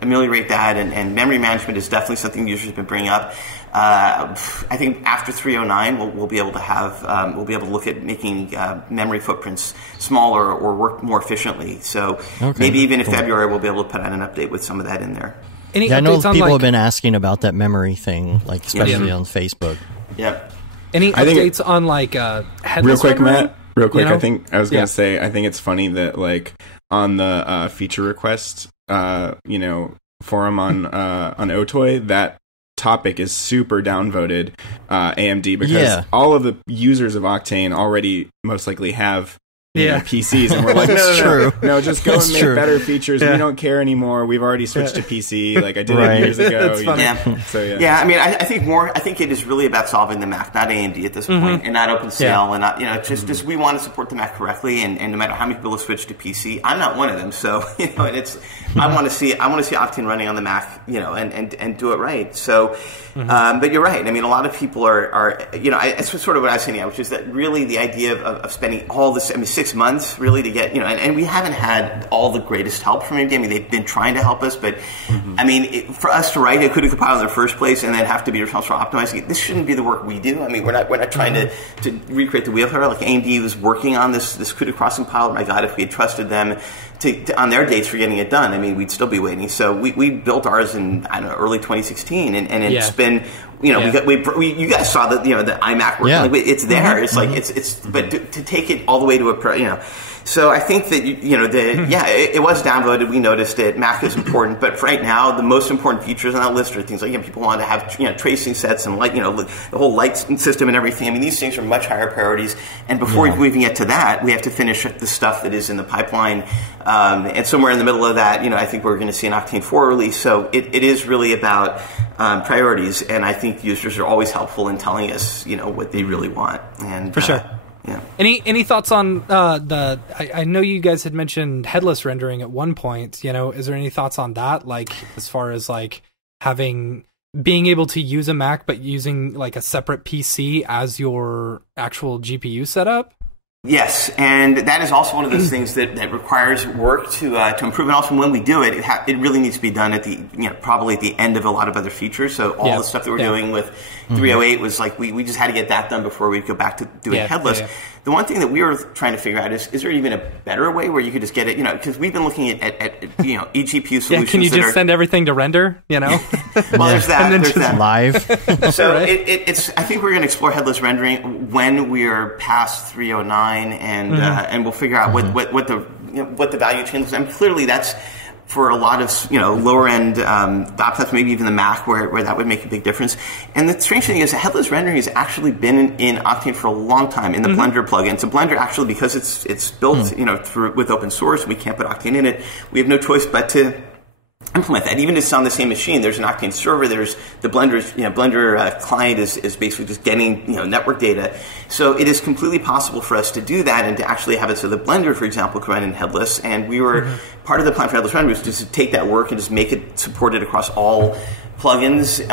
ameliorate that. And memory management is definitely something users have been bringing up. I think after 309, we'll be able to have we'll be able to look at making memory footprints smaller or work more efficiently. So maybe even in February, we'll be able to put out an update with some of that in there. I know people have been asking about that memory thing, like especially on Facebook. Yep. Any updates on like headless real quick, rendering? Matt? Real quick, I think I was going to say, I think it's funny that like on the feature request, forum on Otoy, that topic is super downvoted AMD because all of the users of Octane already most likely have PCs, and we're like, no, just go and make better features. We don't care anymore. We've already switched to PC. Like I did it years ago. I mean, I think it is really about solving the Mac, not AMD at this point, and not OpenCL, and not just we want to support the Mac correctly, and no matter how many people have switched to PC, I'm not one of them. So and it's I want to see Octane running on the Mac, and do it right. So, but you're right. I mean, a lot of people are it's sort of what I was saying, which is that really the idea of spending all this, 6 months really to get, and we haven't had all the greatest help from AMD. I mean, they've been trying to help us, but I mean, for us to write a CUDA compiler in the first place and then have to be responsible for optimizing it, this shouldn't be the work we do. I mean, we're not trying to recreate the wheel here. Like AMD was working on this CUDA cross compiler. My God, if we had trusted them to on their dates for getting it done, I mean, we'd still be waiting. So we built ours in early 2016, and it's been. You guys saw that the iMac working. Like, it's there. It's like it's but to take it all the way to a So I think that it was downvoted. We noticed it. Mac is important, but right now the most important features on that list are things like people want to have tracing sets and light the whole light system and everything. I mean, these things are much higher priorities. And before we even get to that, we have to finish the stuff that is in the pipeline. And somewhere in the middle of that, I think we're going to see an Octane 4 release. So it is really about priorities, and I think users are always helpful in telling us, what they really want. And for sure. Yeah. Any thoughts on I know you guys had mentioned headless rendering at one point. Is there any thoughts on that? Like as far as like being able to use a Mac but using like a separate PC as your actual GPU setup? Yes, and that is also one of those things that requires work to improve. And also, when we do it, it really needs to be done at the probably at the end of a lot of other features. So all the stuff that we're doing with 308 was like we just had to get that done before we go back to doing headless. The one thing that we were trying to figure out is there even a better way where you could just get it? Because we've been looking at eGPU solutions. Can you just send everything to render? Well, there's that. And then there's that. Live. So it's. I think we're going to explore headless rendering when we are past 309, and we'll figure out what the value chain is. And clearly that's for a lot of lower end laptops, maybe even the Mac, where that would make a big difference. And the strange thing is, headless rendering has actually been in Octane for a long time in the Blender plugin. So Blender actually, because it's built with open source, we can't put Octane in it. We have no choice but to implement that. Even if it's on the same machine, there's an Octane server. There's the Blender client is basically just getting network data. So it is completely possible for us to do that and to actually have it so the Blender, for example, can run in headless. And we were part of the plan for headless rendering was just to take that work and just make it supported across all plugins,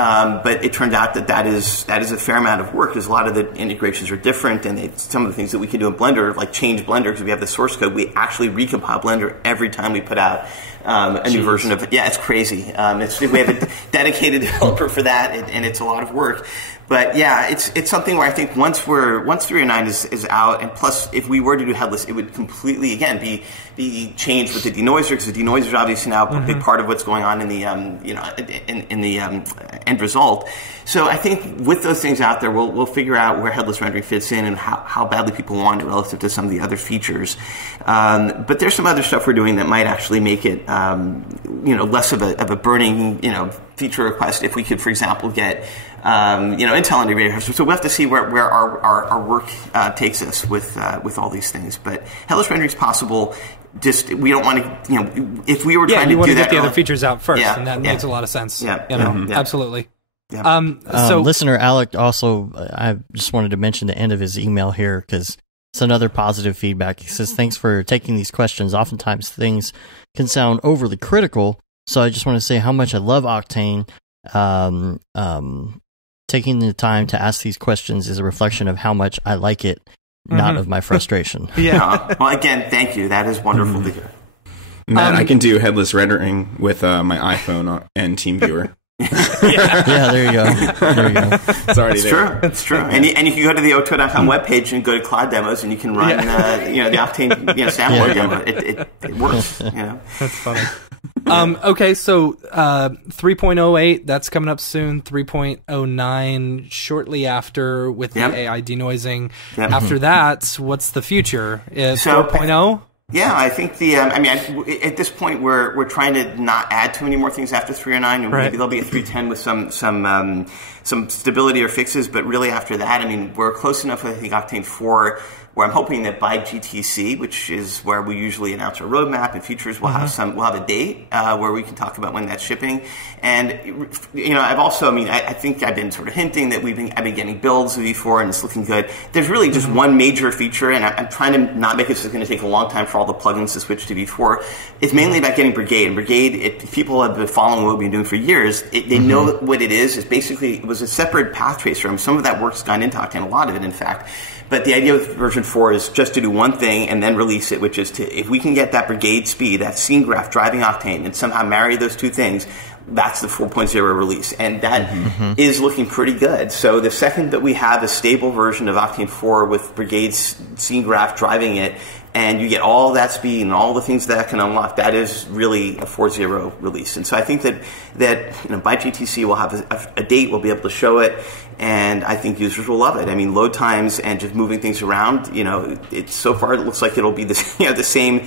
but it turned out that is a fair amount of work because a lot of the integrations are different, and some of the things that we can do in Blender, like change Blender because we have the source code, we actually recompile Blender every time we put out a new version of it. Yeah, it's crazy. We have a dedicated developer for that, and it's a lot of work. But yeah, it's something where I think once 309 is out, and plus if we were to do headless, it would completely again be changed with the denoiser, because the denoiser is obviously now a big part of what's going on in the in the end result. So I think with those things out there, we'll figure out where headless rendering fits in and how badly people want it relative to some of the other features. But there's some other stuff we're doing that might actually make it less of a burning feature request if we could, for example, get Intel integrated. So we'll have to see where our work takes us with all these things. But headless rendering is possible. Just we don't want to, if we were trying to do that, you want to get the other features out first, and that makes a lot of sense. Absolutely. Yeah. So listener Alec also, I just wanted to mention the end of his email here because it's another positive feedback. He says, thanks for taking these questions. Oftentimes things can sound overly critical, so I just want to say how much I love Octane. Taking the time to ask these questions is a reflection of how much I like it, not of my frustration. Yeah. Well, again, thank you. That is wonderful to hear. Matt, I can do headless rendering with my iPhone and TeamViewer. Yeah, there you go. It's already there. It's true. And you can go to the O2.com webpage and go to Cloud Demos, and you can run the Octane sampler demo. It works. That's funny. Okay, so 3.08, that's coming up soon. 3.09 shortly after with the AI denoising. Yep. After that, what's the future? 4.0? Yeah, I think at this point we're trying to not add too many more things after 309, and maybe there'll be a 310 with some stability or fixes. But really after that, we're close enough with Octane 4, where I'm hoping that by GTC, which is where we usually announce our roadmap and features, we'll have a date where we can talk about when that's shipping. And I've also, I think I've been sort of hinting that I've been getting builds of V4 and it's looking good. There's really just one major feature, and I'm trying to not make it so it's going to take a long time for all the plugins to switch to V4. It's mainly about getting Brigade. And Brigade, if people have been following what we've been doing for years, they know what it is. It's basically, it was a separate path tracer. Some of that work's gone into Octane, a lot of it, in fact. But the idea with version 4 is just to do one thing and then release it, which is if we can get that Brigade speed, that scene graph driving Octane, and somehow marry those two things, that's the 4.0 release. And that is looking pretty good. So the second that we have a stable version of Octane 4 with Brigade's scene graph driving it, and you get all that speed and all the things that can unlock, that is really a 4.0 release. And so I think that by GTC we'll have a date, we'll be able to show it, and I think users will love it. Load times and just moving things around, so far it looks like it'll be the same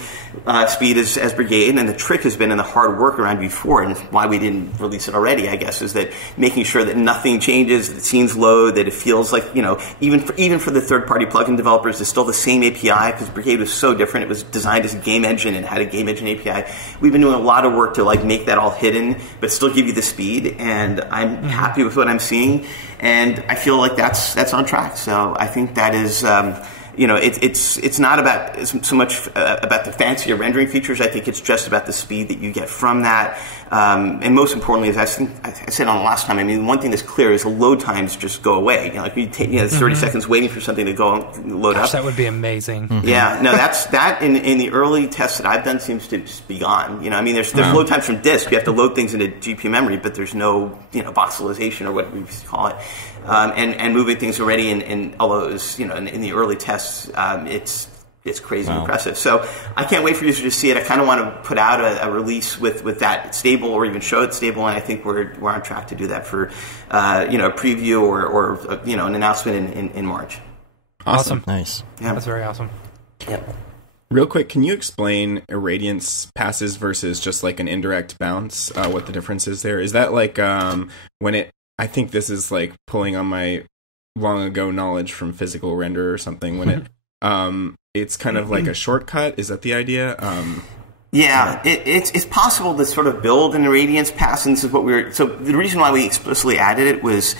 speed as Brigade, and the trick has been in the hard work around before, and why we didn't release it already, I guess, is that making sure that nothing changes, that scenes load, that it feels like, even for the third-party plugin developers, it's still the same API, because Brigade was so different. It was designed as a game engine and had a game engine API. We've been doing a lot of work to make that all hidden, but still give you the speed, and I'm happy with what I'm seeing. And I feel like that's on track. So I think that is, it's not about so much about the fancier rendering features. I think it's just about the speed that you get from that. And most importantly, as I said on the last time, one thing that's clear is the load times just go away. You take 30 seconds waiting for something to go load up. That would be amazing. Yeah, no, that in the early tests that I've done seems to just be gone. There's load times from disk. You have to load things into GPU memory, but there's no voxelization or what we call it. And moving things already in all those, in the early tests, it's crazy impressive. So I can't wait for users to see it. I kind of want to put out a release with that stable, or even show it stable, and I think we're on track to do that for a preview or an announcement in March. Awesome. Nice. Yeah. That's very awesome. Yep. Real quick, can you explain irradiance passes versus just an indirect bounce? What the difference is there? Is that when it? I think this is pulling on my long ago knowledge from physical render or something. When it it's kind of like a shortcut. Is that the idea? Yeah, it's possible to sort of build an irradiance pass, and this is what so the reason why we explicitly added it was,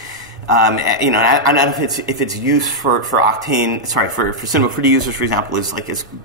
I don't know if it's used for Octane, for Cinema 4D users, for example, is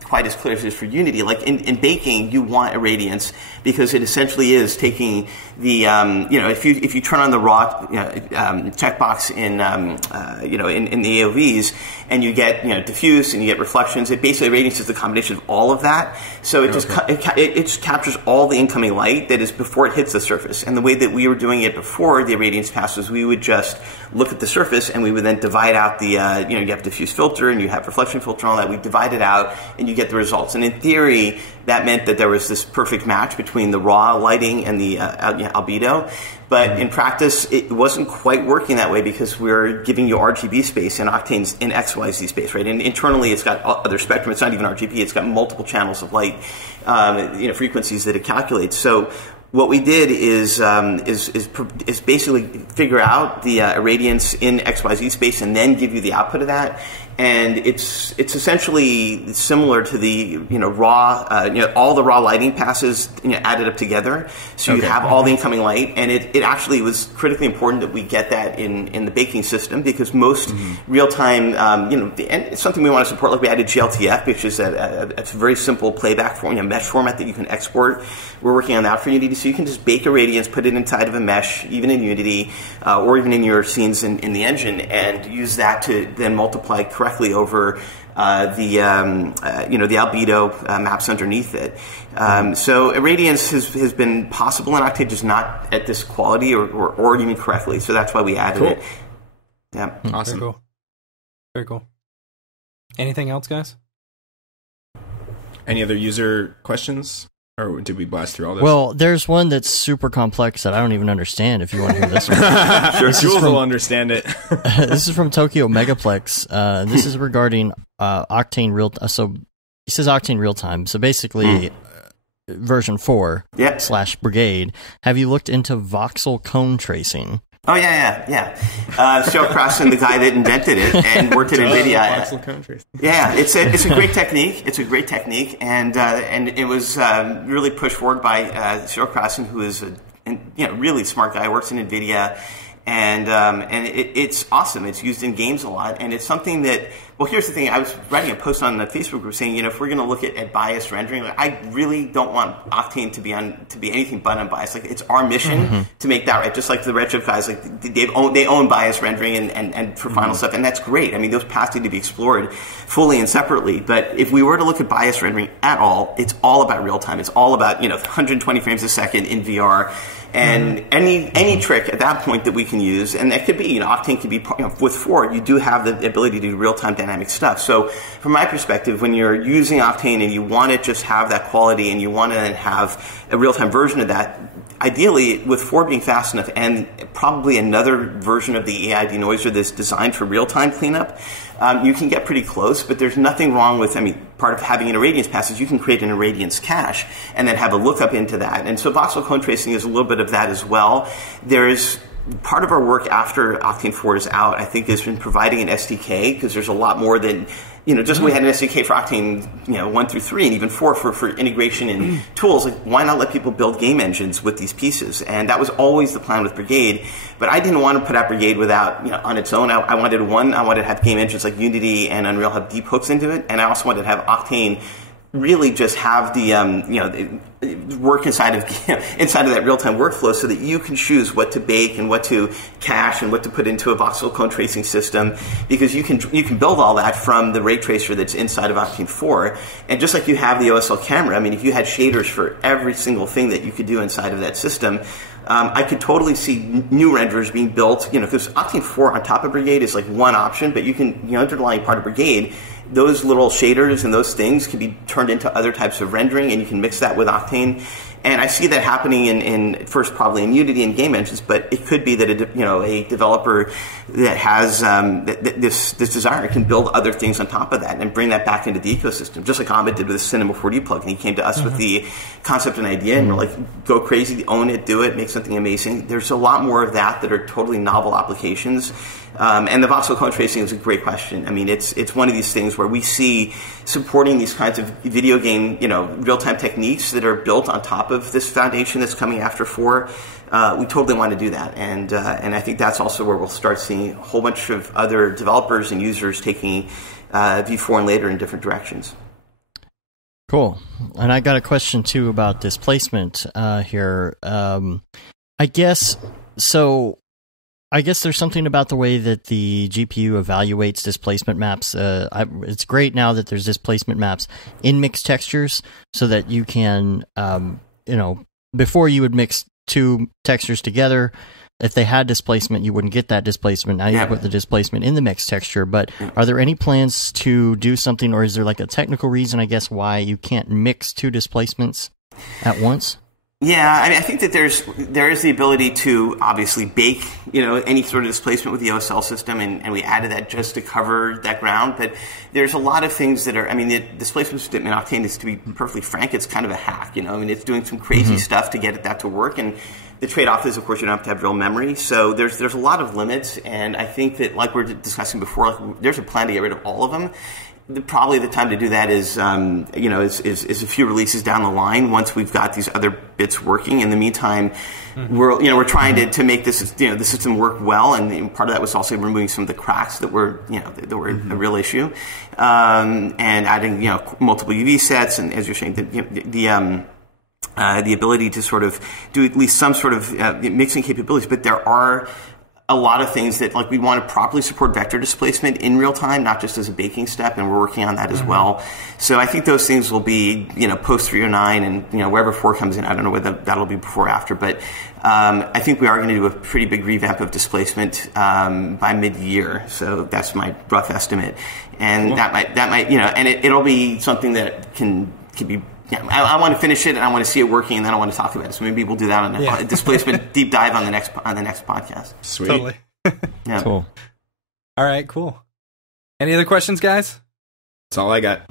quite as clear as it is for Unity. In baking, you want irradiance because it essentially is taking the if you turn on the raw checkbox in the AOVs, and you get diffuse and you get reflections, it basically irradiance is the combination of all of that. So it just captures all the incoming light that is before it hits the surface. And the way that we were doing it before the irradiance pass was we would just look at the surface, and we would then divide out the, you have diffuse filter and you have reflection filter and all that. We divide it out and you get the results. And in theory, that meant that there was this perfect match between the raw lighting and the albedo. But in practice, it wasn't quite working that way because we're giving you RGB space and Octane's in XYZ space, right? And internally, it's got other spectrum. It's not even RGB. It's got multiple channels of light, frequencies that it calculates. So what we did is basically figure out the irradiance in XYZ space and then give you the output of that. And it's essentially similar to the raw all the raw lighting passes added up together, so you have all the incoming light. And it actually was critically important that we get that in the baking system, because most real time and it's something we want to support. Like we added GLTF, which is a very simple playback form, mesh format that you can export. We're working on that for Unity, so you can just bake irradiance, put it inside of a mesh, even in Unity or even in your scenes in the engine, and use that to then multiply correctly over the albedo maps underneath it. So irradiance has been possible in Octane, just not at this quality or even correctly. So that's why we added it. Yeah, awesome. Very cool. Very cool. Anything else, guys? Any other user questions? Or did we blast through all this? Well, there's one that's super complex that I don't even understand, if you want to hear this one. Sure, Jules will understand it. This is from Tokyo Megaplex. This is regarding Octane Real... so he says Octane Real Time. So basically, version 4 / Brigade. Have you looked into voxel cone tracing? Oh, yeah. Stuart Crossan, the guy that invented it and worked at NVIDIA. Yeah, it's a great technique. It's a great technique, and it was really pushed forward by Stuart Crossan, who is a really smart guy, works in NVIDIA, and it's awesome. It's used in games a lot, and it's something that... Well, here's the thing. I was writing a post on the Facebook group saying, if we're going to look at biased rendering, I really don't want Octane to be anything but unbiased. Like, it's our mission to make that right. Just like the Redshift guys, like they own biased rendering and for final stuff, and that's great. I mean, those paths need to be explored fully and separately. But if we were to look at biased rendering at all, it's all about real time. It's all about 120 frames a second in VR. And any trick at that point that we can use, and that could be, Octane could be, with 4, you do have the ability to do real-time dynamic stuff. So from my perspective, when you're using Octane and you want to just have that quality and you want to have a real-time version of that, ideally, with 4 being fast enough and probably another version of the AI denoiser that's designed for real-time cleanup, you can get pretty close, but there's nothing wrong with, part of having an irradiance pass is you can create an irradiance cache and then have a lookup into that. And so voxel cone tracing is a little bit of that as well. There's part of our work after Octane 4 is out, I think, has been providing an SDK, because there's a lot more than... just we had an SDK for Octane, 1 through 3, and even 4 for integration and tools. Like, why not let people build game engines with these pieces? And that was always the plan with Brigade. But I didn't want to put out Brigade without, on its own. I wanted to have game engines like Unity and Unreal have deep hooks into it, and I also wanted to have Octane really just have the work inside of that real-time workflow, so that you can choose what to bake and what to cache and what to put into a voxel cone tracing system, because you can build all that from the ray tracer that's inside of Octane 4. And just like you have the OSL camera, if you had shaders for every single thing that you could do inside of that system, I could totally see new renderers being built, because Octane 4 on top of Brigade is like one option, but you can, the underlying part of Brigade, those little shaders and those things can be turned into other types of rendering, and you can mix that with Octane. And I see that happening in first probably in Unity and game engines, but it could be that a developer that has this desire can build other things on top of that and bring that back into the ecosystem, just like Ahmed did with the Cinema 4D plugin. He came to us with the concept and idea, and we're like, go crazy, own it, do it, make something amazing. There's a lot more of that are totally novel applications. And the voxel cone tracing is a great question. It's one of these things where we see supporting these kinds of video game, real-time techniques that are built on top of this foundation that's coming after 4. We totally want to do that, and I think that's also where we'll start seeing a whole bunch of other developers and users taking V4 and later in different directions. Cool. And I got a question too about displacement here. I guess there's something about the way that the GPU evaluates displacement maps. It's great now that there's displacement maps in mixed textures, so that you can, before you would mix 2 textures together, if they had displacement, you wouldn't get that displacement. Now you can put the displacement in the mixed texture. But are there any plans to do something, or is there like a technical reason, I guess, why you can't mix 2 displacements at once? Yeah, I mean, I think that there is the ability to obviously bake, any sort of displacement with the OSL system, and we added that just to cover that ground. But there's a lot of things that are, I mean, the displacement system in Octane is, to be perfectly frank, it's kind of a hack. I mean, it's doing some crazy stuff to get that to work, and the trade-off is, of course, you don't have to have real memory. So there's a lot of limits, and I think that, like we were discussing before, there's a plan to get rid of all of them. Probably the time to do that is a few releases down the line once we've got these other bits working. In the meantime, we're trying to make this the system work well, and part of that was also removing some of the cracks that were a real issue, and adding multiple UV sets, and as you're saying, the ability to sort of do at least some sort of mixing capabilities. But there are a lot of things that, like, we want to properly support vector displacement in real time, not just as a baking step, and we're working on that as well. So I think those things will be, post 309, and, wherever 4 comes in, I don't know whether that'll be before or after, but I think we are going to do a pretty big revamp of displacement by mid-year. So that's my rough estimate. And that might, and it'll be something that can be. Yeah, I want to finish it, and I want to see it working, and then I want to talk about it. So maybe we'll do that on a displacement deep dive on the next podcast. Sweet. Totally. Yeah. Cool. All right, cool. Any other questions, guys? That's all I got.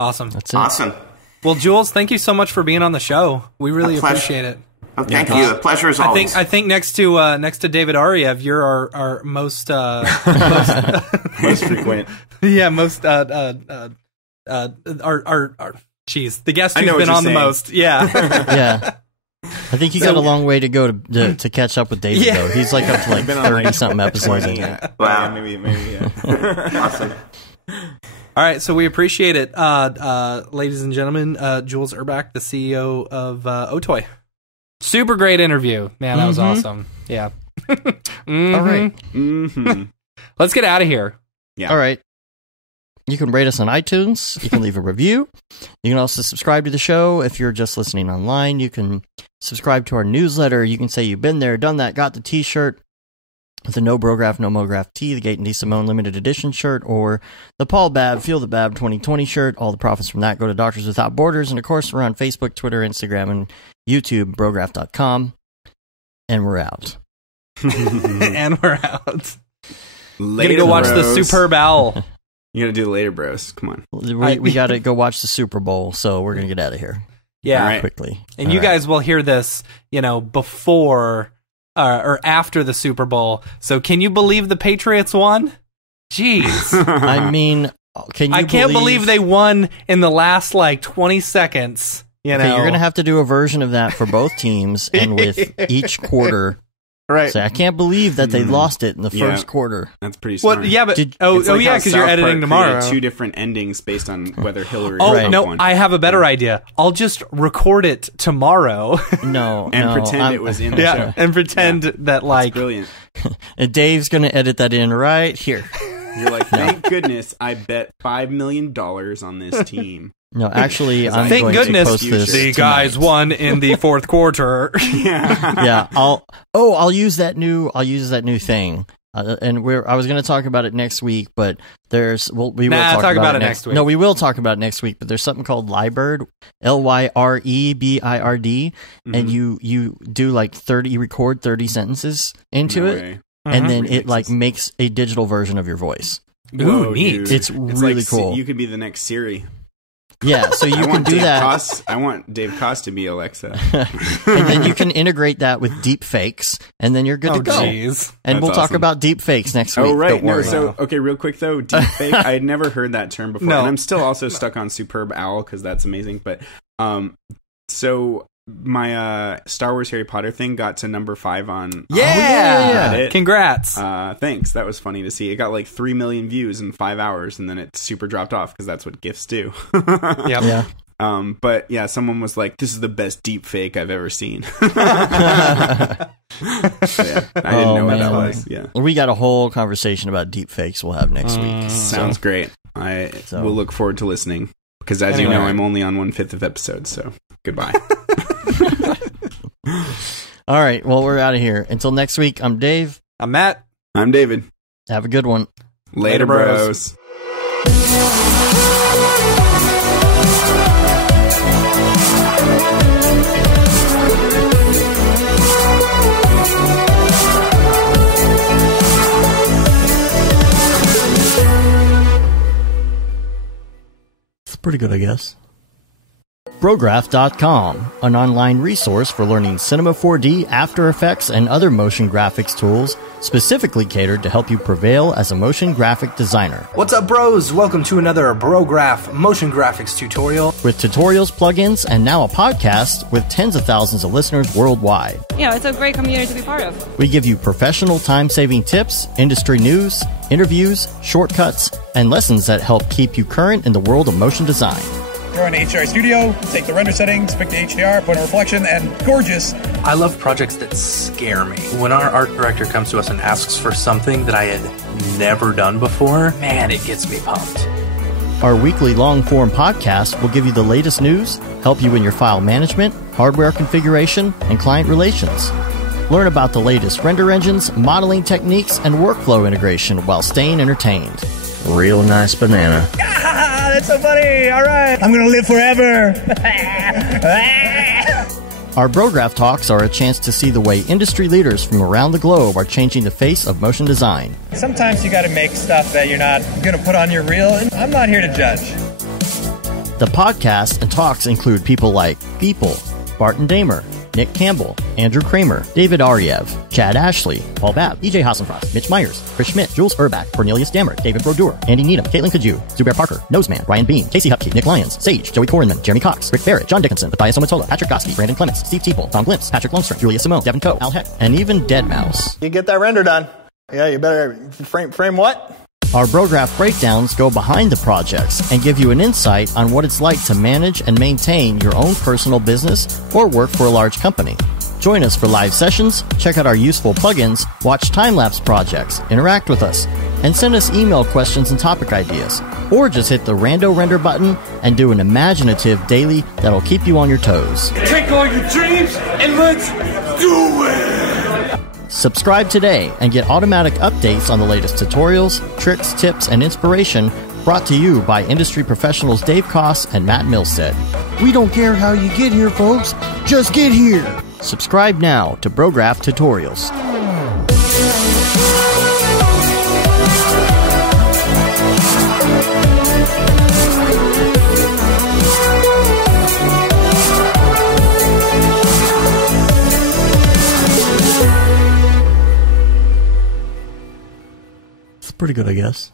Awesome. That's it. Awesome. Well, Jules, thank you so much for being on the show. We really appreciate it. Oh, thank you. A pleasure as always. I think next to David Ariev, you're our most most frequent. Yeah, most Jeez, the guest who's been on the most. Yeah. Yeah. I think you got a long way to go to catch up with David, though. He's like up to like 30-something episodes. 20, yeah. Wow. Maybe, yeah. Awesome. All right, so we appreciate it. Ladies and gentlemen, Jules Urbach, the CEO of Otoy. Super great interview. Man, that was awesome. Yeah. All right. Let's get out of here. Yeah. All right. You can rate us on iTunes. You can leave a review. You can also subscribe to the show. If you're just listening online, you can subscribe to our newsletter. You can say you've been there, done that, got the t-shirt with the No Brograph, No Mograph tee, the Gate and D. Simone limited edition shirt, or the Paul Babb, Feel the Babb 2020 shirt. All the profits from that go to Doctors Without Borders. And, of course, we're on Facebook, Twitter, Instagram, and YouTube, Brograph.com. And we're out. And we're out. Later, gonna go watch bros. the Superb Owl. You gotta do the later, bros. Come on. We got to go watch the Super Bowl, so we're going to get out of here. Yeah. Right. Quickly. And you guys will hear this, before or after the Super Bowl. So can you believe the Patriots won? Jeez. I mean, I can't believe they won in the last 20 seconds. Okay, you're going to have to do a version of that for both teams and with each quarter. Right. So I can't believe that they lost it in the first quarter. That's pretty smart. Well, yeah, but It's like how because you're South editing Park tomorrow. created 2 different endings based on whether Hillary won. I have a better idea. I'll just record it tomorrow. And pretend it was in the show. And pretend that That's brilliant. And Dave's going to edit that in right here. You're like, thank goodness I bet $5 million on this team. No, actually, I'm thank going goodness to post this the tonight. guys won in the fourth quarter. Yeah, I'll use that new thing. And I was going to talk about it next week, but we will talk about it next week. No, we will talk about it next week, but there's something called Lybird, Lyrebird, and you do you record 30 sentences into it, and then it makes a digital version of your voice. Ooh, neat. It's really cool. You could be the next Siri. Yeah, so you can do that. I want Dave Koss to be Alexa. And then you can integrate that with deep fakes, and then you're good to go. Geez. And we'll talk about deep fakes next week. Oh, right. Don't worry. Okay, real quick, though. Deep fake, I had never heard that term before. And I'm still also stuck on Superb Owl, because that's amazing. But, so my Star Wars Harry Potter thing got to number 5 on Reddit. Congrats. Thanks. That was funny to see. It got 3 million views in 5 hours, and then it super dropped off because that's what GIFs do. Yep. Yeah. But yeah, someone was like, "This is the best deep fake I've ever seen." So, yeah, I didn't know what that was. Yeah, we got a whole conversation about deep fakes we'll have next week. Sounds great. I will look forward to listening because, as you know, I'm only on 1/5 of episodes. So goodbye. All right. Well, we're out of here. Until next week, I'm Dave. I'm Matt. I'm David. Have a good one. Later, bros. pretty good, I guess. Brograph.com, an online resource for learning Cinema 4D, After Effects, and other motion graphics tools specifically catered to help you prevail as a motion graphic designer. What's up, bros? Welcome to another Brograph motion graphics tutorial. With tutorials, plugins, and now a podcast with tens of thousands of listeners worldwide. Yeah, it's a great community to be part of. We give you professional time-saving tips, industry news, interviews, shortcuts, and lessons that help keep you current in the world of motion design. Go into HDR Studio, take the render settings, pick the HDR, put in reflection, and gorgeous. I love projects that scare me. When our art director comes to us and asks for something that I had never done before, man, it gets me pumped. Our weekly long-form podcast will give you the latest news, help you in your file management, hardware configuration, and client relations. Learn about the latest render engines, modeling techniques, and workflow integration while staying entertained. Real nice banana. Ah, that's so funny. All right. I'm going to live forever. Our Brograph Talks are a chance to see the way industry leaders from around the globe are changing the face of motion design. Sometimes you got to make stuff that you're not going to put on your reel, and I'm not here to judge. The podcast and talks include people like Beeple, Barton Damer, Nick Campbell, Andrew Kramer, David Ariev, Chad Ashley, Paul Babb, EJ Hassenfrost, Mitch Myers, Chris Schmidt, Jules Urbach, Cornelius Dammert, David Brodeur, Andy Needham, Caitlin Kaju, Zubair Parker, Noseman, Ryan Bean, Casey Hupke, Nick Lyons, Sage, Joey Korenman, Jeremy Cox, Rick Barrett, John Dickinson, Matthias Omatola, Patrick Goski, Brandon Clements, Steve Teeple, Tom Glimpse, Patrick Lundstrom, Julia Simone, Devin Coe, Al Heck, and even Deadmau5. You get that render done. Yeah, you better frame what? Our Brograph breakdowns go behind the projects and give you an insight on what it's like to manage and maintain your own personal business or work for a large company. Join us for live sessions, check out our useful plugins, watch time-lapse projects, interact with us, and send us email questions and topic ideas. Or just hit the Rando Render button and do an imaginative daily that'll keep you on your toes. Take all your dreams and let's do it! Subscribe today and get automatic updates on the latest tutorials, tricks, tips, and inspiration brought to you by industry professionals Dave Koss and Matt Milstead. We don't care how you get here, folks. Just get here. Subscribe now to Brograph Tutorials. It's pretty good, I guess.